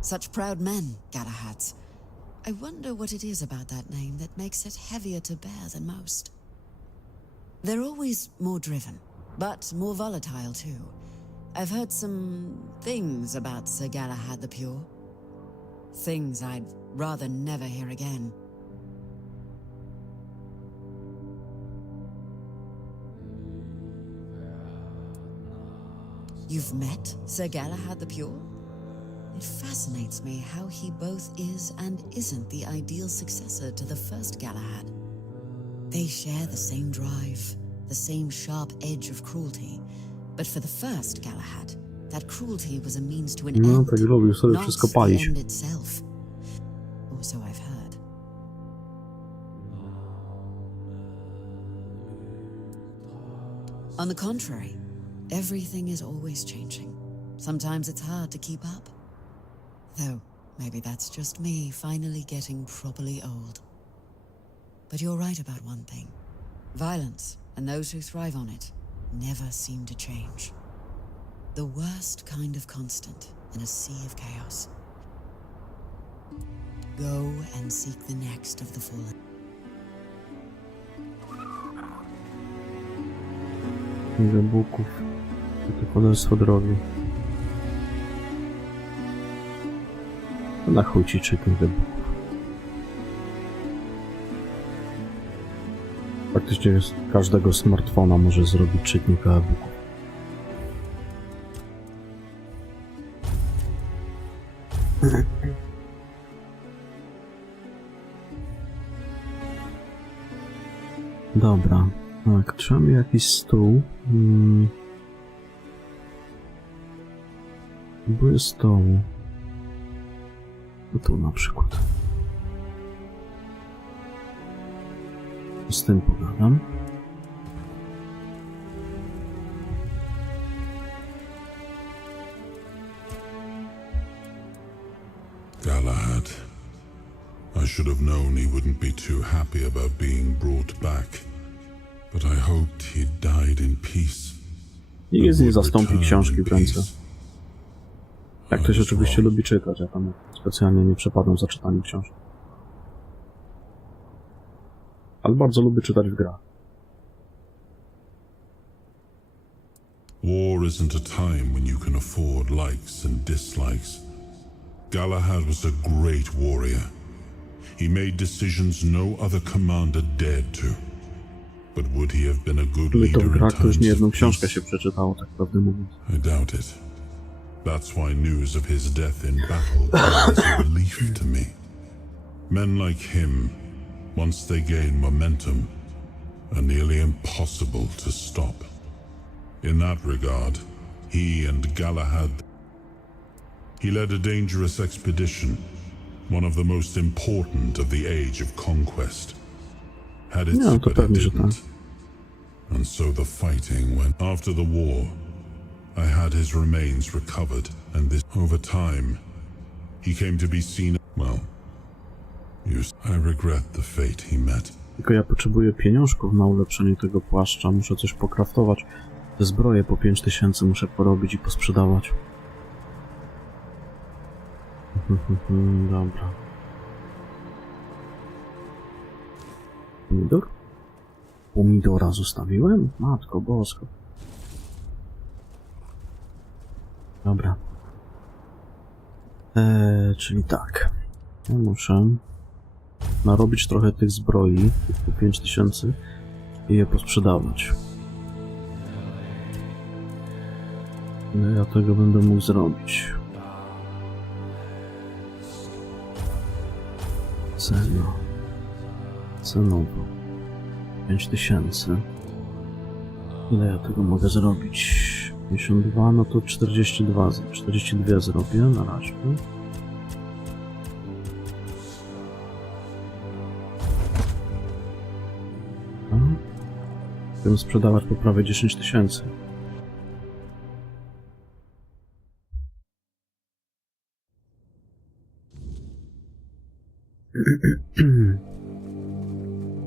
Such proud men, Galahads. I wonder what it is about that name that makes it heavier to bear than most. They're always more driven, but more volatile too. I've heard some things about Sir Galahad the Pure. Things I'd rather never hear again. You've met Sir Galahad the Pure? It fascinates me how he both is and isn't the ideal successor to the first Galahad. They share the same drive, the same sharp edge of cruelty, but for the first Galahad, that cruelty was a means to an No, end, tak lubił sobie not wszystko the palić. end itself. Or so I've heard. On the contrary, everything is always changing. Sometimes it's hard to keep up. Though, maybe that's just me finally getting properly old. But you're right about one thing. Violence, and those who thrive on it, never seem to change. The worst kind of constant in a sea of chaos. Go and seek the next of the fallen. Ile buków. To podobieństwo drogi. Na chuj ci czytnik buków. Faktycznie z każdego smartfona może zrobić czytnik e-booków. Dobra, tak, trzeba mi jakiś stół. Próbuję stołu. No tu na przykład. Z tym pogadam. Galahad. I should have known he wouldn't be too happy about being brought back. But I hoped he'd died in peace. I z niej zastąpi książki w ręce. Jak ktoś oczywiście lubi czytać, ja tam specjalnie nie przepadam za czytaniem książek. Ale bardzo lubię czytać w grach. War isn't a time when you can afford likes and dislikes. Galahad was a great warrior. He made decisions no other commander dared to. But would he have been a good leader in to już nie times jedną of książkę peace? się przeczytało, tak prawdę mówiąc. I doubt it. That's why news of his death in battle was a relief to me. Men like him, once they gain momentum, are nearly impossible to stop. In that regard, he and Galahad, he led a dangerous expedition, one of the most important of the Age of Conquest. Had its No, to but it pewnie, że tak. didn't. And so the fighting went. After the war, I had his remains recovered, and this, over time, he came to be seen, well, I regret the fate he met. Tylko ja potrzebuję pieniążków na ulepszenie tego płaszcza, muszę coś pokraftować. Te zbroje po 5000 muszę porobić i posprzedawać. Dobra. Pomidor? Pomidora zostawiłem? Matko bosko. Dobra. Czyli tak. Ja muszę narobić trochę tych zbroi, tych po 5000 i je posprzedawać. No ja tego będę mógł zrobić. Cenowo. 5000. Ile ja tego mogę zrobić? 52, no to 42 zrobię na razie. Chcę sprzedawać po prawie 10 000.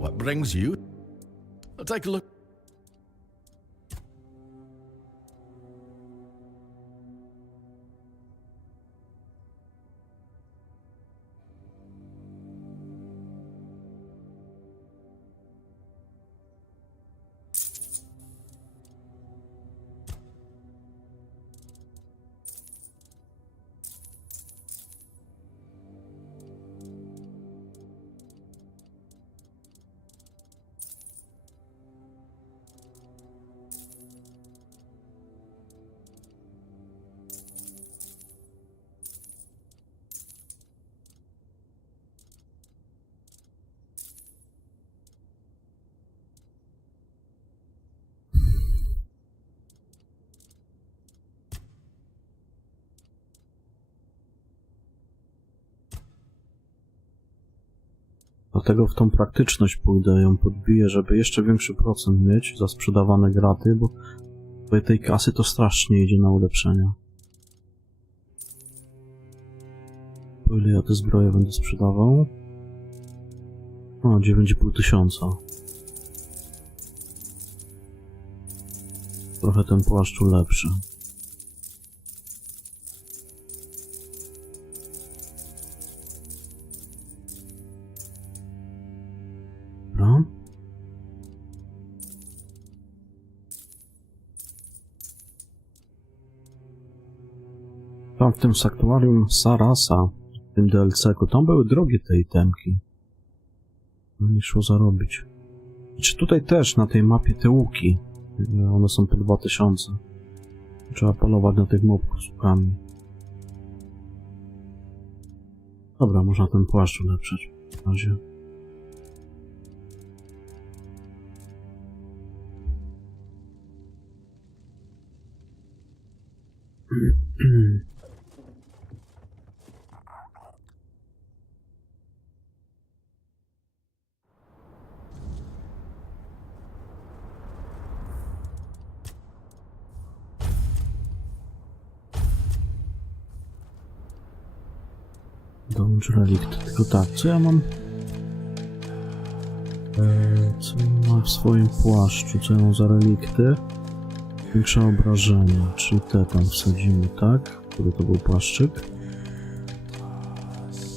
What brings you? I'll take a look. Dlatego w tą praktyczność pójdę, ją podbiję, żeby jeszcze większy procent mieć za sprzedawane graty, bo tej kasy to strasznie idzie na ulepszenia. Po ile ja te zbroje będę sprzedawał? O, 9,5 tysiąca. Trochę ten płaszcz lepszy. Dobra. Tam w tym saktuarium Sarasa, w tym DLC-ku, tam były drogie te itemki. No nie szło zarobić. Czy tutaj też na tej mapie te łuki? One są po 2000. Trzeba polować na tych mobków z łukami. Dobra, można ten płaszcz ulepszyć w razie. Dołącz relikt. Tylko tak, co ja mam? Co mam w swoim płaszczu? Co ja mam za relikty? Większe obrażenia, czyli te tam wsadzimy, tak? Który to był płaszczyk?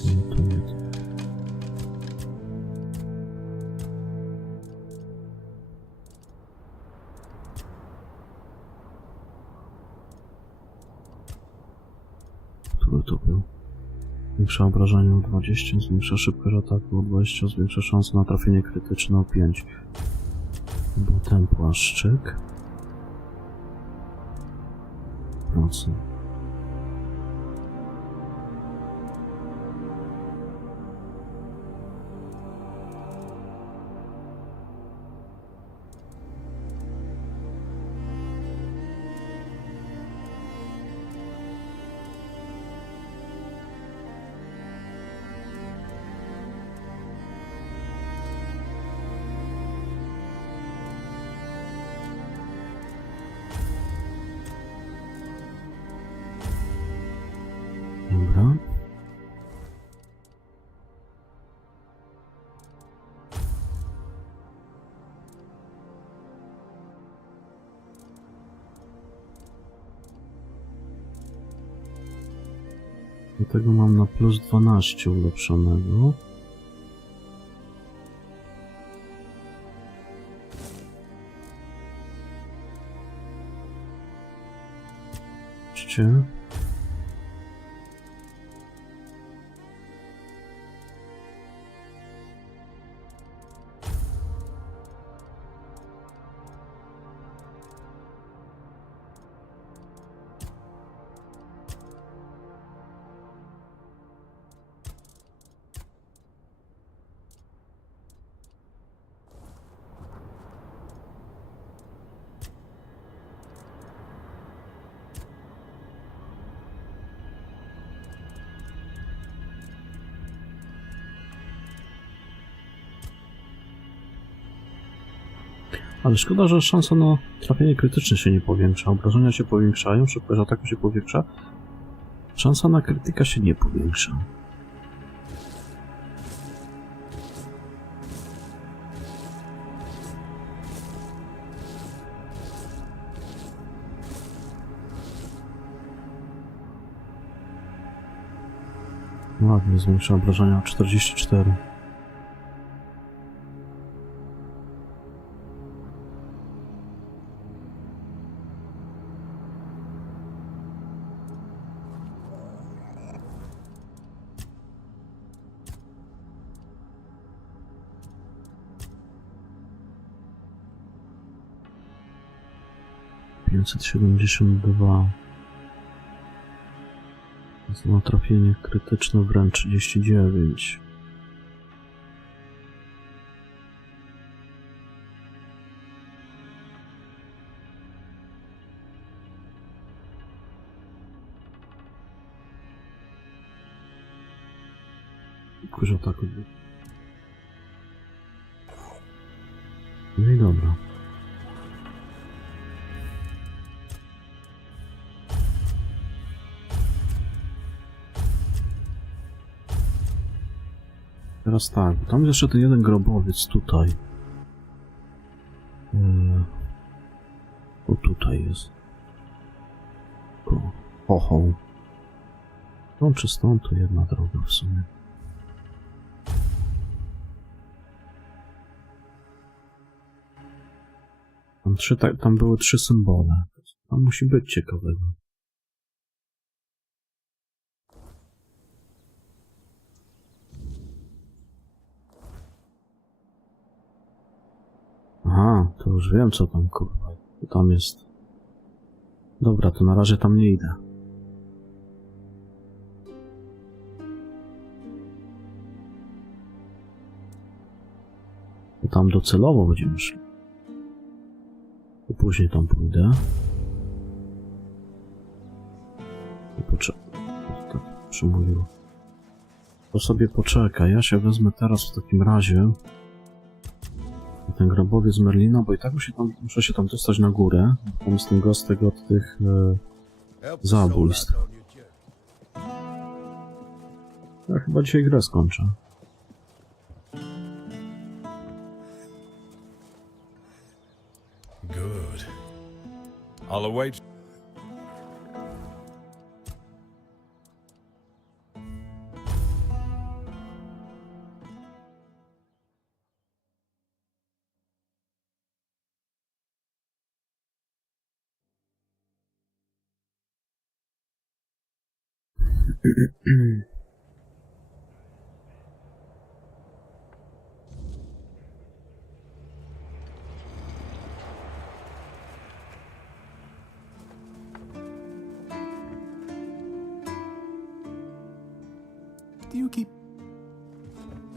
No to nie. Który to był? Zwiększa obrażenie o 20, zwiększa szybkość ataku o 20, zwiększa szanse na trafienie krytyczne o 5. Był ten płaszczyk. Procent. Dobra. Do tego mam na plus 12 ulepszonego. Patrzcie. Ale szkoda, że szansa na trafienie krytyczne się nie powiększa. Obrażenia się powiększają, szybkość ataku się powiększa. Szansa na krytyka się nie powiększa. Ładnie, zwiększa obrażenia o 44. Na trafienie krytyczne wręcz 39. Kurz ataku. No i dobra. Teraz tak, tam jest jeszcze ten jeden grobowiec tutaj. O, tutaj jest. Pochoł. Stąd czy stąd to jedna droga w sumie. Tam były 3 symbole. Tam musi być ciekawego. Aha, to już wiem co tam kurwa. Tam jest. Dobra, to na razie tam nie idę. To tam docelowo będziemy szli. To później tam pójdę. Tak przymówił. To sobie poczeka. Ja się wezmę teraz w takim razie ten grobowiec Merlina, bo i tak muszę się tam dostać na górę. Tam jest ten gostek od tych zabójstw. Ja chyba dzisiaj grę skończę. Good. I'll await.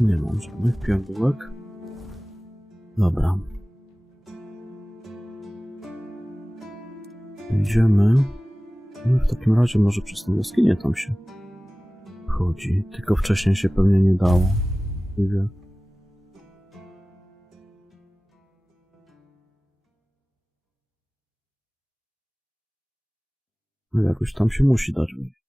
Nie mam żadnych pierdółek. Dobra. Idziemy. No w takim razie może przez tą jaskinię tam się chodzi. Tylko wcześniej się pewnie nie dało. Nie wiem. No jakoś tam się musi dać wyjść.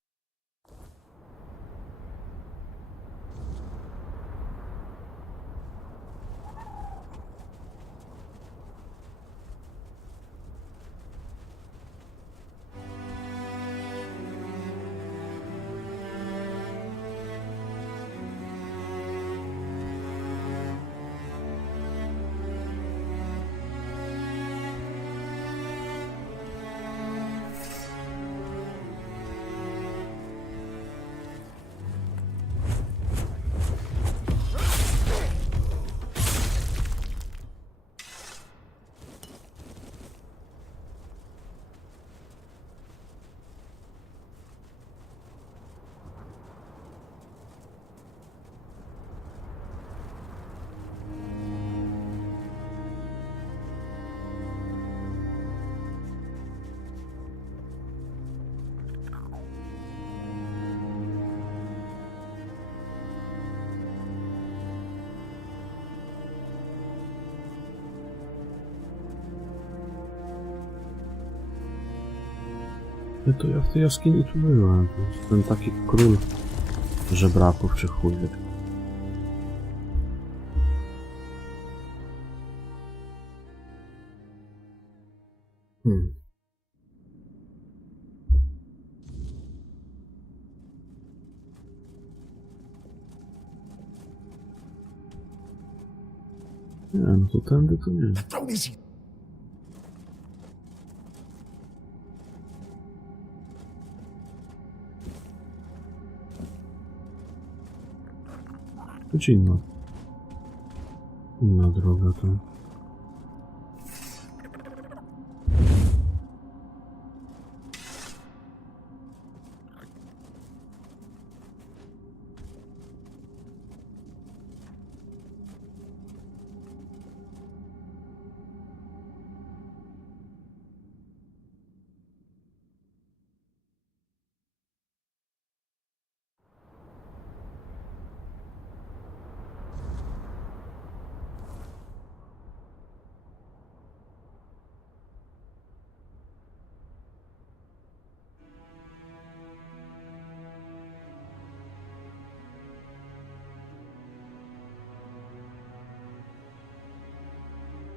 To ja w tej jaskini tu byłem. To jest ten taki król żebraków czy chujek. Nie, no to tędy to nie. To inna droga to.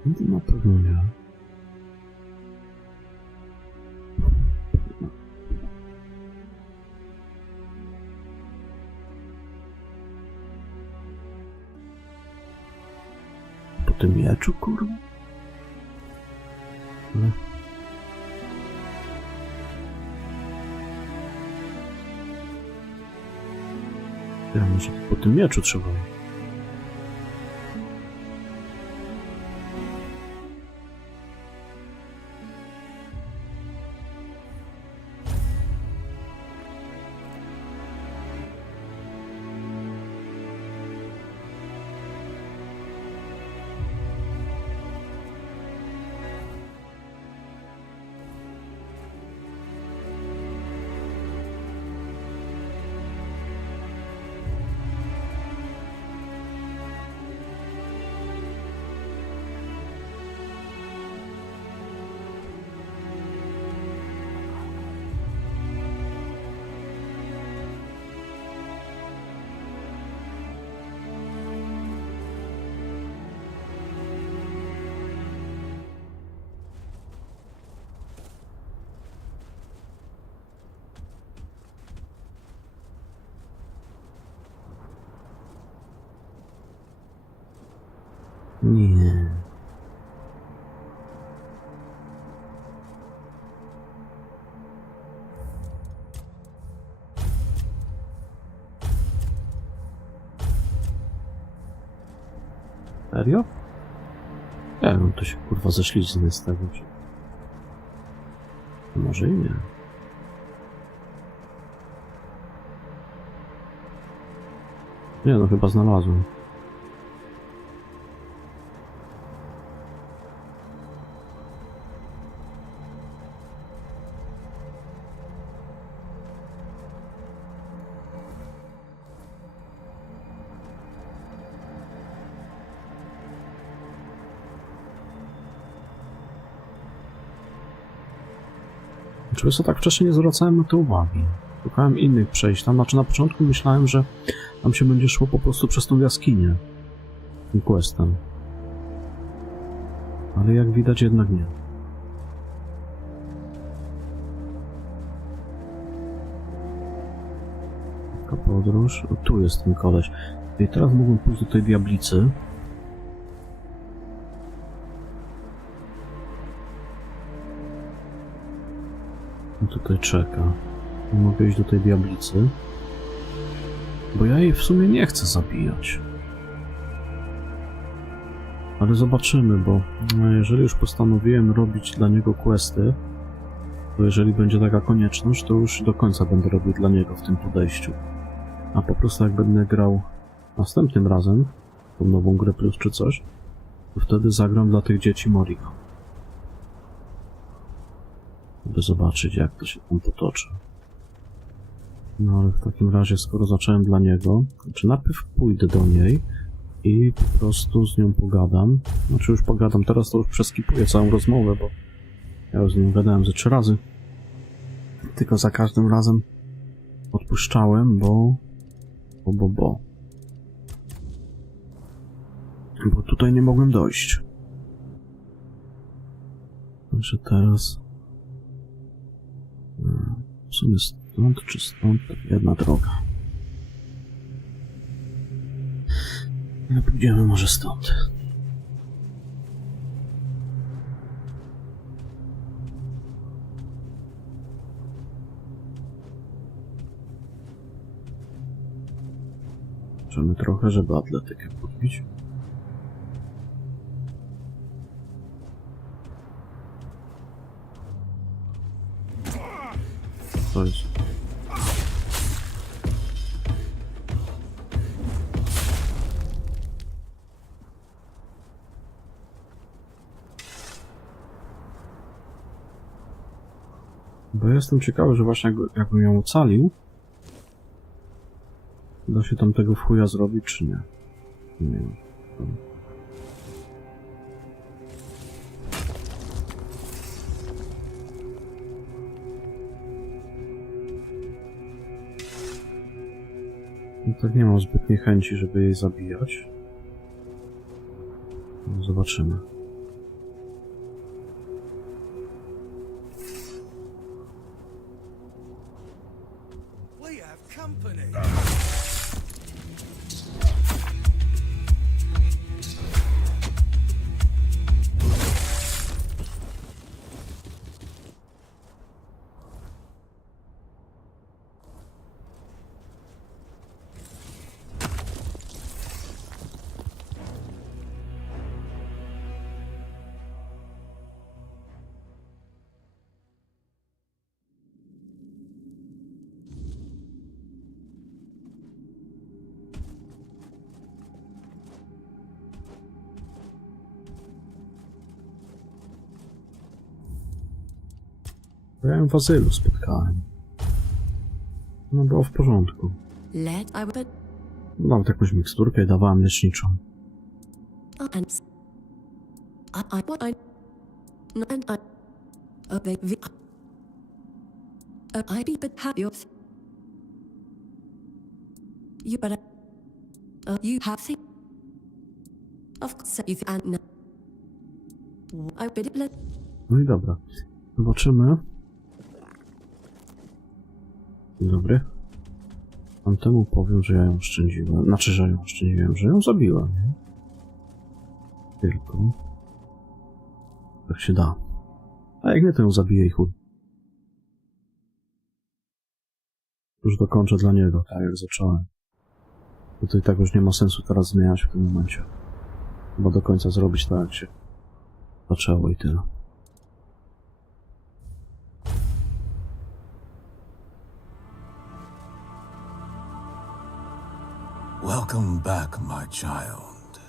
Na pewno nie. Po tym mieczu, kurwa? Ale... Ja może po tym mieczu trzeba. Nie. Serio? Nie wiem, to się kurwa ześlizny z tego. Może i nie. Nie no, chyba znalazłem. Oczywiście tak wcześniej nie zwracałem na to uwagi. Szukałem innych przejść tam, znaczy na początku myślałem, że tam się będzie szło po prostu przez tą jaskinię. Tym questem. Ale jak widać jednak nie. Taka podróż. O, tu jest ten koleś. I teraz mógłbym pójść do tej diablicy. Tutaj czeka. Nie mogę iść do tej diablicy. Bo ja jej w sumie nie chcę zabijać. Ale zobaczymy, bo jeżeli już postanowiłem robić dla niego questy, to jeżeli będzie taka konieczność, to już do końca będę robił dla niego w tym podejściu. A po prostu jak będę grał następnym razem, tą nową grę plus czy coś, to wtedy zagram dla tych dzieci Morika. By zobaczyć, jak to się tam potoczy. No ale w takim razie, skoro zacząłem dla niego, znaczy najpierw pójdę do niej i po prostu z nią pogadam. Znaczy już pogadam, teraz to już przeskipuję całą rozmowę, bo ja już z nią gadałem ze 3 razy. Tylko za każdym razem odpuszczałem, bo tutaj nie mogłem dojść. Także teraz... W sumie stąd czy stąd jedna droga. No pójdziemy może stąd. Możemy trochę, żeby atletykę podbić. To jest. Bo jestem ciekawy, że właśnie jakbym ją ocalił, da się tam tego w chuja zrobić, czy nie? Nie wiem. No tak nie mam zbytniej chęci, żeby jej zabijać. No zobaczymy. company. Ja ją w azylu spotkałem. No było w porządku. Nawet jakąś miksturkę dawałem leczniczą. No i dobra. Zobaczymy. Dzień dobry. Tam temu powiem, że ja ją oszczędziłem. Znaczy, że ją oszczędziłem, że ją zabiłem, nie? Tylko... tak się da. A jak nie, to ją zabiję i chuj. Już dokończę dla niego, tak jak zacząłem. Tutaj tak już nie ma sensu teraz zmieniać w tym momencie. Chyba do końca zrobić tak, jak się zaczęło i tyle. Welcome back, my child.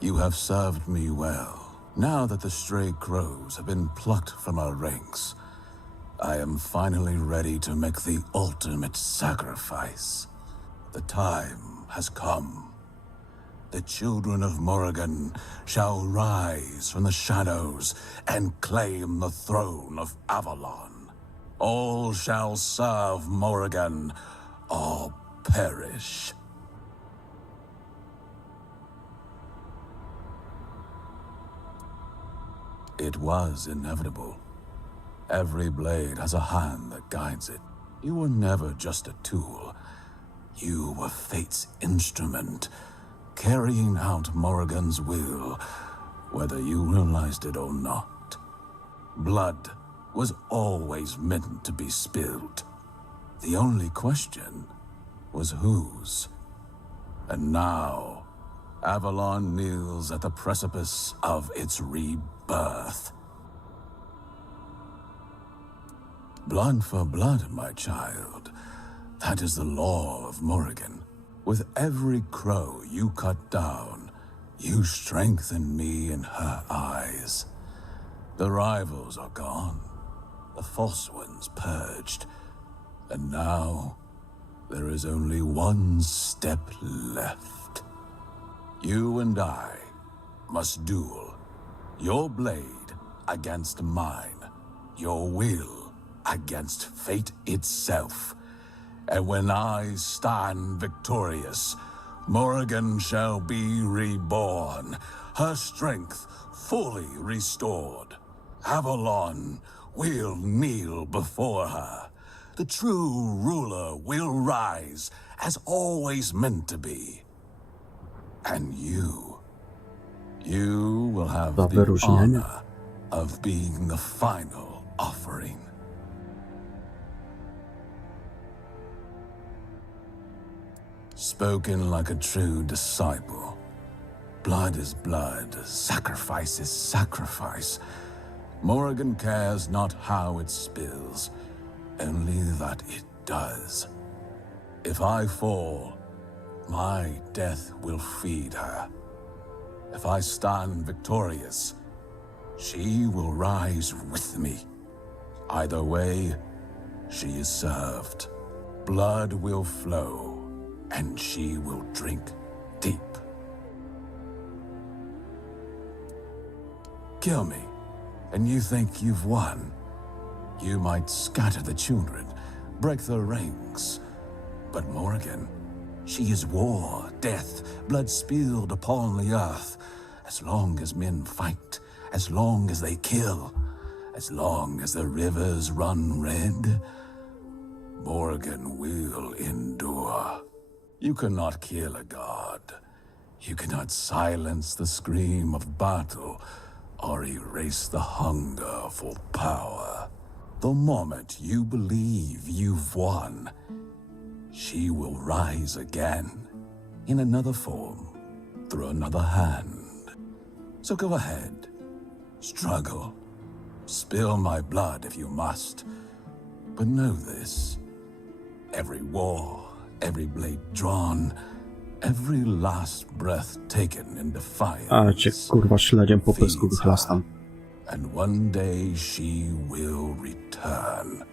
You have served me well. Now that the stray crows have been plucked from our ranks, I am finally ready to make the ultimate sacrifice. The time has come. The children of Morrigan shall rise from the shadows and claim the throne of Avalon. All shall serve Morrigan or perish. It was inevitable. Every blade has a hand that guides it. You were never just a tool. You were fate's instrument, carrying out Morrigan's will, whether you realized it or not. Blood was always meant to be spilled. The only question was whose. And now, Avalon kneels at the precipice of its rebirth. Blood for blood, my child. That is the law of Morrigan. With every crow you cut down, you strengthen me in her eyes. The rivals are gone, the false ones purged, and now there is only one step left. You and I must duel. Your blade against mine. Your will against fate itself. And when I stand victorious, Morrigan shall be reborn, her strength fully restored. Avalon will kneel before her. The true ruler will rise, as always meant to be. And you will have the honor of being the final offering. Spoken like a true disciple. Blood is blood, sacrifice is sacrifice. Morrigan cares not how it spills, only that it does. If I fall, my death will feed her. If I stand victorious, she will rise with me. Either way, she is served. Blood will flow, and she will drink deep. Kill me, and you think you've won. You might scatter the children, break their ranks. But Morrigan, she is war, death, blood spilled upon the earth. As long as men fight, as long as they kill, as long as the rivers run red, Morgan will endure. You cannot kill a god. You cannot silence the scream of battle or erase the hunger for power. The moment you believe you've won, she will rise again, in another form, through another hand. So go ahead, struggle, spill my blood if you must. But know this, every war, every blade drawn, every last breath taken in defiance. A cię kurwa śledziem po pysku wychlastam. And one day she will return.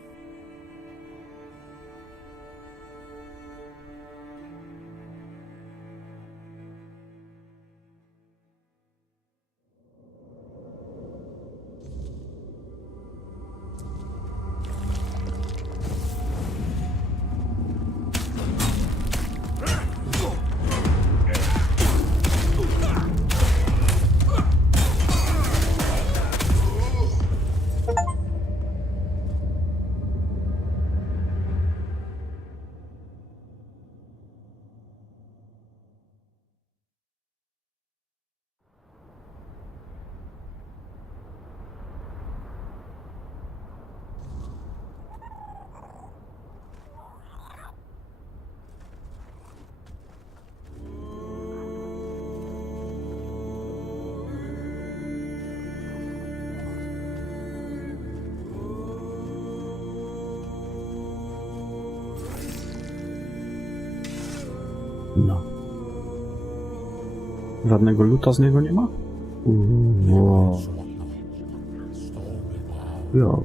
No. Żadnego luta z niego nie ma? Wow. Jo.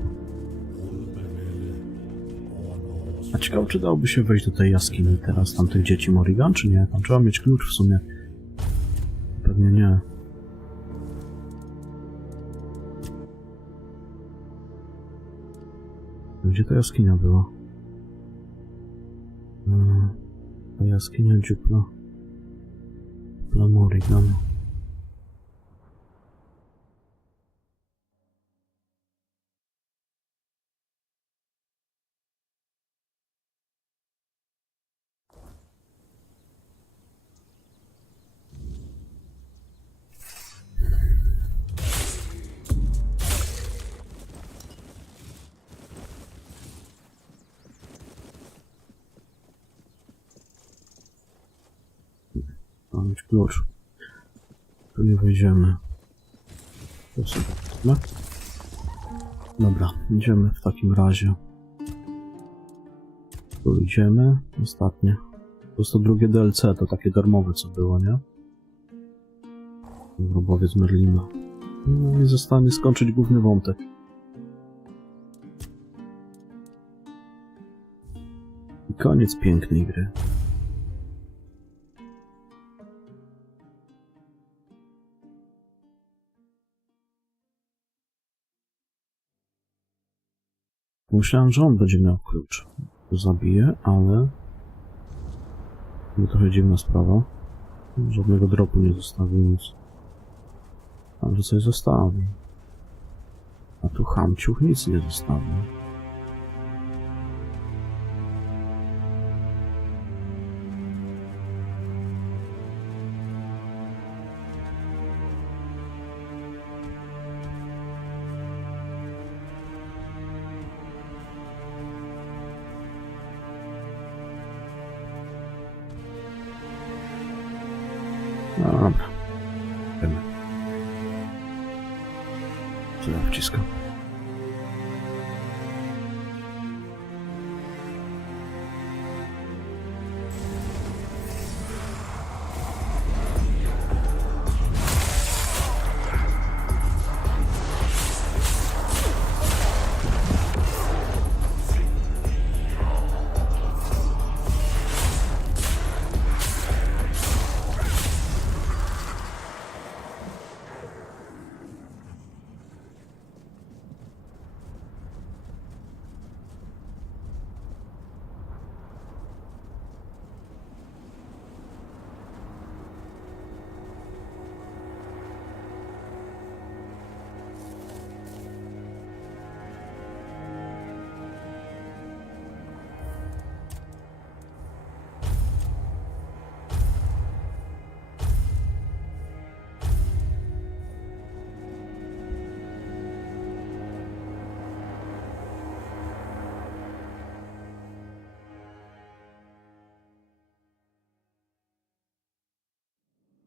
A ciekawe, czy dałoby się wejść do tej jaskini teraz, tamtych dzieci Morrigan, czy nie? Tam trzeba mieć klucz w sumie. Pewnie nie. Gdzie ta jaskinia była? Ta jaskinia dziupla. Dla Morrigan. Mam mieć klucz. Tu nie wejdziemy. To sobie. No. Dobra, idziemy w takim razie. Tu idziemy. Ostatnie. To jest to drugie DLC, to takie darmowe co było, nie? Grobowiec Merlina. No i zostanie skończyć główny wątek. I koniec pięknej gry. Myślałem, że on będzie miał klucz. To zabiję, ale... To trochę dziwna sprawa. Żadnego dropu nie zostawił, nic. Ale coś zostawił. A tu Hamciuch nic nie zostawił. No dobra. Wiemy. Co ja wciskam?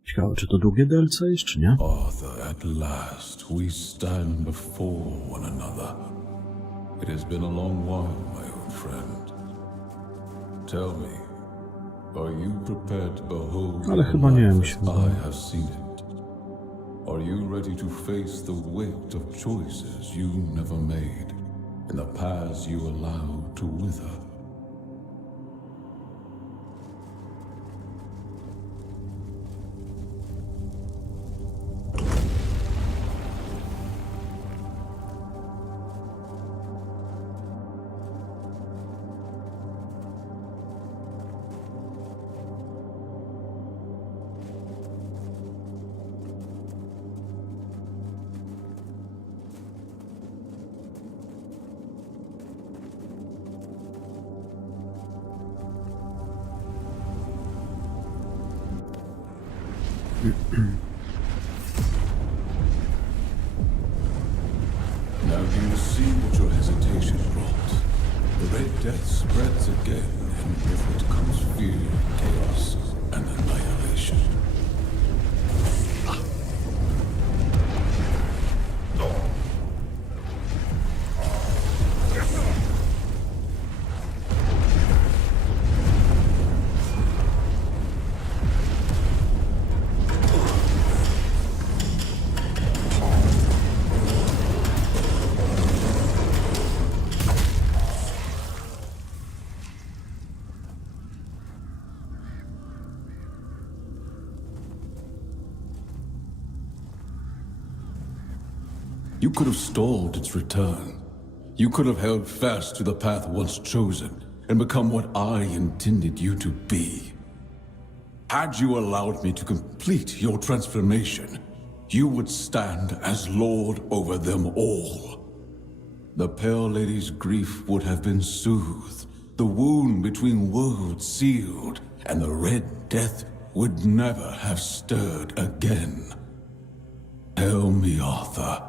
Ciekawe, czy to długie DLC jest, czy nie? Arthur, at last we stand before one another. It has been a long while, my old friend. Tell me, are you prepared to behold Ale chyba nie, mi się I wydaje. have seen it? Are you ready to face the weight of choices you never made and the paths you allowed to wither? Now do you see what your hesitation brought? The Red Death spreads again, and with it comes fear, chaos, and annihilation. You could have stalled its return. You could have held fast to the path once chosen and become what I intended you to be. Had you allowed me to complete your transformation, you would stand as lord over them all. The Pale Lady's grief would have been soothed, the wound between worlds sealed, and the Red Death would never have stirred again. Tell me, Arthur,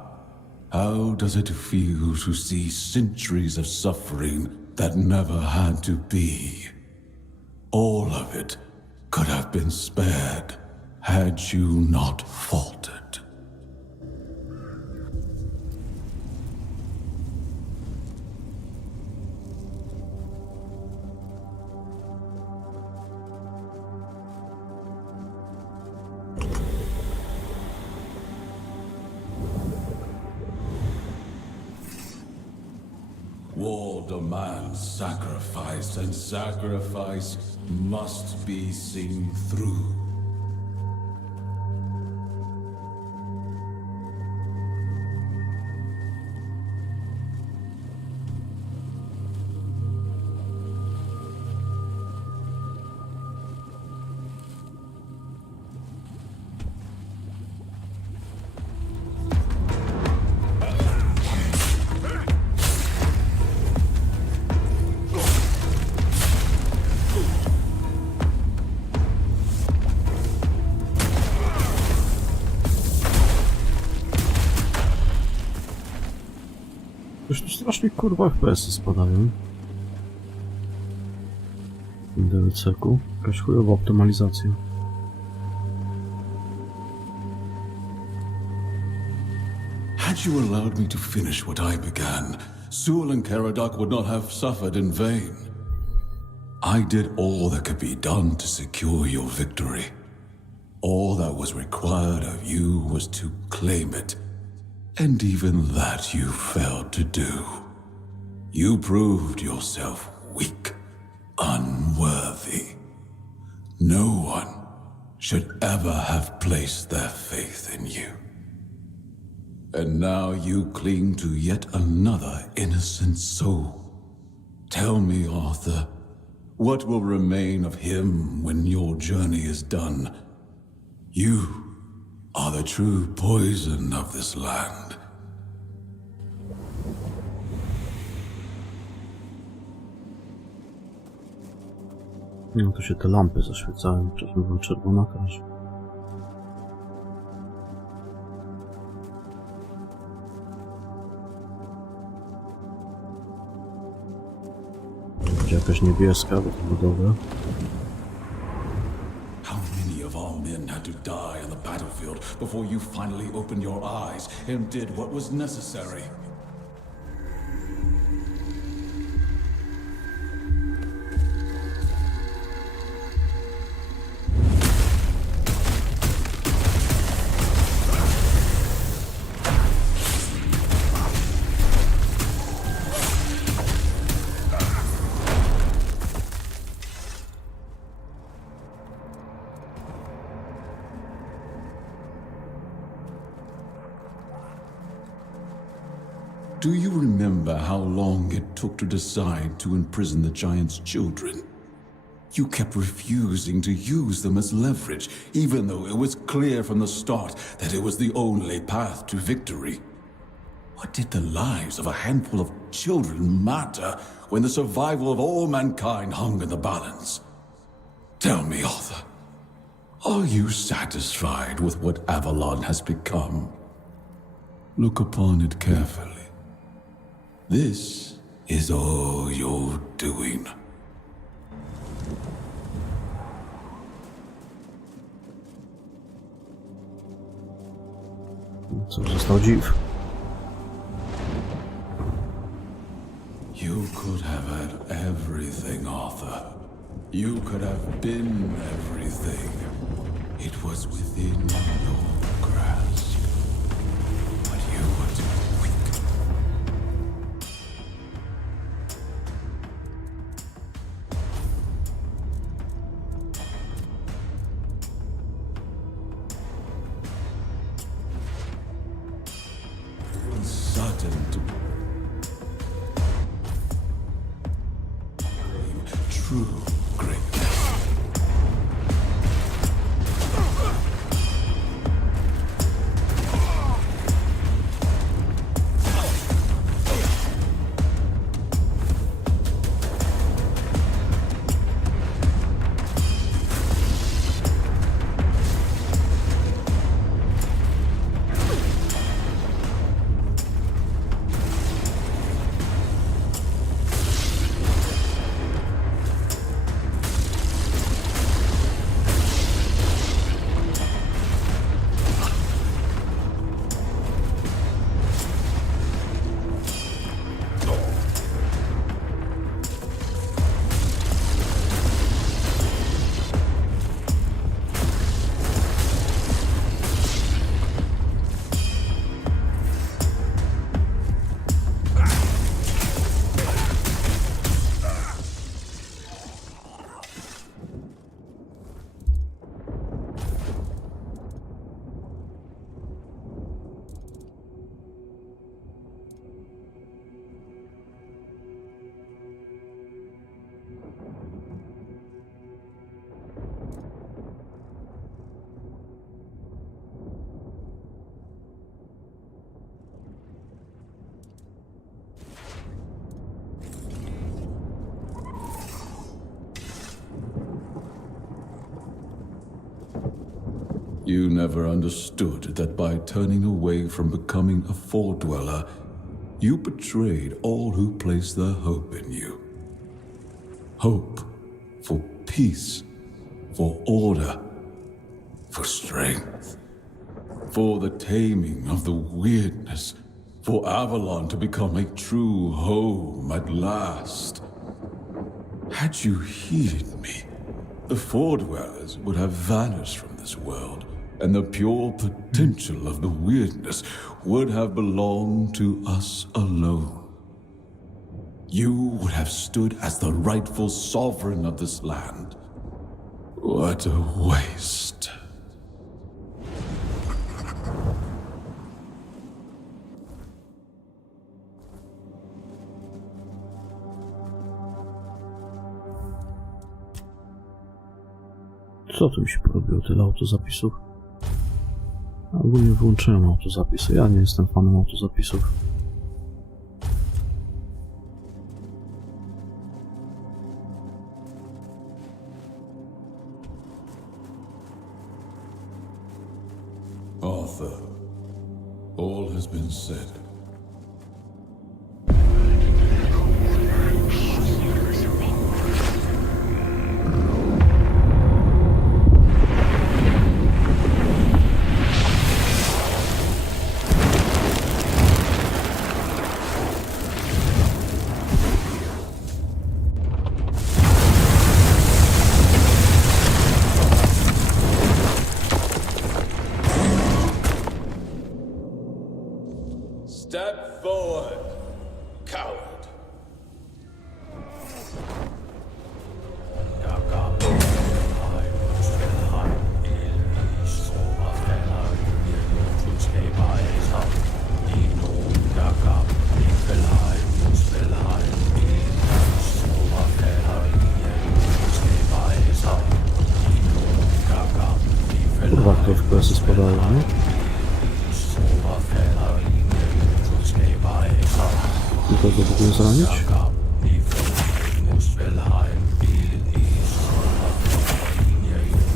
how does it feel to see centuries of suffering that never had to be? All of it could have been spared had you not faltered. War demands sacrifice, and sacrifice must be seen through. Już tu strasznie kurwa FPS-y spadają. W DLC-ku. Jakaś chujowa optymalizacja. Had you allowed me to finish what I began, Sul and Caradoc would not have suffered in vain. I did all that could be done to secure your victory. All that was required of you was to claim it. And even that you failed to do. You proved yourself weak, unworthy. No one should ever have placed their faith in you. And now you cling to yet another innocent soul. Tell me, Arthur, what will remain of him when your journey is done? You are the true poison of this land. No tu się te lampy zaświecają, czasem była czerwona też. Będzie jakaś niebieska, bo to budowa. How many of our men had to die on the battlefield before you finally opened your eyes and did what was necessary. Do you remember how long it took to decide to imprison the giant's children? You kept refusing to use them as leverage, even though it was clear from the start that it was the only path to victory. What did the lives of a handful of children matter when the survival of all mankind hung in the balance? Tell me, Arthur, are you satisfied with what Avalon has become? Look upon it carefully. This is all you're doing. Cóż, został dziw. You could have had everything, Arthur. You could have been everything. It was within your grasp. But you were too weak. Sudden to true greatness. You never understood that by turning away from becoming a Four-Dweller, you betrayed all who placed their hope in you. Hope for peace, for order, for strength, for the taming of the weirdness, for Avalon to become a true home at last. Had you heeded me, the Four-Dwellers would have vanished from this world, and the pure potential of the weirdness would have belonged to us alone. You would have stood as the rightful sovereign of this land. What a waste. Co tu mi się porobiło? Tyle autozapisów? Ogólnie wyłączyłem autozapisy. Ja nie jestem fanem autozapisów. Arthur, all has been said. Questy spadają, nie? Nikogo w ogóle zranić?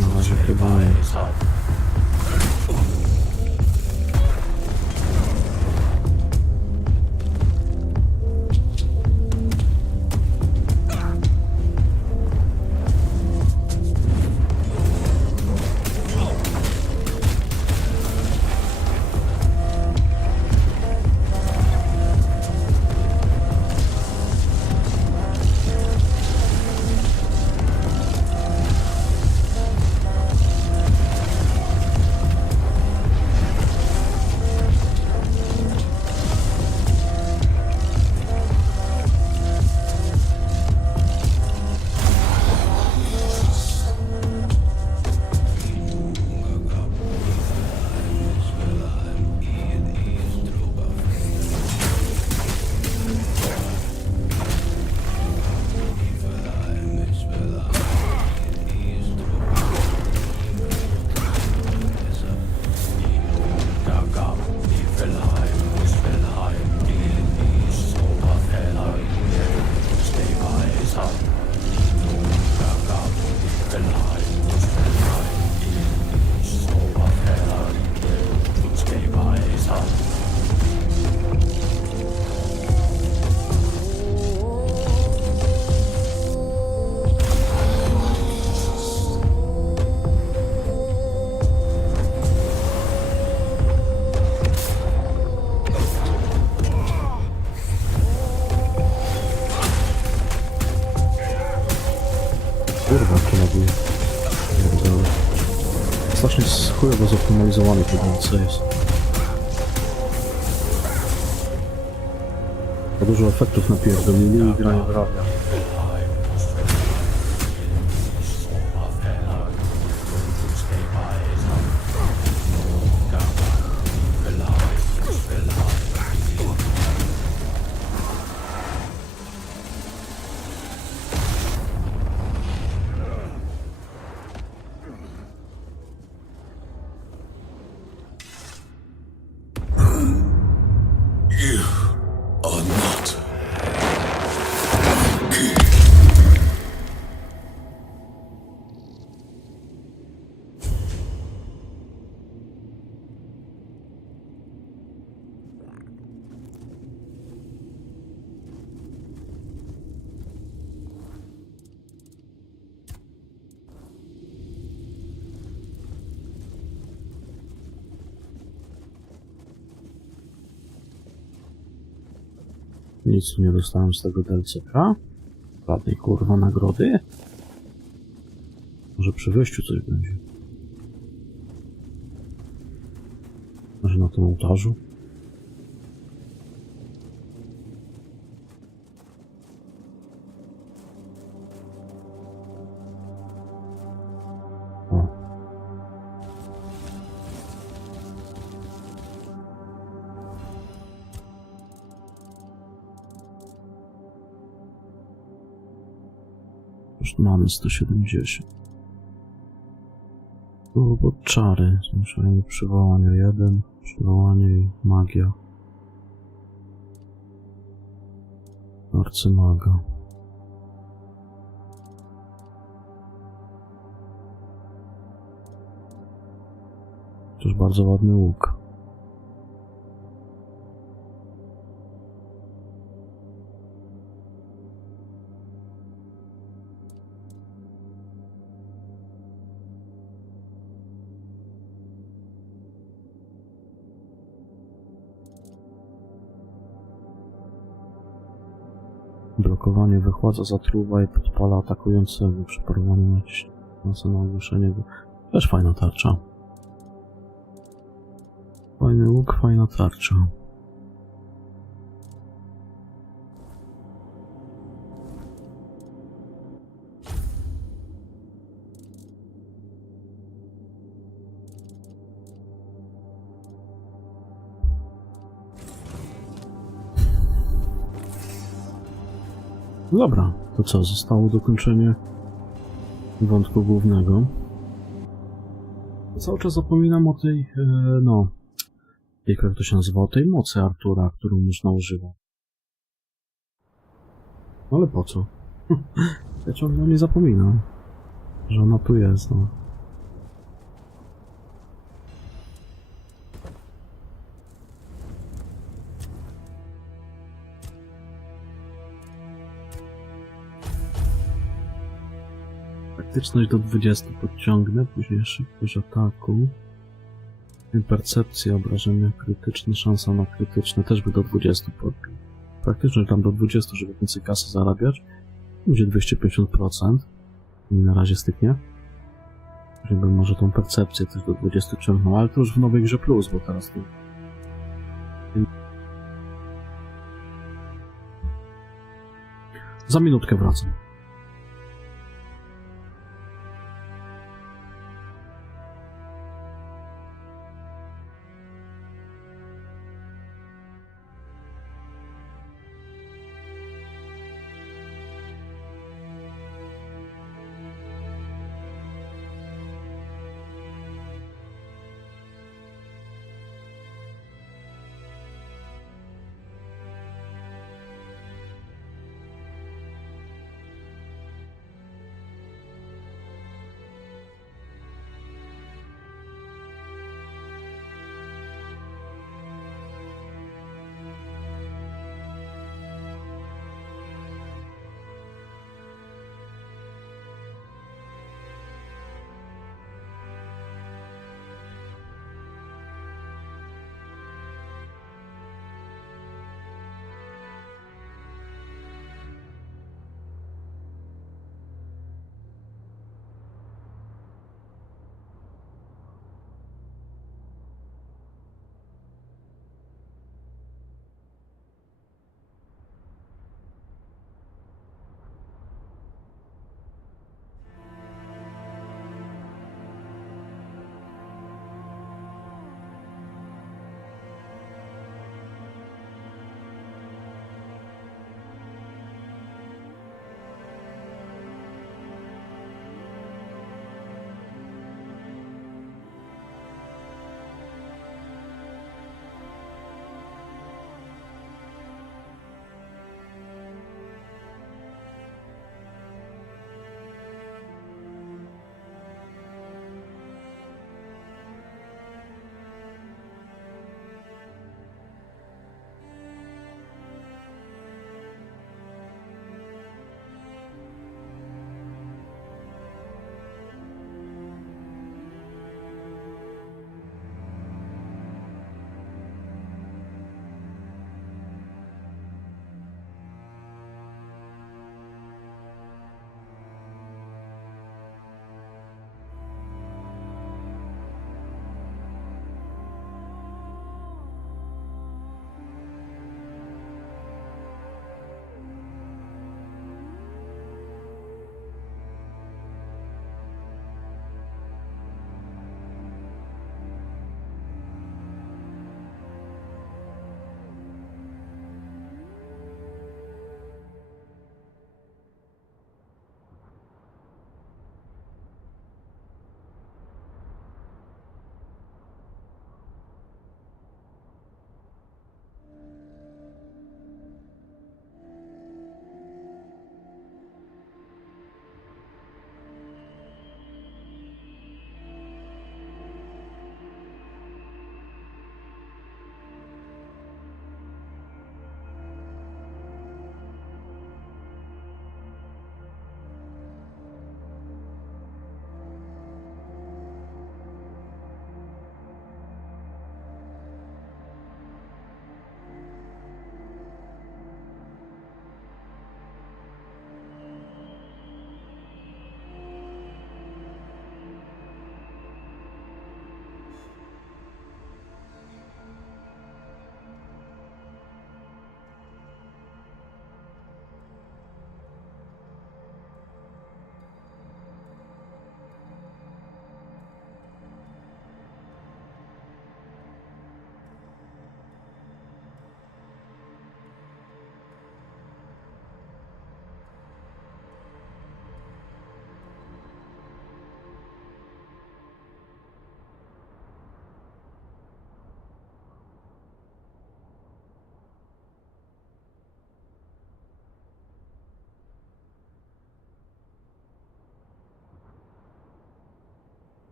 Na razie chyba nie. Kurwa, to laguje. Strasznie chujowo zoptymalizowany to DLC jest. Za dużo efektów napierdolili i granie wrawia. Nic tu nie dostałem z tego DLC-ka. Żadnej kurwa nagrody. Może przy wyjściu coś będzie. Może na tym ołtarzu. Już mamy 170. Robot czary. Zmuszenie przywołania 1. Przywołanie i magia. Arcymaga. Też bardzo ładny łuk. Blokowanie wychładza, zatruwa i podpala atakującego. Przy parowaniu na ogłoszenie go. Też fajna tarcza. Fajny łuk, fajna tarcza. Dobra, to co? Zostało dokończenie wątku głównego. Cały czas zapominam o tej, no, jak to się nazywa, o tej mocy Artura, którą można używać. Ale po co? Ja ciągle nie zapominam, że ona tu jest, no. Taktyczność do 20 podciągnę, później szybkość ataku. Percepcja, obrażenia krytyczne, szansa na krytyczne też by do 20 podbił. Praktycznie tam do 20, żeby więcej kasy zarabiać. Będzie 250%. I na razie styknie. Żeby może tą percepcję też do 20 ciągnął, ale to już w nowej grze plus, bo teraz tu... Za minutkę wracam.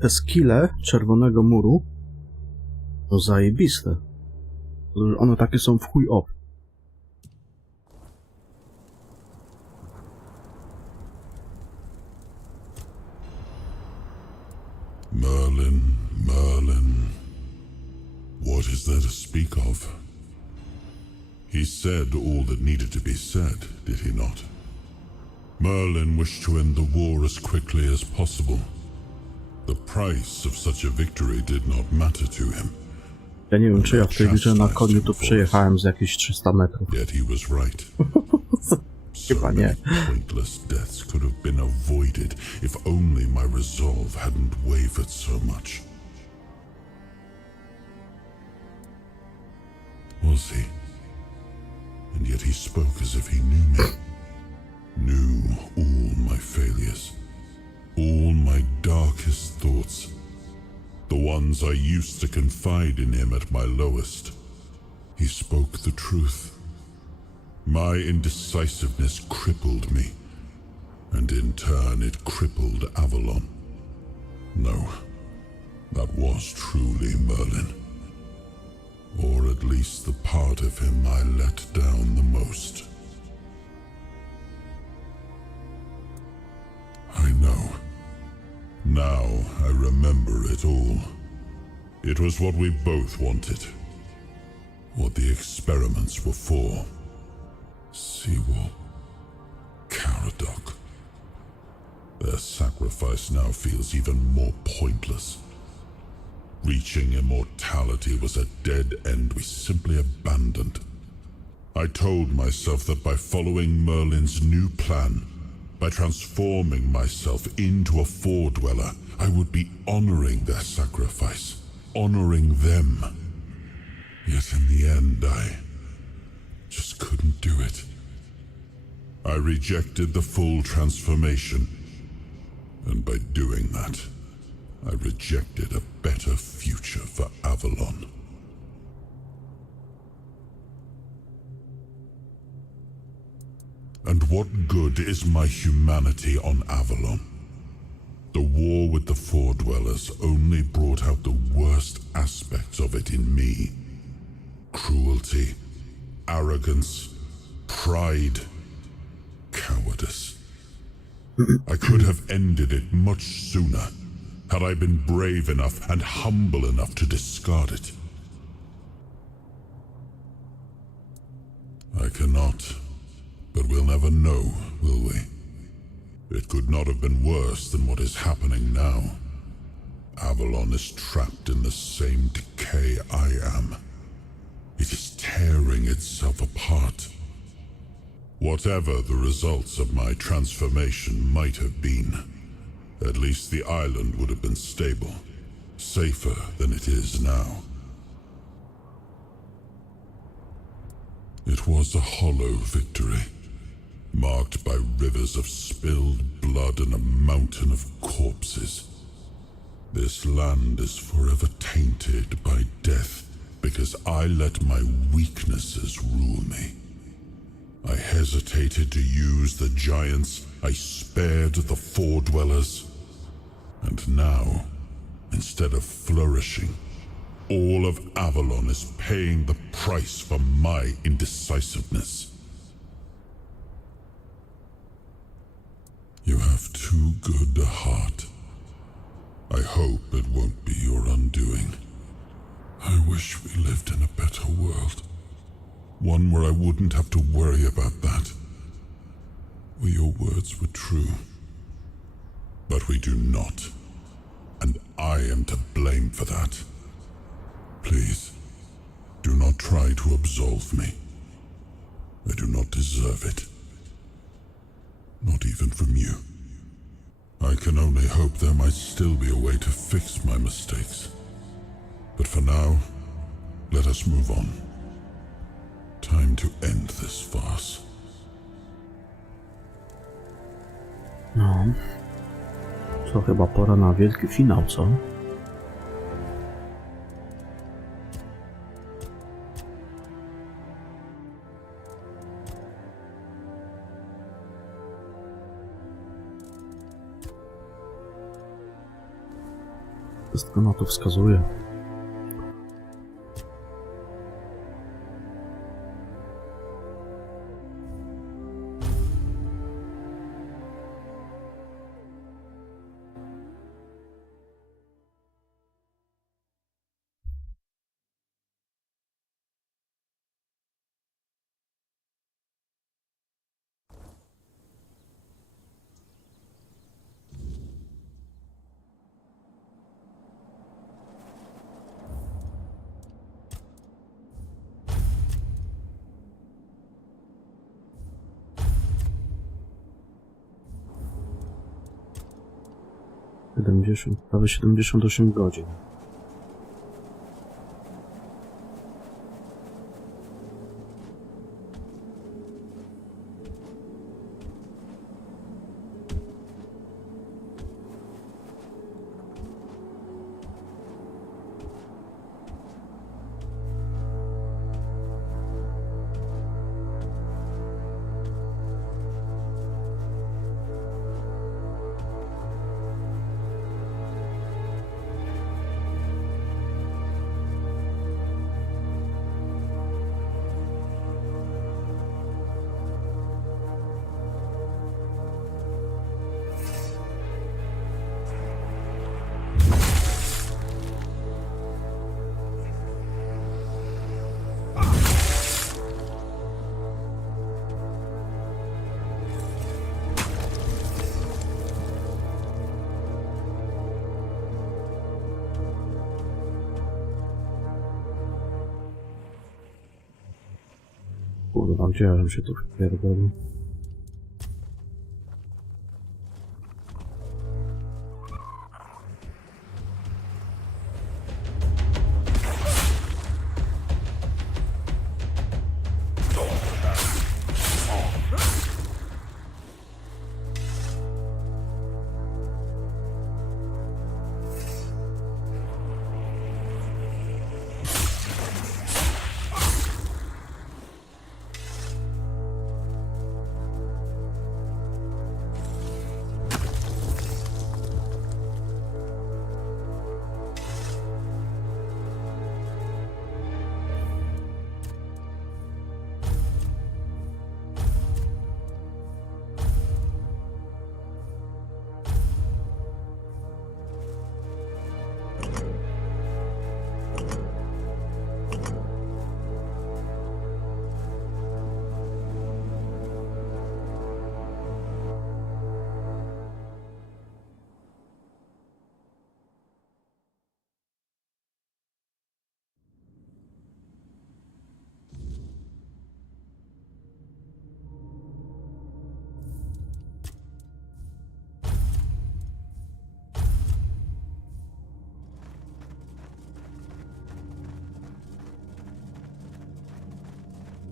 te skille czerwonego muru to zajebiste. One takie są w chuj op. Merlin, Merlin. What is there to speak of? He said all that needed to be said, did he not? Merlin wished to end the war as quickly as possible. The price of such a victory did not matter to him. Ja nie wiem, czy ja w tej grze na koniu tu przejechałem z jakieś 300 metrów. Yet he was right. Chyba nie. Pointless deaths could have been avoided if only my resolve hadn't wavered so much. Was he? And yet he spoke as if he knew me. Knew all my failures. All my darkest thoughts. The ones I used to confide in him at my lowest. He spoke the truth. My indecisiveness crippled me, and in turn it crippled Avalon. No, that was truly Merlin. Or at least the part of him I let down the most. I know. Now I remember it all. It was what we both wanted. What the experiments were for. Seawall. Caradoc. Their sacrifice now feels even more pointless. Reaching immortality was a dead end we simply abandoned. I told myself that by following Merlin's new plan, by transforming myself into a Four-Dweller, I would be honoring their sacrifice, honoring them. Yet in the end, I just couldn't do it. I rejected the full transformation, and by doing that, I rejected a better future for Avalon. And what good is my humanity on Avalon? The war with the Four-Dwellers only brought out the worst aspects of it in me. Cruelty, arrogance, pride, cowardice. I could have ended it much sooner, had I been brave enough and humble enough to discard it. I cannot, but we'll never know, will we? It could not have been worse than what is happening now. Avalon is trapped in the same decay I am. It is tearing itself apart. Whatever the results of my transformation might have been, at least the island would have been stable, safer than it is now. It was a hollow victory, marked by rivers of spilled blood and a mountain of corpses. This land is forever tainted by death because I let my weaknesses rule me. I hesitated to use the giants, I spared the Four-Dwellers. And now, instead of flourishing, all of Avalon is paying the price for my indecisiveness. You have too good a heart. I hope it won't be your undoing. I wish we lived in a better world. One where I wouldn't have to worry about that. Where your words were true. But we do not. And I am to blame for that. Please, do not try to absolve me. I do not deserve it. Not even from you. I can only hope there might still be a way to fix my mistakes. But for now, let us move on. Time to end this farce. No. To chyba pora na wielki finał, co? Wszystko na to wskazuje. Prawie 78 godzin. Kurwa, gdzie ja się tu wpierdolił?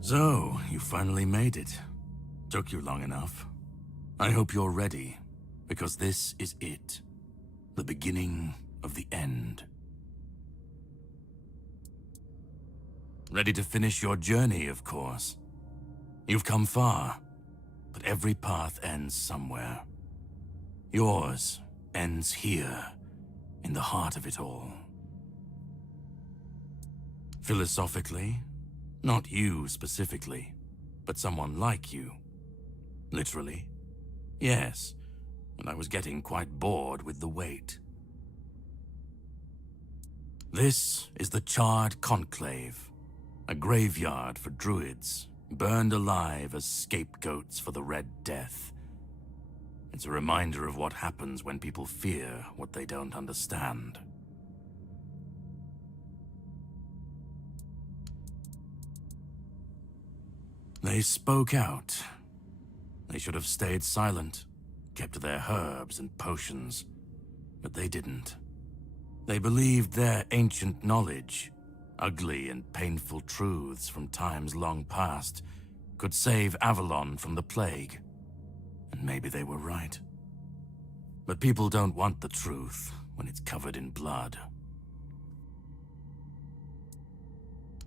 So, you finally made it. Took you long enough. I hope you're ready, because this is it. The beginning of the end. Ready to finish your journey, of course. You've come far, but every path ends somewhere. Yours ends here, in the heart of it all. Philosophically, not you specifically, but someone like you. Literally, yes, and I was getting quite bored with the wait. This is the Charred Conclave, a graveyard for druids, burned alive as scapegoats for the Red Death. It's a reminder of what happens when people fear what they don't understand. They spoke out. They should have stayed silent, kept to their herbs and potions, but they didn't. They believed their ancient knowledge, ugly and painful truths from times long past, could save Avalon from the plague. And maybe they were right. But people don't want the truth when it's covered in blood.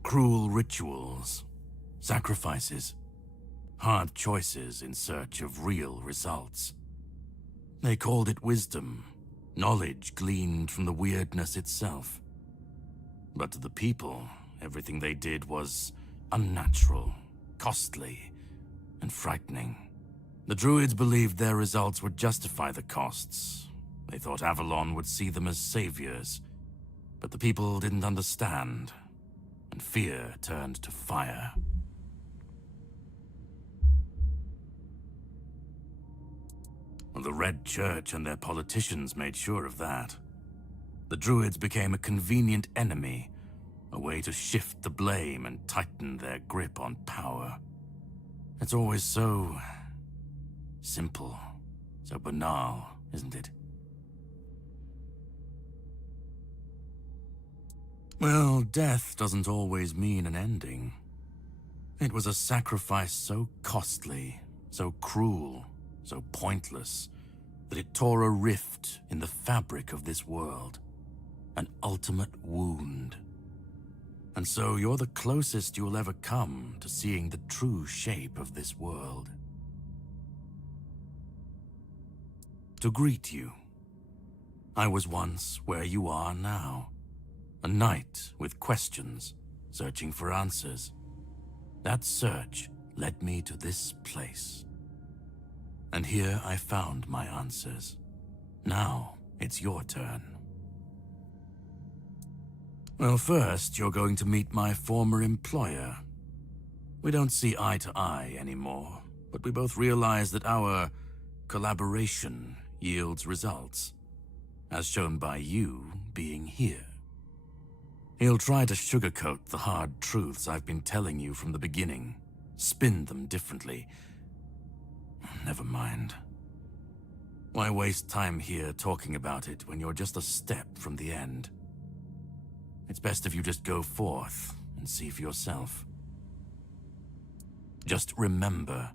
Cruel rituals, sacrifices, hard choices in search of real results. They called it wisdom, knowledge gleaned from the weirdness itself. But to the people, everything they did was unnatural, costly, and frightening. The Druids believed their results would justify the costs. They thought Avalon would see them as saviors. But the people didn't understand, and fear turned to fire. Well, the Red Church and their politicians made sure of that. The Druids became a convenient enemy, a way to shift the blame and tighten their grip on power. It's always so simple, so banal, isn't it? Well, death doesn't always mean an ending. It was a sacrifice so costly, so cruel, so pointless, that it tore a rift in the fabric of this world. An ultimate wound. And so you're the closest you'll ever come to seeing the true shape of this world. To greet you, I was once where you are now. A knight with questions, searching for answers. That search led me to this place. And here I found my answers. Now it's your turn. Well, first you're going to meet my former employer. We don't see eye to eye anymore, but we both realize that our collaboration yields results, as shown by you being here. He'll try to sugarcoat the hard truths I've been telling you from the beginning, spin them differently. Never mind. Why waste time here talking about it when you're just a step from the end? It's best if you just go forth and see for yourself. Just remember,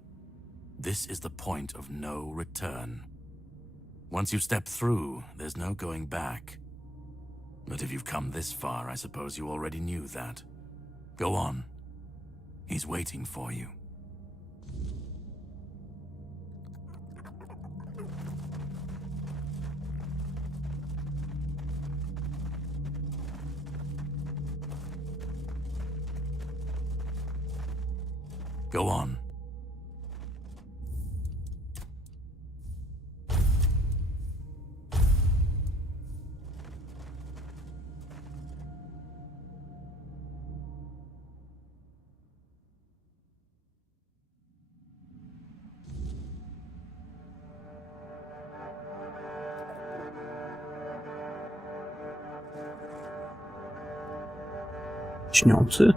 this is the point of no return. Once you step through, there's no going back. But if you've come this far, I suppose you already knew that. Go on. He's waiting for you. Go on. Śniący?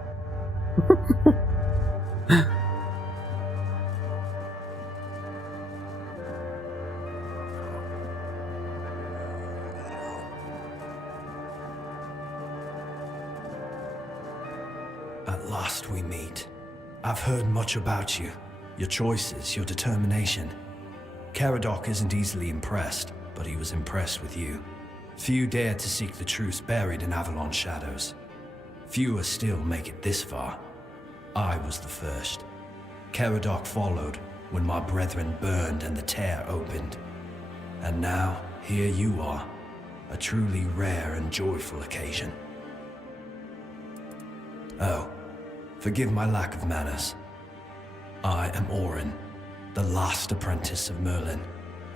At last we meet. I've heard much about you. Your choices, your determination. Caradoc isn't easily impressed, but he was impressed with you. Few dare to seek the truths buried in Avalon shadows. Fewer still make it this far. I was the first. Caradoc followed when my brethren burned and the tear opened. And now, here you are. A truly rare and joyful occasion. Oh, forgive my lack of manners. I am Orin, the last apprentice of Merlin,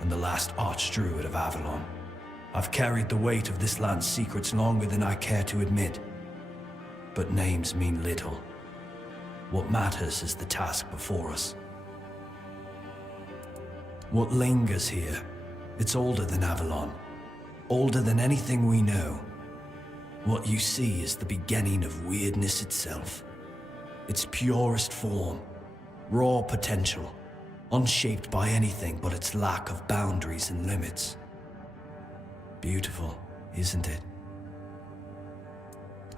and the last archdruid of Avalon. I've carried the weight of this land's secrets longer than I care to admit. But names mean little. What matters is the task before us. What lingers here, it's older than Avalon. Older than anything we know. What you see is the beginning of weirdness itself. Its purest form, raw potential, unshaped by anything but its lack of boundaries and limits. Beautiful, isn't it?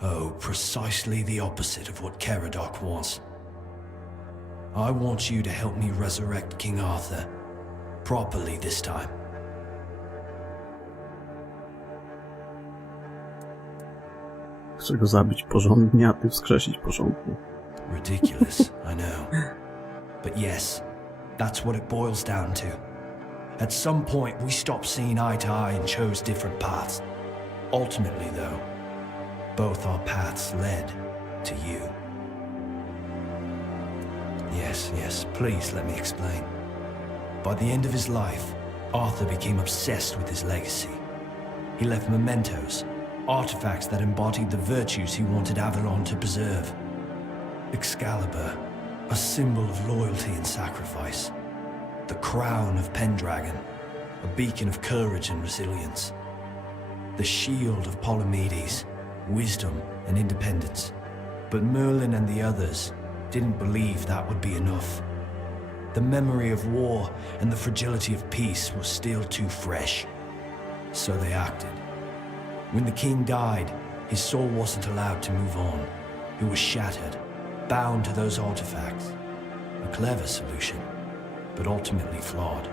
Oh, precisely the opposite of what Caradoc wants. I want you to help me resurrect King Arthur. Properly this time. Chcę go zabić porządnie, a ty wskrzesić porządnie. Ridiculous, I know. But yes, that's what it boils down to. At some point, we stopped seeing eye to eye and chose different paths. Ultimately, though, both our paths led to you. Yes, please let me explain. By the end of his life, Arthur became obsessed with his legacy. He left mementos, artifacts that embodied the virtues he wanted Avalon to preserve. Excalibur, a symbol of loyalty and sacrifice. The crown of Pendragon, a beacon of courage and resilience. The shield of Palamedes, wisdom and independence. But Merlin and the others didn't believe that would be enough. The memory of war and the fragility of peace was still too fresh. So they acted. When the king died, his soul wasn't allowed to move on. It was shattered, bound to those artifacts. A clever solution, but ultimately flawed.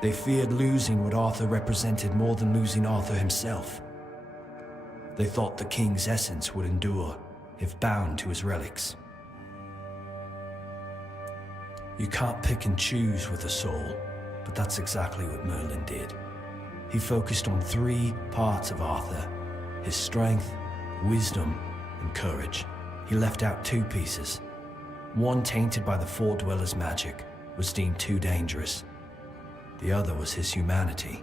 They feared losing what Arthur represented more than losing Arthur himself. They thought the king's essence would endure if bound to his relics. You can't pick and choose with a soul, but that's exactly what Merlin did. He focused on 3 parts of Arthur: his strength, wisdom, and courage. He left out 2 pieces. One, tainted by the Four Dwellers' magic, was deemed too dangerous. The other was his humanity,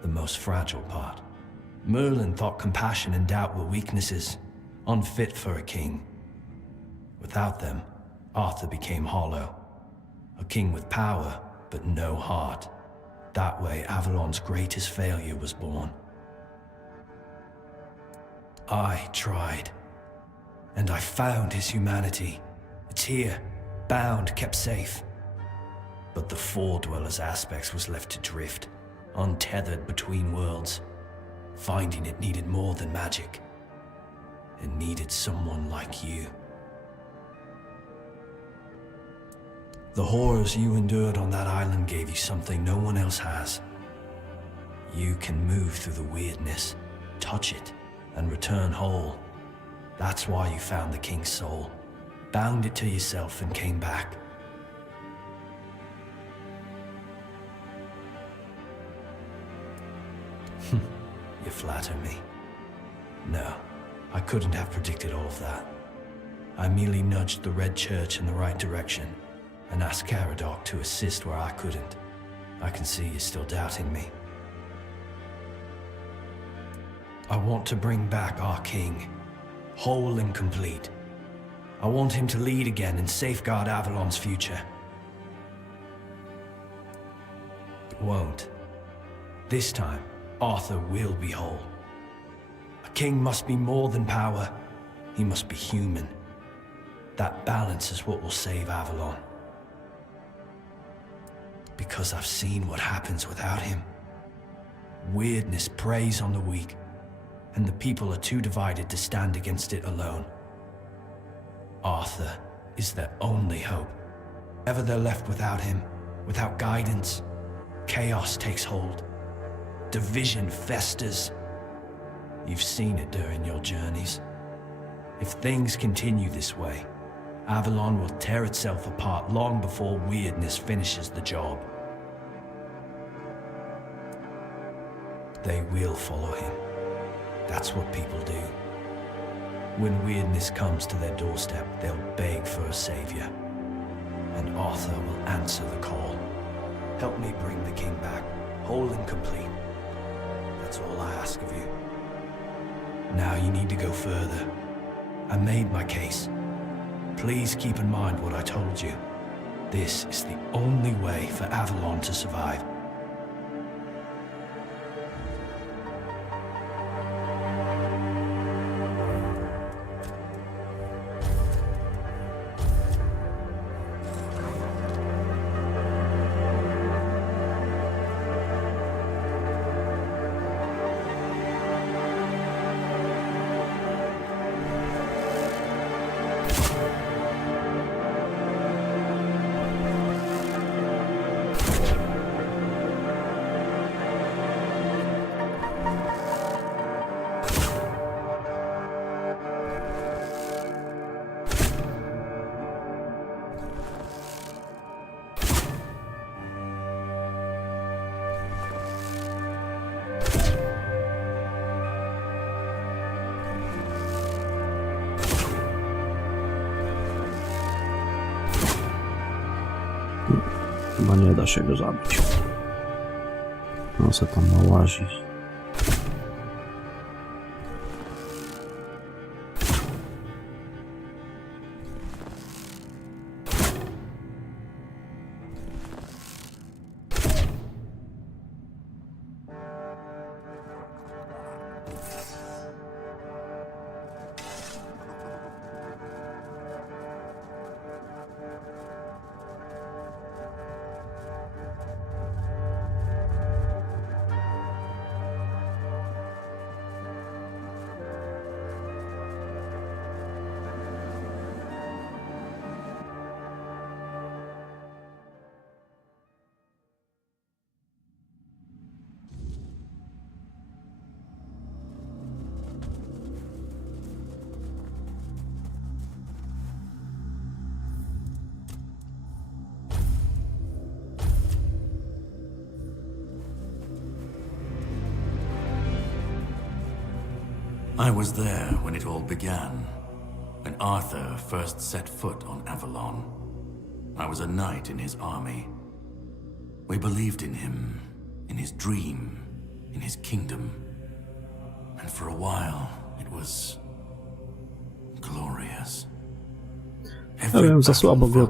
the most fragile part. Merlin thought compassion and doubt were weaknesses, unfit for a king. Without them, Arthur became hollow. A king with power, but no heart. That way, Avalon's greatest failure was born. I tried, and I found his humanity. It's here, bound, kept safe. But the Four Dwellers' aspects was left to drift, untethered between worlds. Finding it needed more than magic. It needed someone like you. The horrors you endured on that island gave you something no one else has. You can move through the weirdness, touch it, and return whole. That's why you found the king's soul, bound it to yourself, and came back. You flatter me. No, I couldn't have predicted all of that. I merely nudged the Red Church in the right direction and asked Caradoc to assist where I couldn't. I can see you're still doubting me. I want to bring back our king, whole and complete. I want him to lead again and safeguard Avalon's future. It won't. This time, Arthur will be whole. A king must be more than power. He must be human. That balance is what will save Avalon. Because I've seen what happens without him. Weirdness preys on the weak, and the people are too divided to stand against it alone. Arthur is their only hope. Ever they're left without him, without guidance, chaos takes hold. Division festers. You've seen it during your journeys. If things continue this way, Avalon will tear itself apart long before weirdness finishes the job. They will follow him. That's what people do. When weirdness comes to their doorstep, they'll beg for a savior. And Arthur will answer the call. Help me bring the king back, whole and complete. That's all I ask of you. Now you need to go further. I made my case. Please keep in mind what I told you. This is the only way for Avalon to survive. Chyba nie da się go zabić. No se tam nałazić. I was there when it all began, when Arthur first set foot on Avalon. I was a knight in his army. We believed in him, in his dream, in his kingdom. And for a while, it was glorious. Ja wiem, za słabo go,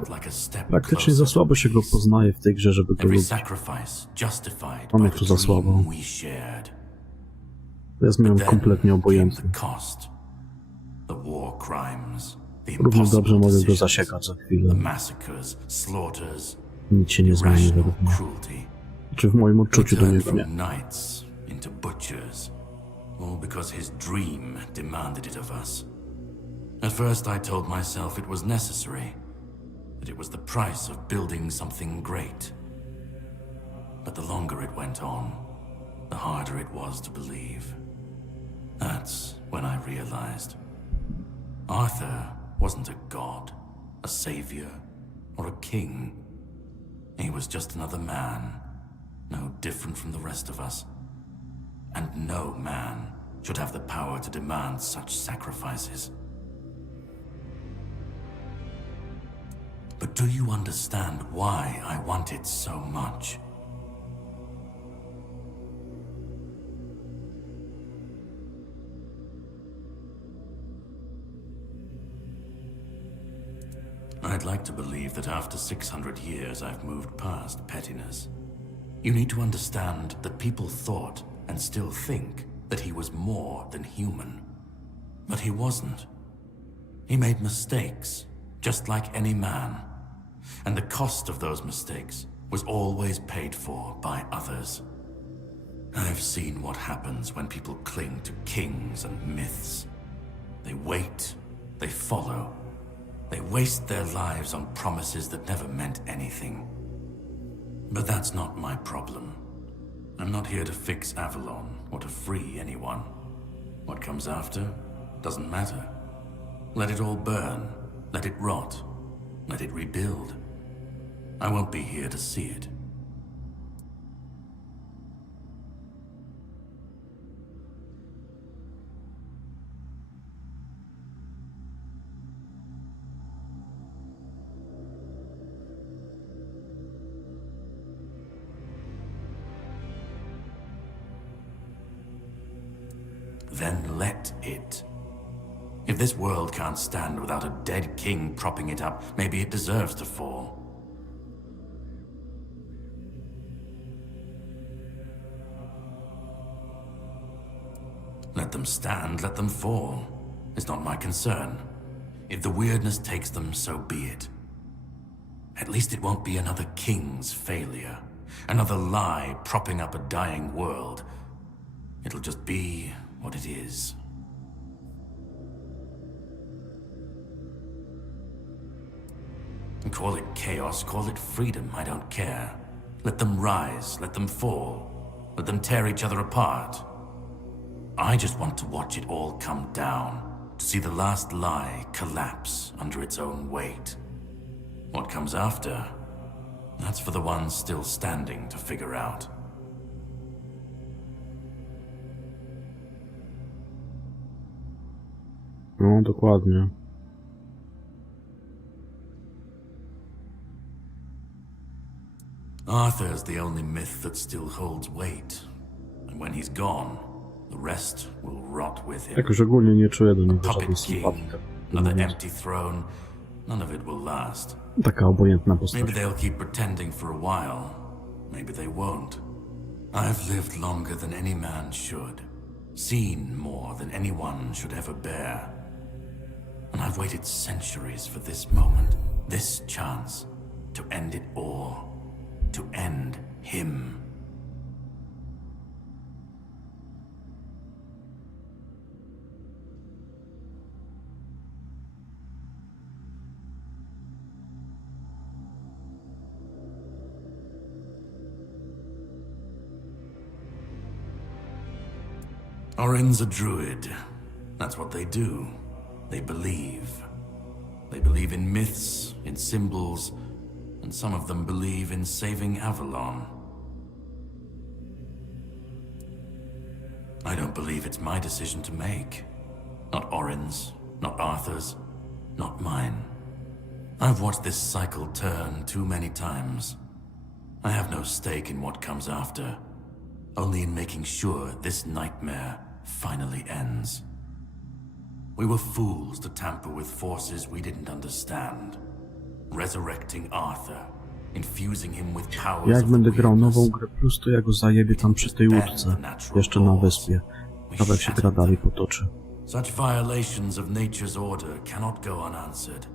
praktycznie za słabo się go poznaje w tej grze, żeby go lubić. On mnie tu za słabo. Jest mi on kompletnie obojętny. Równie dobrze mogę go zasiekać za chwilę. Nic się nie zmieni według mnie. Czy w moim odczuciu do niego nie. All because his dream demanded it of us. At first I told myself it was necessary, that it was the price of building something great. But the longer it went on, the harder it was to believe. That's when I realized Arthur wasn't a god, a savior, or a king. He was just another man, no different from the rest of us. And no man should have the power to demand such sacrifices. But do you understand why I want it so much? I'd like to believe that after 600 years I've moved past pettiness. You need to understand that people thought and still think that he was more than human. But he wasn't. He made mistakes, just like any man. And the cost of those mistakes was always paid for by others. I've seen what happens when people cling to kings and myths. They wait, they follow, they waste their lives on promises that never meant anything. But that's not my problem. I'm not here to fix Avalon or to free anyone. What comes after doesn't matter. Let it all burn, let it rot, let it rebuild. I won't be here to see it. Then let it. If this world can't stand without a dead king propping it up, maybe it deserves to fall. Let them stand, let them fall. It's not my concern. If the weirdness takes them, so be it. At least it won't be another king's failure. Another lie propping up a dying world. It'll just be what it is. Call it chaos, call it freedom, I don't care. Let them rise, let them fall. Let them tear each other apart. I just want to watch it all come down. To see the last lie collapse under its own weight. What comes after? That's for the ones still standing to figure out. No, dokładnie. Arthur's the only myth that still holds weight. And when he's gone, the rest will rot with him. Jakoś ogólnie nie czuję do niego żadnej Puppet sympatii. king, another empty throne, none of it will last. Taka obojętna postać. Maybe they'll keep pretending for a while. Maybe they won't. I've lived longer than any man should. Seen more than anyone should ever bear. And I've waited centuries for this moment, this chance, to end it all. To end him. Orin's a druid. That's what they do. They believe. They believe in myths, in symbols, and some of them believe in saving Avalon. I don't believe it's my decision to make. Not Orin's, not Arthur's, not mine. I've watched this cycle turn too many times. I have no stake in what comes after, only in making sure this nightmare finally ends. We were fools to tamper with forces we didn't understand. Resurrecting Arthur, infusing him with powers. Jak będę grał nową grę plus, to ja go zajebię tam przy tej łódce. Jeszcze na wyspie. Nawet się gra dalej potoczy. Such violations of nature's order cannot go unanswered.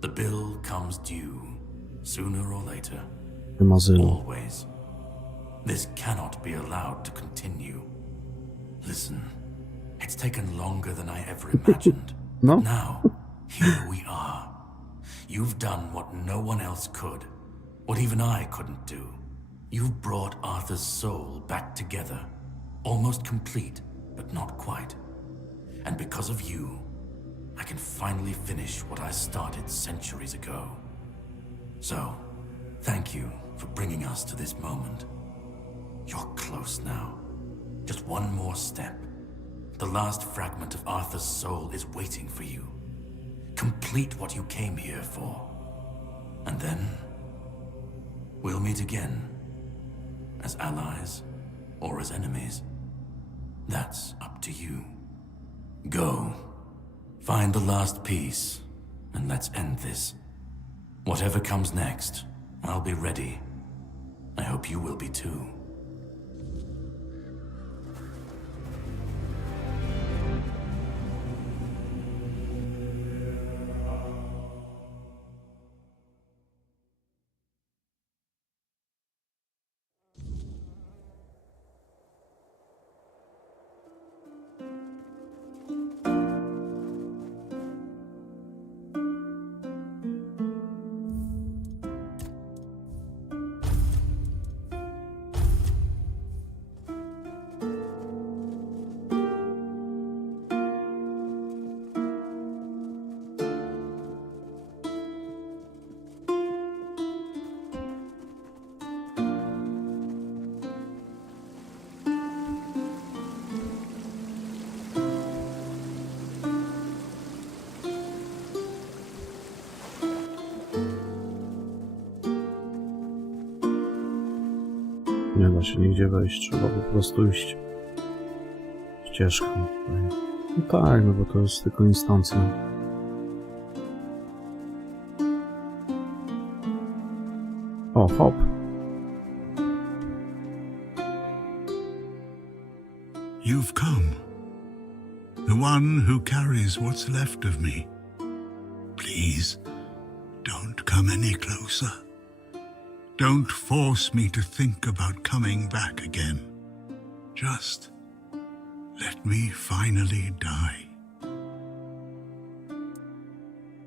The bill comes due, sooner or later. Always. This cannot be allowed to continue. Listen, it's taken longer than I ever imagined. No? Now, here we are. You've done what no one else could, what even I couldn't do. You've brought Arthur's soul back together, almost complete, but not quite. And because of you, I can finally finish what I started centuries ago. So, thank you for bringing us to this moment. You're close now. Just one more step. The last fragment of Arthur's soul is waiting for you. Complete what you came here for. And then, we'll meet again. As allies, or as enemies. That's up to you. Go. Find the last piece, and let's end this. Whatever comes next, I'll be ready. I hope you will be too. Nie da się nigdzie wejść, trzeba po prostu iść ścieżką tutaj. No tak, no bo to jest tylko instancja. O, hop. You've come. The one who carries what's left of me. Please, don't come any closer. Don't force me to think about coming back again. Just let me finally die.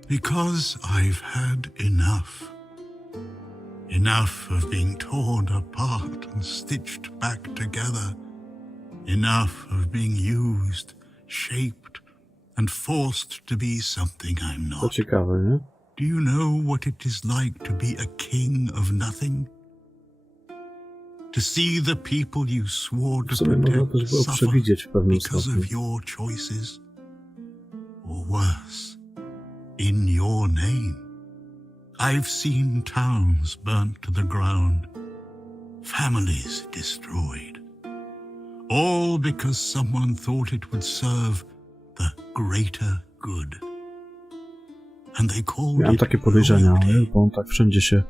Because I've had enough. Enough of being torn apart and stitched back together. Enough of being used, shaped, and forced to be something I'm not. To ciekawe, nie? Do you know what it is like to be a king of nothing? To see the people you swore to protect suffer because of your choices? Or worse, in your name? I've seen towns burnt to the ground, families destroyed, all because someone thought it would serve the greater good. And they called Miałem it takie podejrzenia, ale bo on tak wszędzie się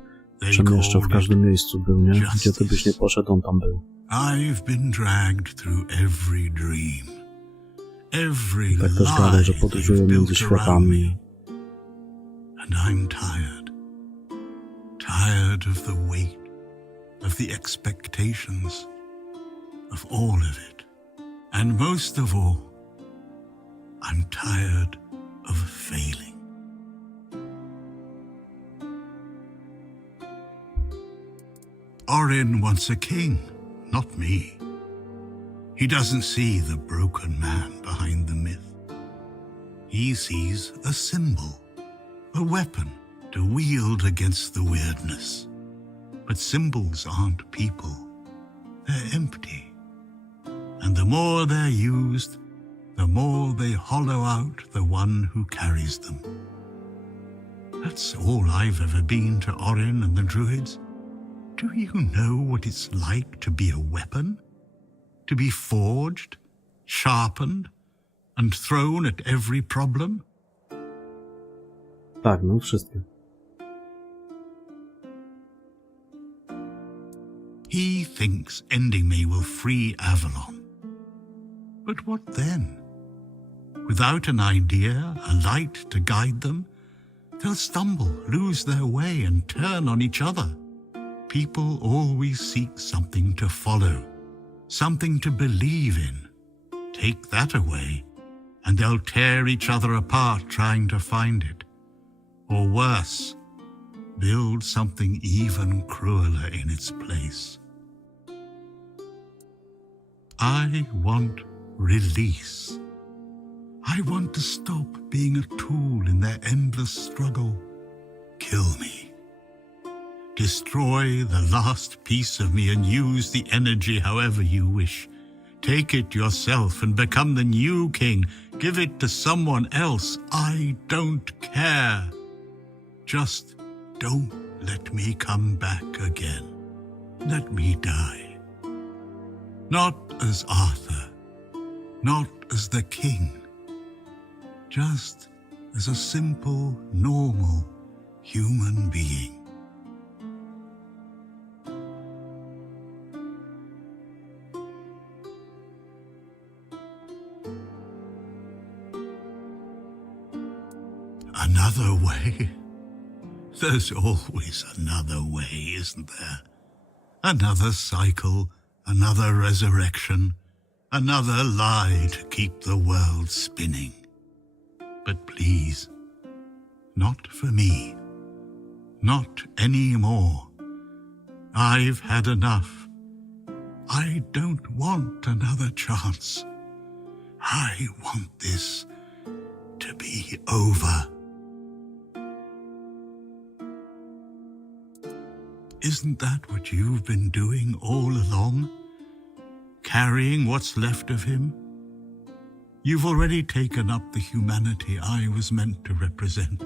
przemieszczał, w każdym miejscu był, nie? Gdzie ty byś nie poszedł, on tam był. I've been dragged through every dream, every Tak też gadał, że podróżuje między światami. And I'm tired. Tired of the weight, of the expectations, of all of it. And most of all, I'm tired of failing. Orin wants a king, not me. He doesn't see the broken man behind the myth. He sees a symbol, a weapon to wield against the weirdness. But symbols aren't people. They're empty. And the more they're used, the more they hollow out the one who carries them. That's all I've ever been to Orin and the Druids. Do you know what it's like to be a weapon? To be forged, sharpened, and thrown at every problem? Tak, no wszystkie. He thinks ending me will free Avalon. But what then? Without an idea, a light to guide them, they'll stumble, lose their way, and turn on each other. People always seek something to follow, something to believe in. Take that away, and they'll tear each other apart trying to find it. Or worse, build something even crueler in its place. I want release. I want to stop being a tool in their endless struggle. Kill me. Destroy the last piece of me and use the energy however you wish. Take it yourself and become the new king. Give it to someone else. I don't care. Just don't let me come back again. Let me die. Not as Arthur. Not as the king. Just as a simple, normal human being. Another way? There's always another way, isn't there? Another cycle, another resurrection, another lie to keep the world spinning. But please, not for me. Not anymore. I've had enough. I don't want another chance. I want this to be over. Isn't that what you've been doing all along? Carrying what's left of him? You've already taken up the humanity I was meant to represent.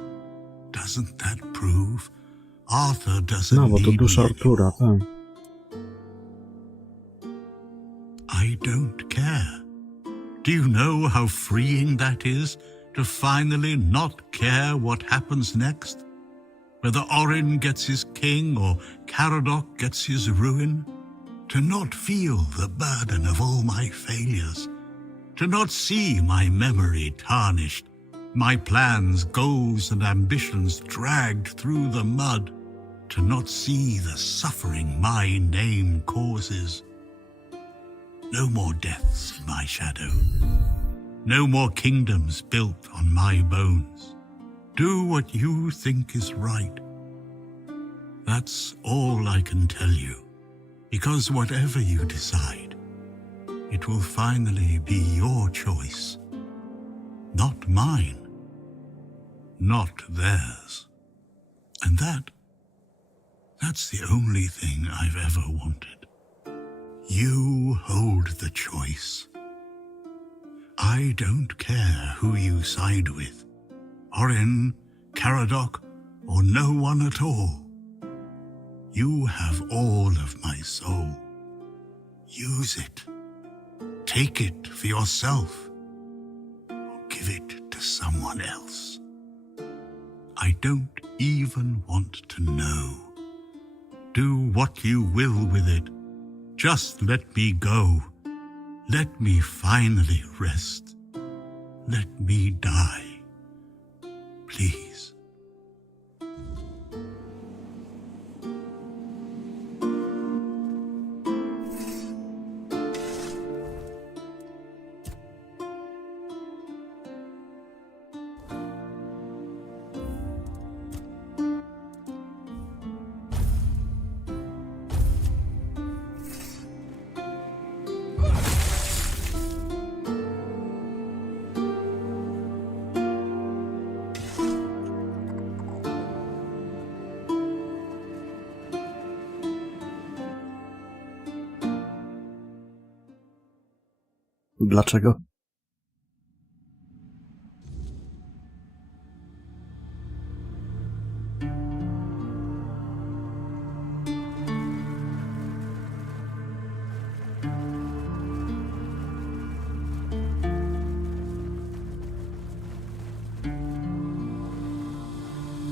Doesn't that prove Arthur doesn't No, bo to need dusza me Artura, tak. I don't care. Do you know how freeing that is? To finally not care what happens next? Whether Orin gets his king or Caradoc gets his ruin? To not feel the burden of all my failures? To not see my memory tarnished, my plans, goals, and ambitions dragged through the mud? To not see the suffering my name causes? No more deaths in my shadow. No more kingdoms built on my bones. Do what you think is right. That's all I can tell you, because whatever you decide, it will finally be your choice, not mine, not theirs. And that's the only thing I've ever wanted. You hold the choice. I don't care who you side with. Orin, Caradoc, or no one at all. You have all of my soul. Use it. Take it for yourself, or give it to someone else. I don't even want to know. Do what you will with it. Just let me go. Let me finally rest. Let me die. Please. Dlaczego?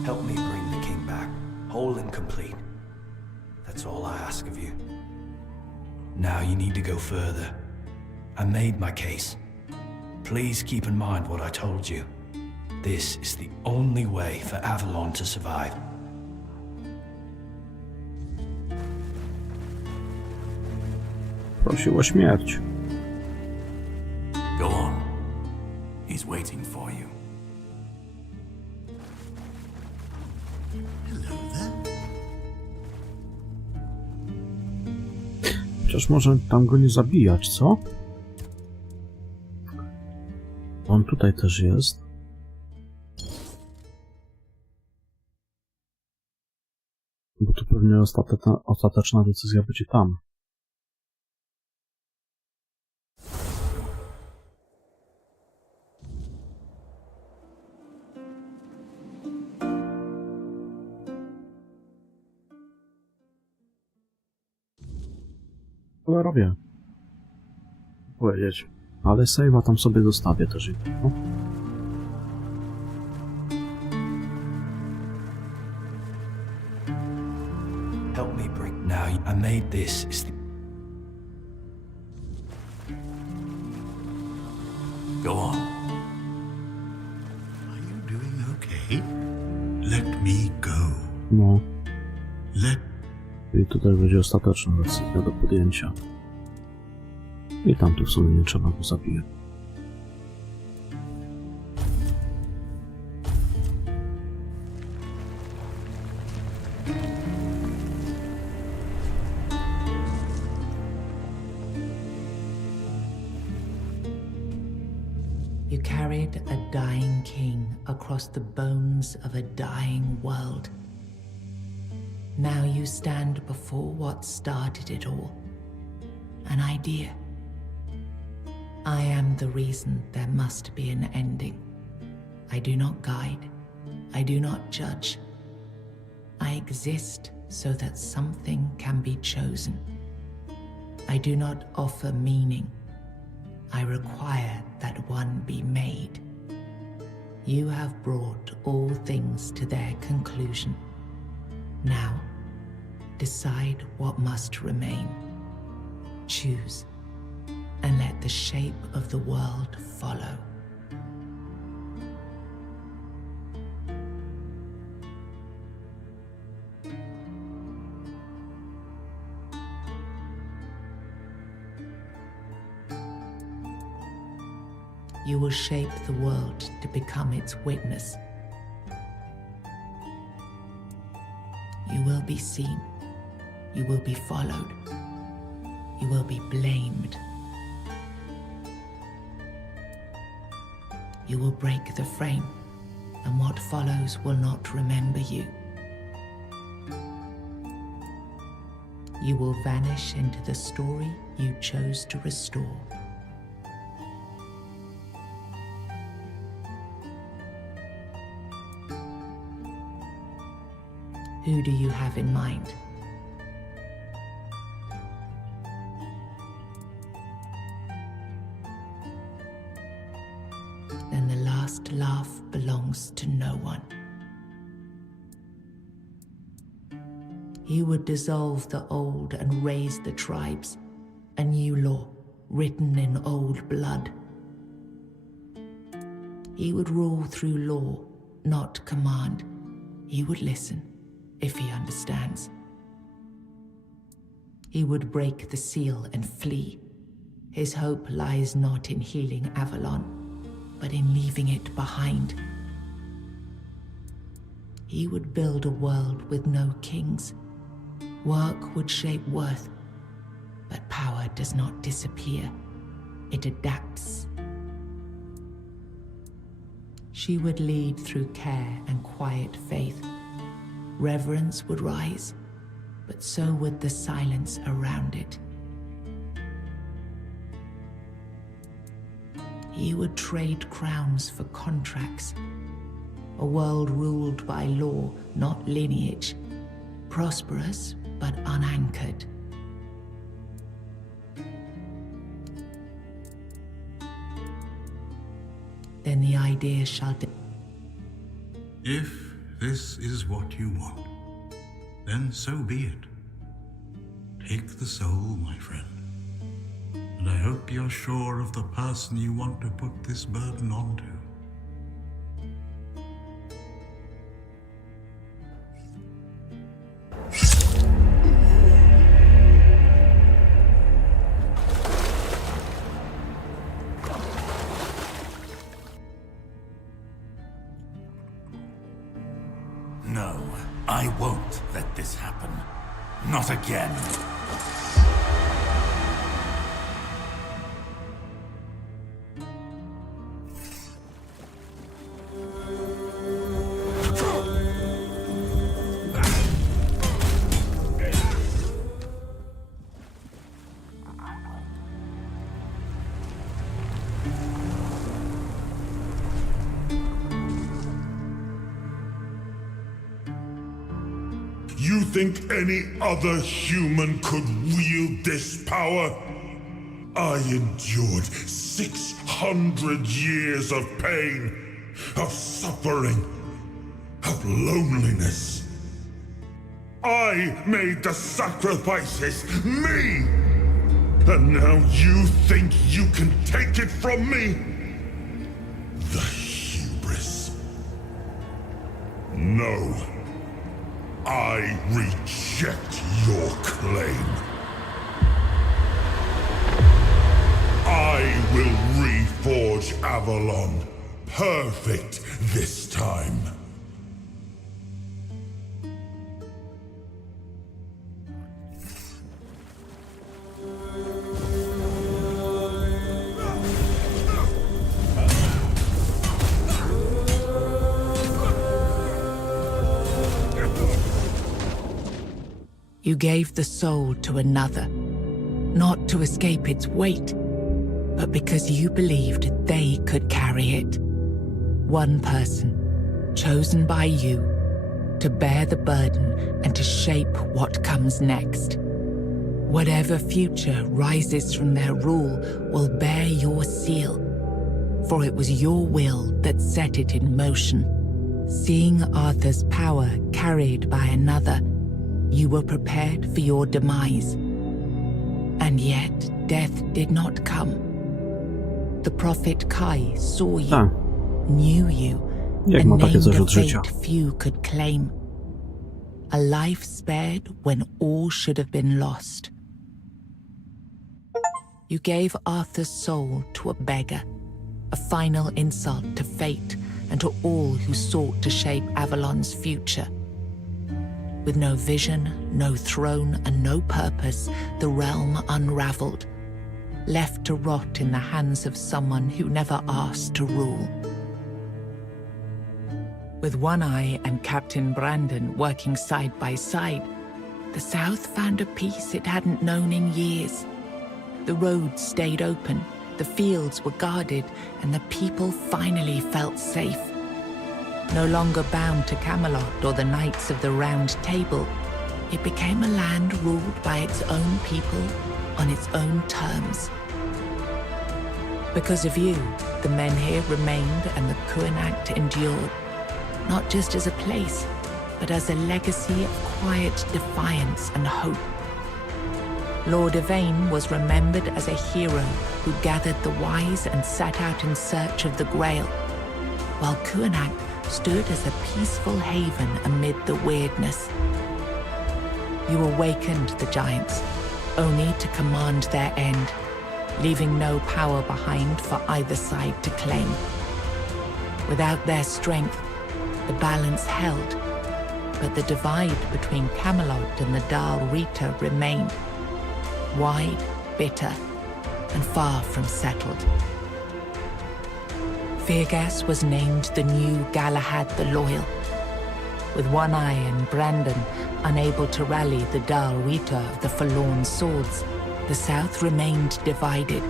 Help me bring the king back, whole and complete. That's all I ask of you. Now you need to go further. I made my case. Please keep in mind what I told you. This is the only way for Avalon to survive. Prosił o śmierć. Go on. He's waiting for you. Chociaż może tam go nie zabijać, co? On tutaj też jest. Bo tu pewnie ostateczna decyzja będzie tam. Ale robię. Powiedzieć. Ale save'a tam sobie zostawię też. No. Help me bring. Now I made this. Go on. Are you doing okay? Let me go. No. Let. I tutaj będzie ostateczna decyzja do podjęcia. I tam tu w sumie nie trzeba go zabijać. You carried a dying king across the bones of a dying world. Now you stand before what started it all. An idea. I am the reason there must be an ending. I do not guide. I do not judge. I exist so that something can be chosen. I do not offer meaning. I require that one be made. You have brought all things to their conclusion. Now, decide what must remain. Choose, and let the shape of the world follow. You will shape the world to become its witness. You will be seen. You will be followed. You will be blamed. You will break the frame, and what follows will not remember you. You will vanish into the story you chose to restore. Who do you have in mind? Then the last laugh belongs to no one. He would dissolve the old and raise the tribes, a new law written in old blood. He would rule through law, not command. He would listen, if he understands. He would break the seal and flee. His hope lies not in healing Avalon, but in leaving it behind. He would build a world with no kings. Work would shape worth, but power does not disappear. It adapts. She would lead through care and quiet faith. Reverence would rise, but so would the silence around it. He would trade crowns for contracts. A world ruled by law, not lineage. Prosperous, but unanchored. Then the idea shall... If this is what you want, then so be it. Take the soul, my friend. And I hope you're sure of the person you want to put this burden onto. No, I won't let this happen. Not again. You think any other human could wield this power? I endured 600 years of pain, of suffering, of loneliness. I made the sacrifices, me! And now you think you can take it from me? The hubris. No. I reject your claim. I will reforge Avalon. Perfect this time. You gave the soul to another, not to escape its weight, but because you believed they could carry it. One person, chosen by you, to bear the burden and to shape what comes next. Whatever future rises from their rule will bear your seal, for it was your will that set it in motion. Seeing Arthur's power carried by another, you were prepared for your demise. And yet, death did not come. The prophet Kai saw you, knew you, and named a fate few could claim. A life spared when all should have been lost. You gave Arthur's soul to a beggar, a final insult to fate and to all who sought to shape Avalon's future. With no vision, no throne, and no purpose, the realm unraveled, left to rot in the hands of someone who never asked to rule. With One Eye and Captain Brandon working side by side, the South found a peace it hadn't known in years. The roads stayed open, the fields were guarded, and the people finally felt safe. No longer bound to Camelot or the Knights of the Round Table, it became a land ruled by its own people on its own terms. Because of you, the men here remained and the Kuanacht endured, not just as a place, but as a legacy of quiet defiance and hope. Lord Yvain was remembered as a hero who gathered the wise and set out in search of the Grail, while Kuanacht stood as a peaceful haven amid the weirdness. You awakened the giants, only to command their end, leaving no power behind for either side to claim. Without their strength, the balance held, but the divide between Camelot and the Dal Rita remained, wide, bitter, and far from settled. Firgas was named the new Galahad the Loyal. With One Eye and Brandon unable to rally the Dal Rita of the Forlorn Swords, the south remained divided.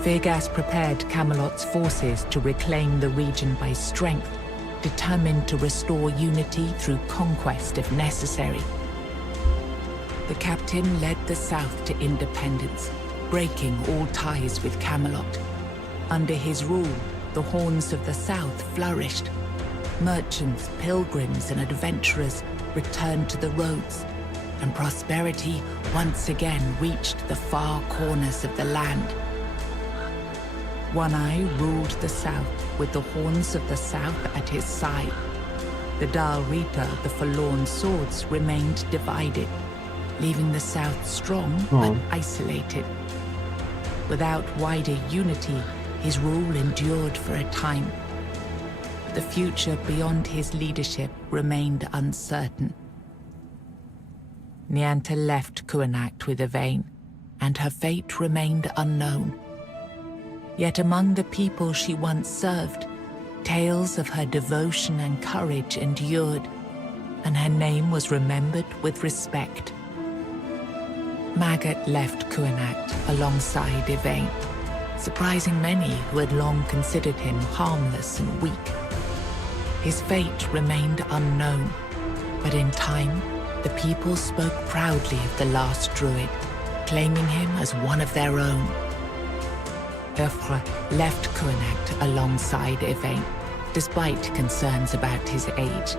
Firgas prepared Camelot's forces to reclaim the region by strength, determined to restore unity through conquest if necessary. The captain led the south to independence, breaking all ties with Camelot. Under his rule, the horns of the south flourished. Merchants, pilgrims, and adventurers returned to the roads, and prosperity once again reached the far corners of the land. One Eye ruled the south with the horns of the south at his side. The Dal Rita of the Forlorn Swords remained divided, leaving the south strong but isolated. Without wider unity, his rule endured for a time. The future beyond his leadership remained uncertain. Nianta left Kuanacht with Yvain, and her fate remained unknown. Yet among the people she once served, tales of her devotion and courage endured, and her name was remembered with respect. Magat left Kuanacht alongside Yvain, surprising many who had long considered him harmless and weak. His fate remained unknown, but in time, the people spoke proudly of the last druid, claiming him as one of their own. Eufre left Kuanacht alongside Yvain, despite concerns about his age.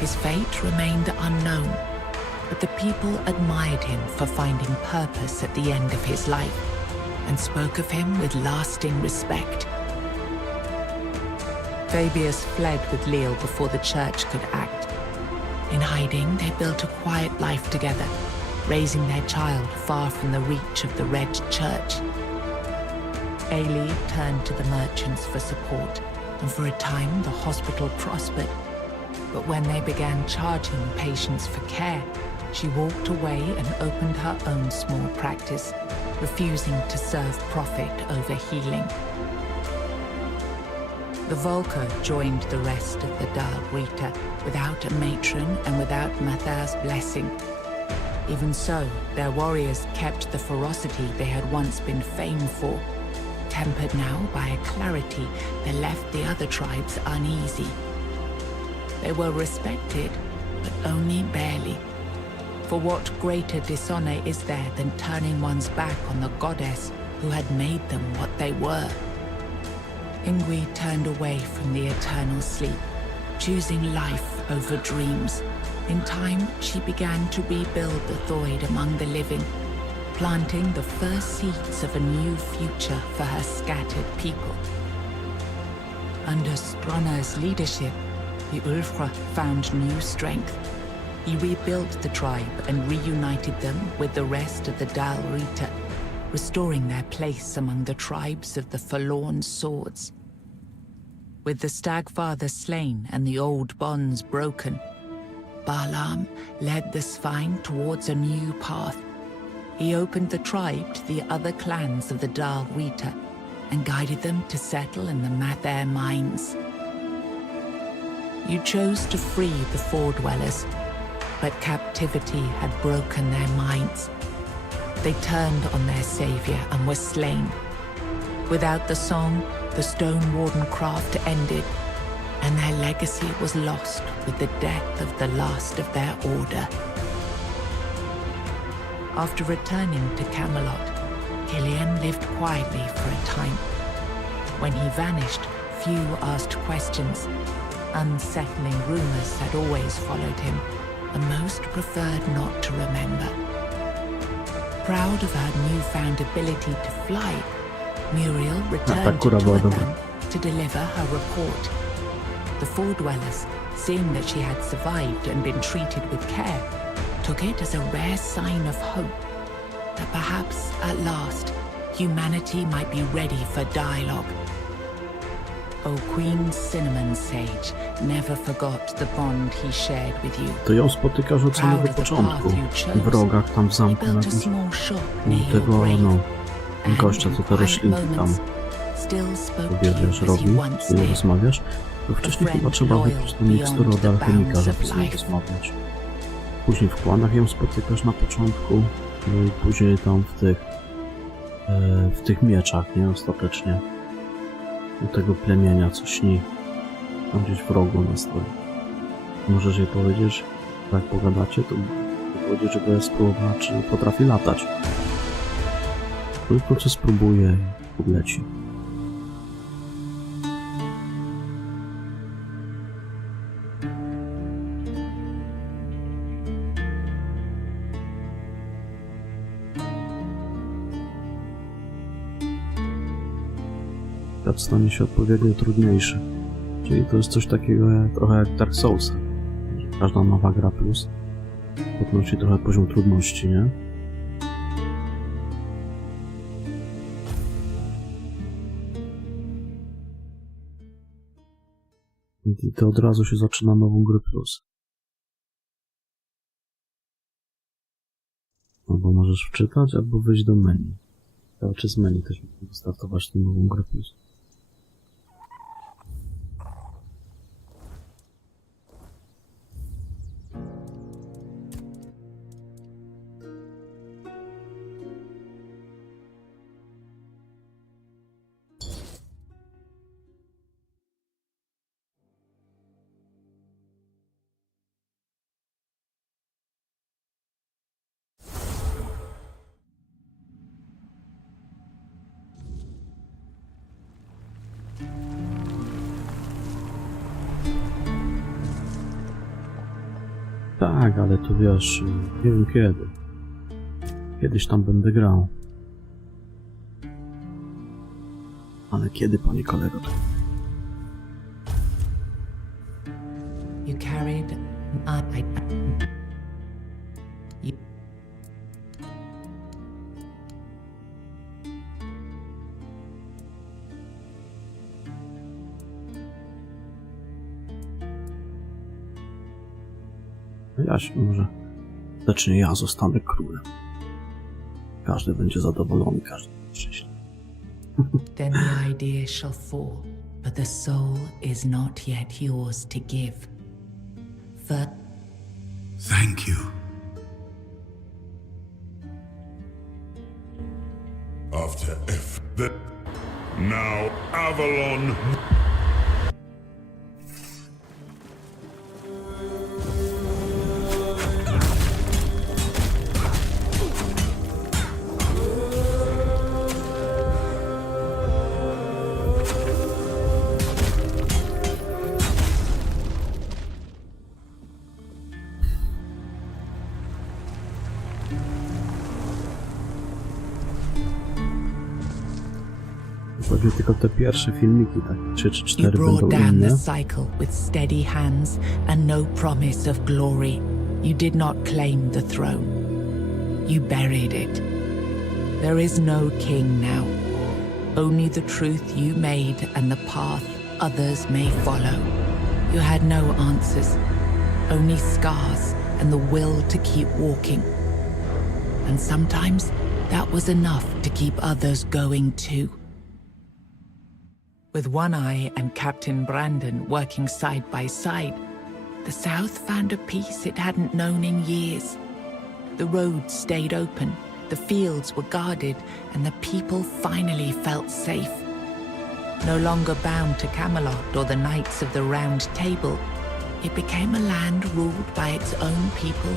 His fate remained unknown, but the people admired him for finding purpose at the end of his life, and spoke of him with lasting respect. Fabius fled with Leal before the church could act. In hiding, they built a quiet life together, raising their child far from the reach of the Red Church. Ailey turned to the merchants for support, and for a time the hospital prospered. But when they began charging patients for care, she walked away and opened her own small practice, refusing to serve profit over healing. The Volker joined the rest of the Dal Rita without a matron and without Mathar's blessing. Even so, their warriors kept the ferocity they had once been famed for, tempered now by a clarity that left the other tribes uneasy. They were respected, but only barely. For what greater dishonor is there than turning one's back on the goddess who had made them what they were? Ingui turned away from the eternal sleep, choosing life over dreams. In time, she began to rebuild the Thoid among the living, planting the first seeds of a new future for her scattered people. Under Stronar's leadership, the Ulfra found new strength. He rebuilt the tribe and reunited them with the rest of the Dal Rita, restoring their place among the tribes of the Forlorn Swords. With the Stagfather slain and the old bonds broken, Balaam led the Svine towards a new path. He opened the tribe to the other clans of the Dal Rita and guided them to settle in the Mather mines. You chose to free the Four-Dwellers, but captivity had broken their minds. They turned on their savior and were slain. Without the song, the Stone Warden craft ended, and their legacy was lost with the death of the last of their order. After returning to Camelot, Killian lived quietly for a time. When he vanished, few asked questions. Unsettling rumors had always followed him, and most preferred not to remember. Proud of her newfound ability to fly, Muriel returned to Tuathan to deliver her report. The Four Dwellers, seeing that she had survived and been treated with care, took it as a rare sign of hope that perhaps, at last, humanity might be ready for dialogue. O Queen Cinnamon Sage never forgot the bond he shared with you. To ją spotykasz od samego początku. W rogach tam w zamku na tego, no, gościa, co te roślinki tam uwielbiasz robi, z nim rozmawiasz, to wcześniej chyba trzeba wypić tą miksturę od alchemika, żeby z nim rozmawiać. Później w kłanach ją spotykasz na początku, no i później tam w tych mieczach, nie? Ostatecznie. U tego plemienia, co śni. Tam gdzieś w rogu na stole. Możesz jej powiedzieć, jak pogadacie, to powiedzieć, żeby spróbowała, czy potrafi latać. Tylko co spróbuje i odleci. Świat stanie się odpowiednio trudniejszy. Czyli to jest coś takiego trochę jak Dark Souls. Każda nowa gra plus podnosi trochę poziom trudności, nie? I to od razu się zaczyna nową grę plus. Albo możesz wczytać, albo wyjść do menu. Czy z menu też można startować tę nową grę plus. Tak, ale tu wiesz, nie wiem kiedy. Kiedyś tam będę grał. Ale kiedy, panie kolego? You carried Jaś, może zacznie ja zostanę królem. Każdy będzie zadowolony, każdy będzie szczęśliwy. Then the idea shall fall, but the soul is not yet yours to give. Thank you. After now Avalon. Tylko te pierwsze filmiki, tak 3 czy 4 You brought będą down inne. the cycle with steady hands and no promise of glory. You did not claim the throne. You buried it. There is no king now. Only the truth you made and the path others may follow. You had no answers, only scars and the will to keep walking. And sometimes that was enough to keep others going too. With One Eye and Captain Brandon working side by side, the South found a peace it hadn't known in years. The roads stayed open, the fields were guarded, and the people finally felt safe. No longer bound to Camelot or the Knights of the Round Table, it became a land ruled by its own people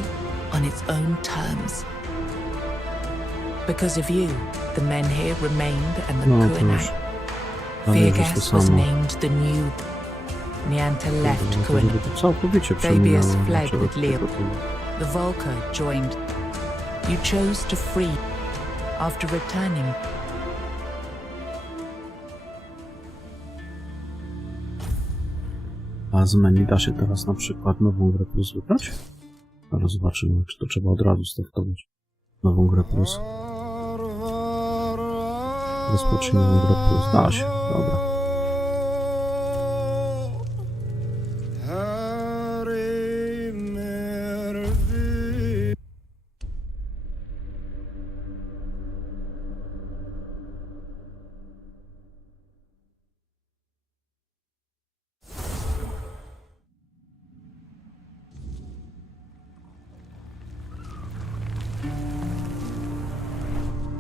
on its own terms. Because of you, the men here remained and the No, Kuenai. Firgas was named the new. Nianta left Kuenai. Całkowicie Fabius przeminąłem fled czego with Leo. tego typu. The Volker joined. You chose to free. After returning, A z menu da się teraz na przykład nową grę plus wybrać? Ale zobaczymy, czy to trzeba od razu startować. Nową grę plus. Rozpocznij nową grę plus. Da się, dobra.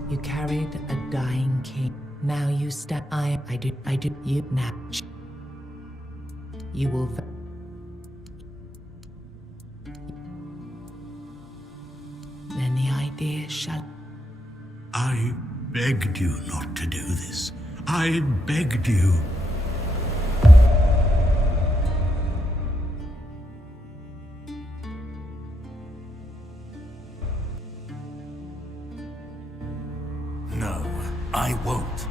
you carried a dying king. Now you stand. I do. You now. You will. Then the idea shall. I begged you not to do this. I begged you. No, I won't.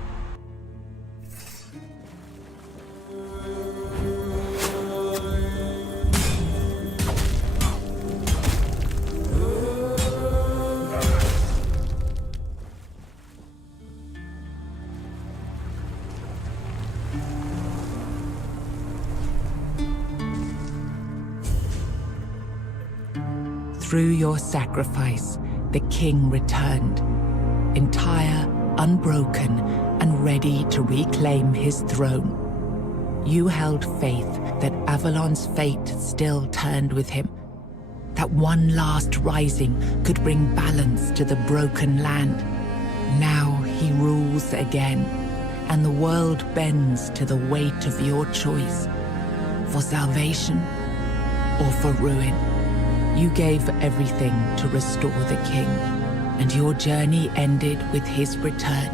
Through your sacrifice, the king returned, entire, unbroken, and ready to reclaim his throne. You held faith that Avalon's fate still turned with him, that one last rising could bring balance to the broken land. Now he rules again, and the world bends to the weight of your choice, for salvation or for ruin. You gave everything to restore the king, and your journey ended with his return.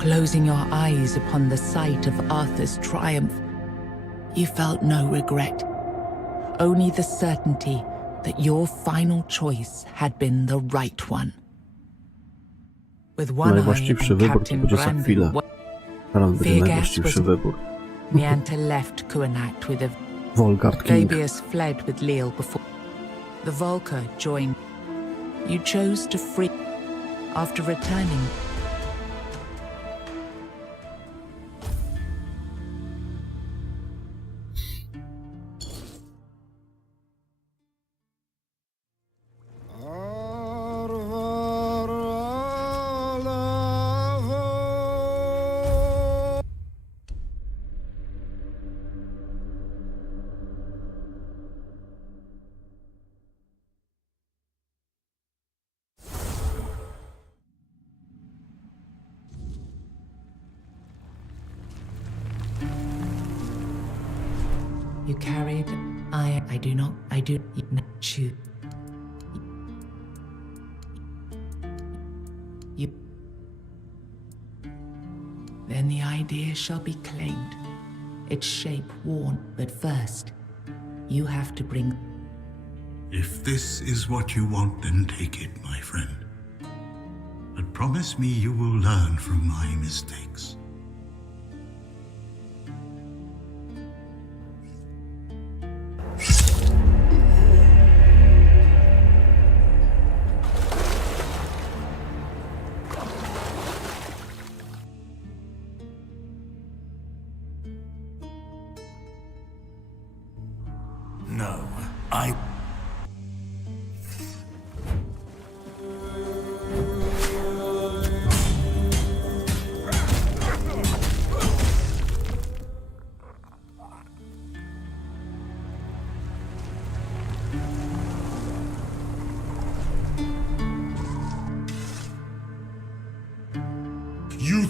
Closing your eyes upon the sight of Arthur's triumph, you felt no regret, only the certainty that your final choice had been the right one. With one eye Najwłaściwszy on wybór to Captain będzie za chwilę. Brandon, Teraz będzie Firgas najwłaściwszy was- wybór. Nianta left Kuanat with a Volgart King. Fabius fled with Leal before the Volker joined. You chose to free after returning. You carried. I do not shoot. You. Then the idea shall be claimed, its shape worn. But first, you have to bring. If this is what you want, then take it, my friend. But promise me you will learn from my mistakes. No, I...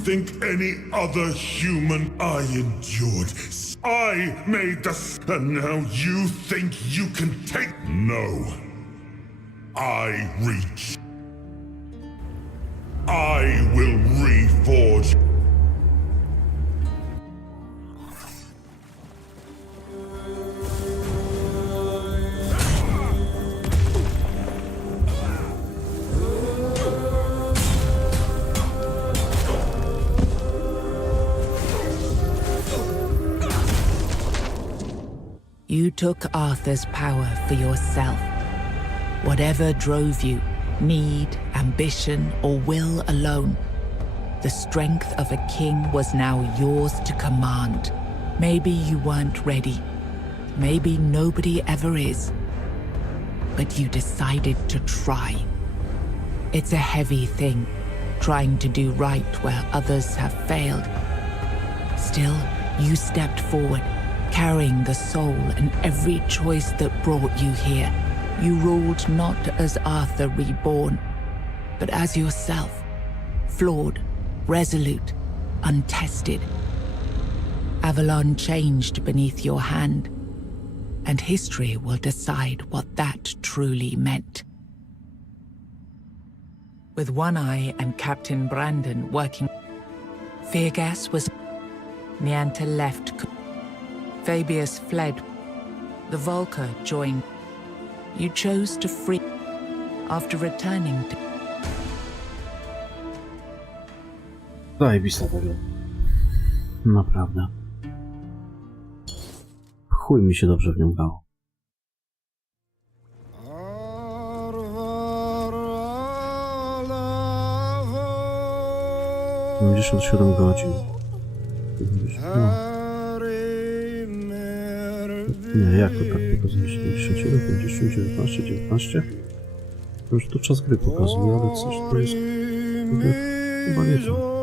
think any other human I endured? I made this, and now you think you can take... No. I reach. I will reforge. You took Arthur's power for yourself. Whatever drove you, need, ambition, or will alone, the strength of a king was now yours to command. Maybe you weren't ready. Maybe nobody ever is. But you decided to try. It's a heavy thing, trying to do right where others have failed. Still, you stepped forward, carrying the soul and every choice that brought you here. You ruled not as Arthur reborn, but as yourself, flawed, resolute, untested. Avalon changed beneath your hand, and history will decide what that truly meant. With One Eye and Captain Brandon working, Feargas was... Nianta left. Fabius fled. The Volker joined. You chose to free after returning to... Zajebista tego. Naprawdę. Chuj mi się dobrze w nią grało. 57 godzin. No. Nie, jak to tak pokazuje? 77, 50, 19, 19? To już tu czas gry pokazuje, ale coś to jest... Chyba nie to.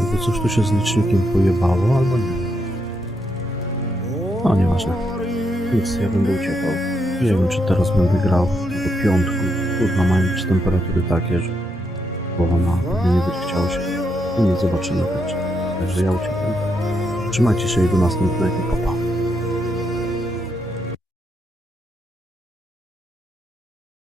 Albo coś tu się z licznikiem pojebało, albo nie. No, nieważne. Nic, ja będę uciekał. Nie wiem, czy teraz będę grał do piątku. Kurwa, mają być temperatury takie, że głowa ma, pewnie nie być chciało się. I nie zobaczymy też. Także ja uciekam. Trzymajcie się i do następnego.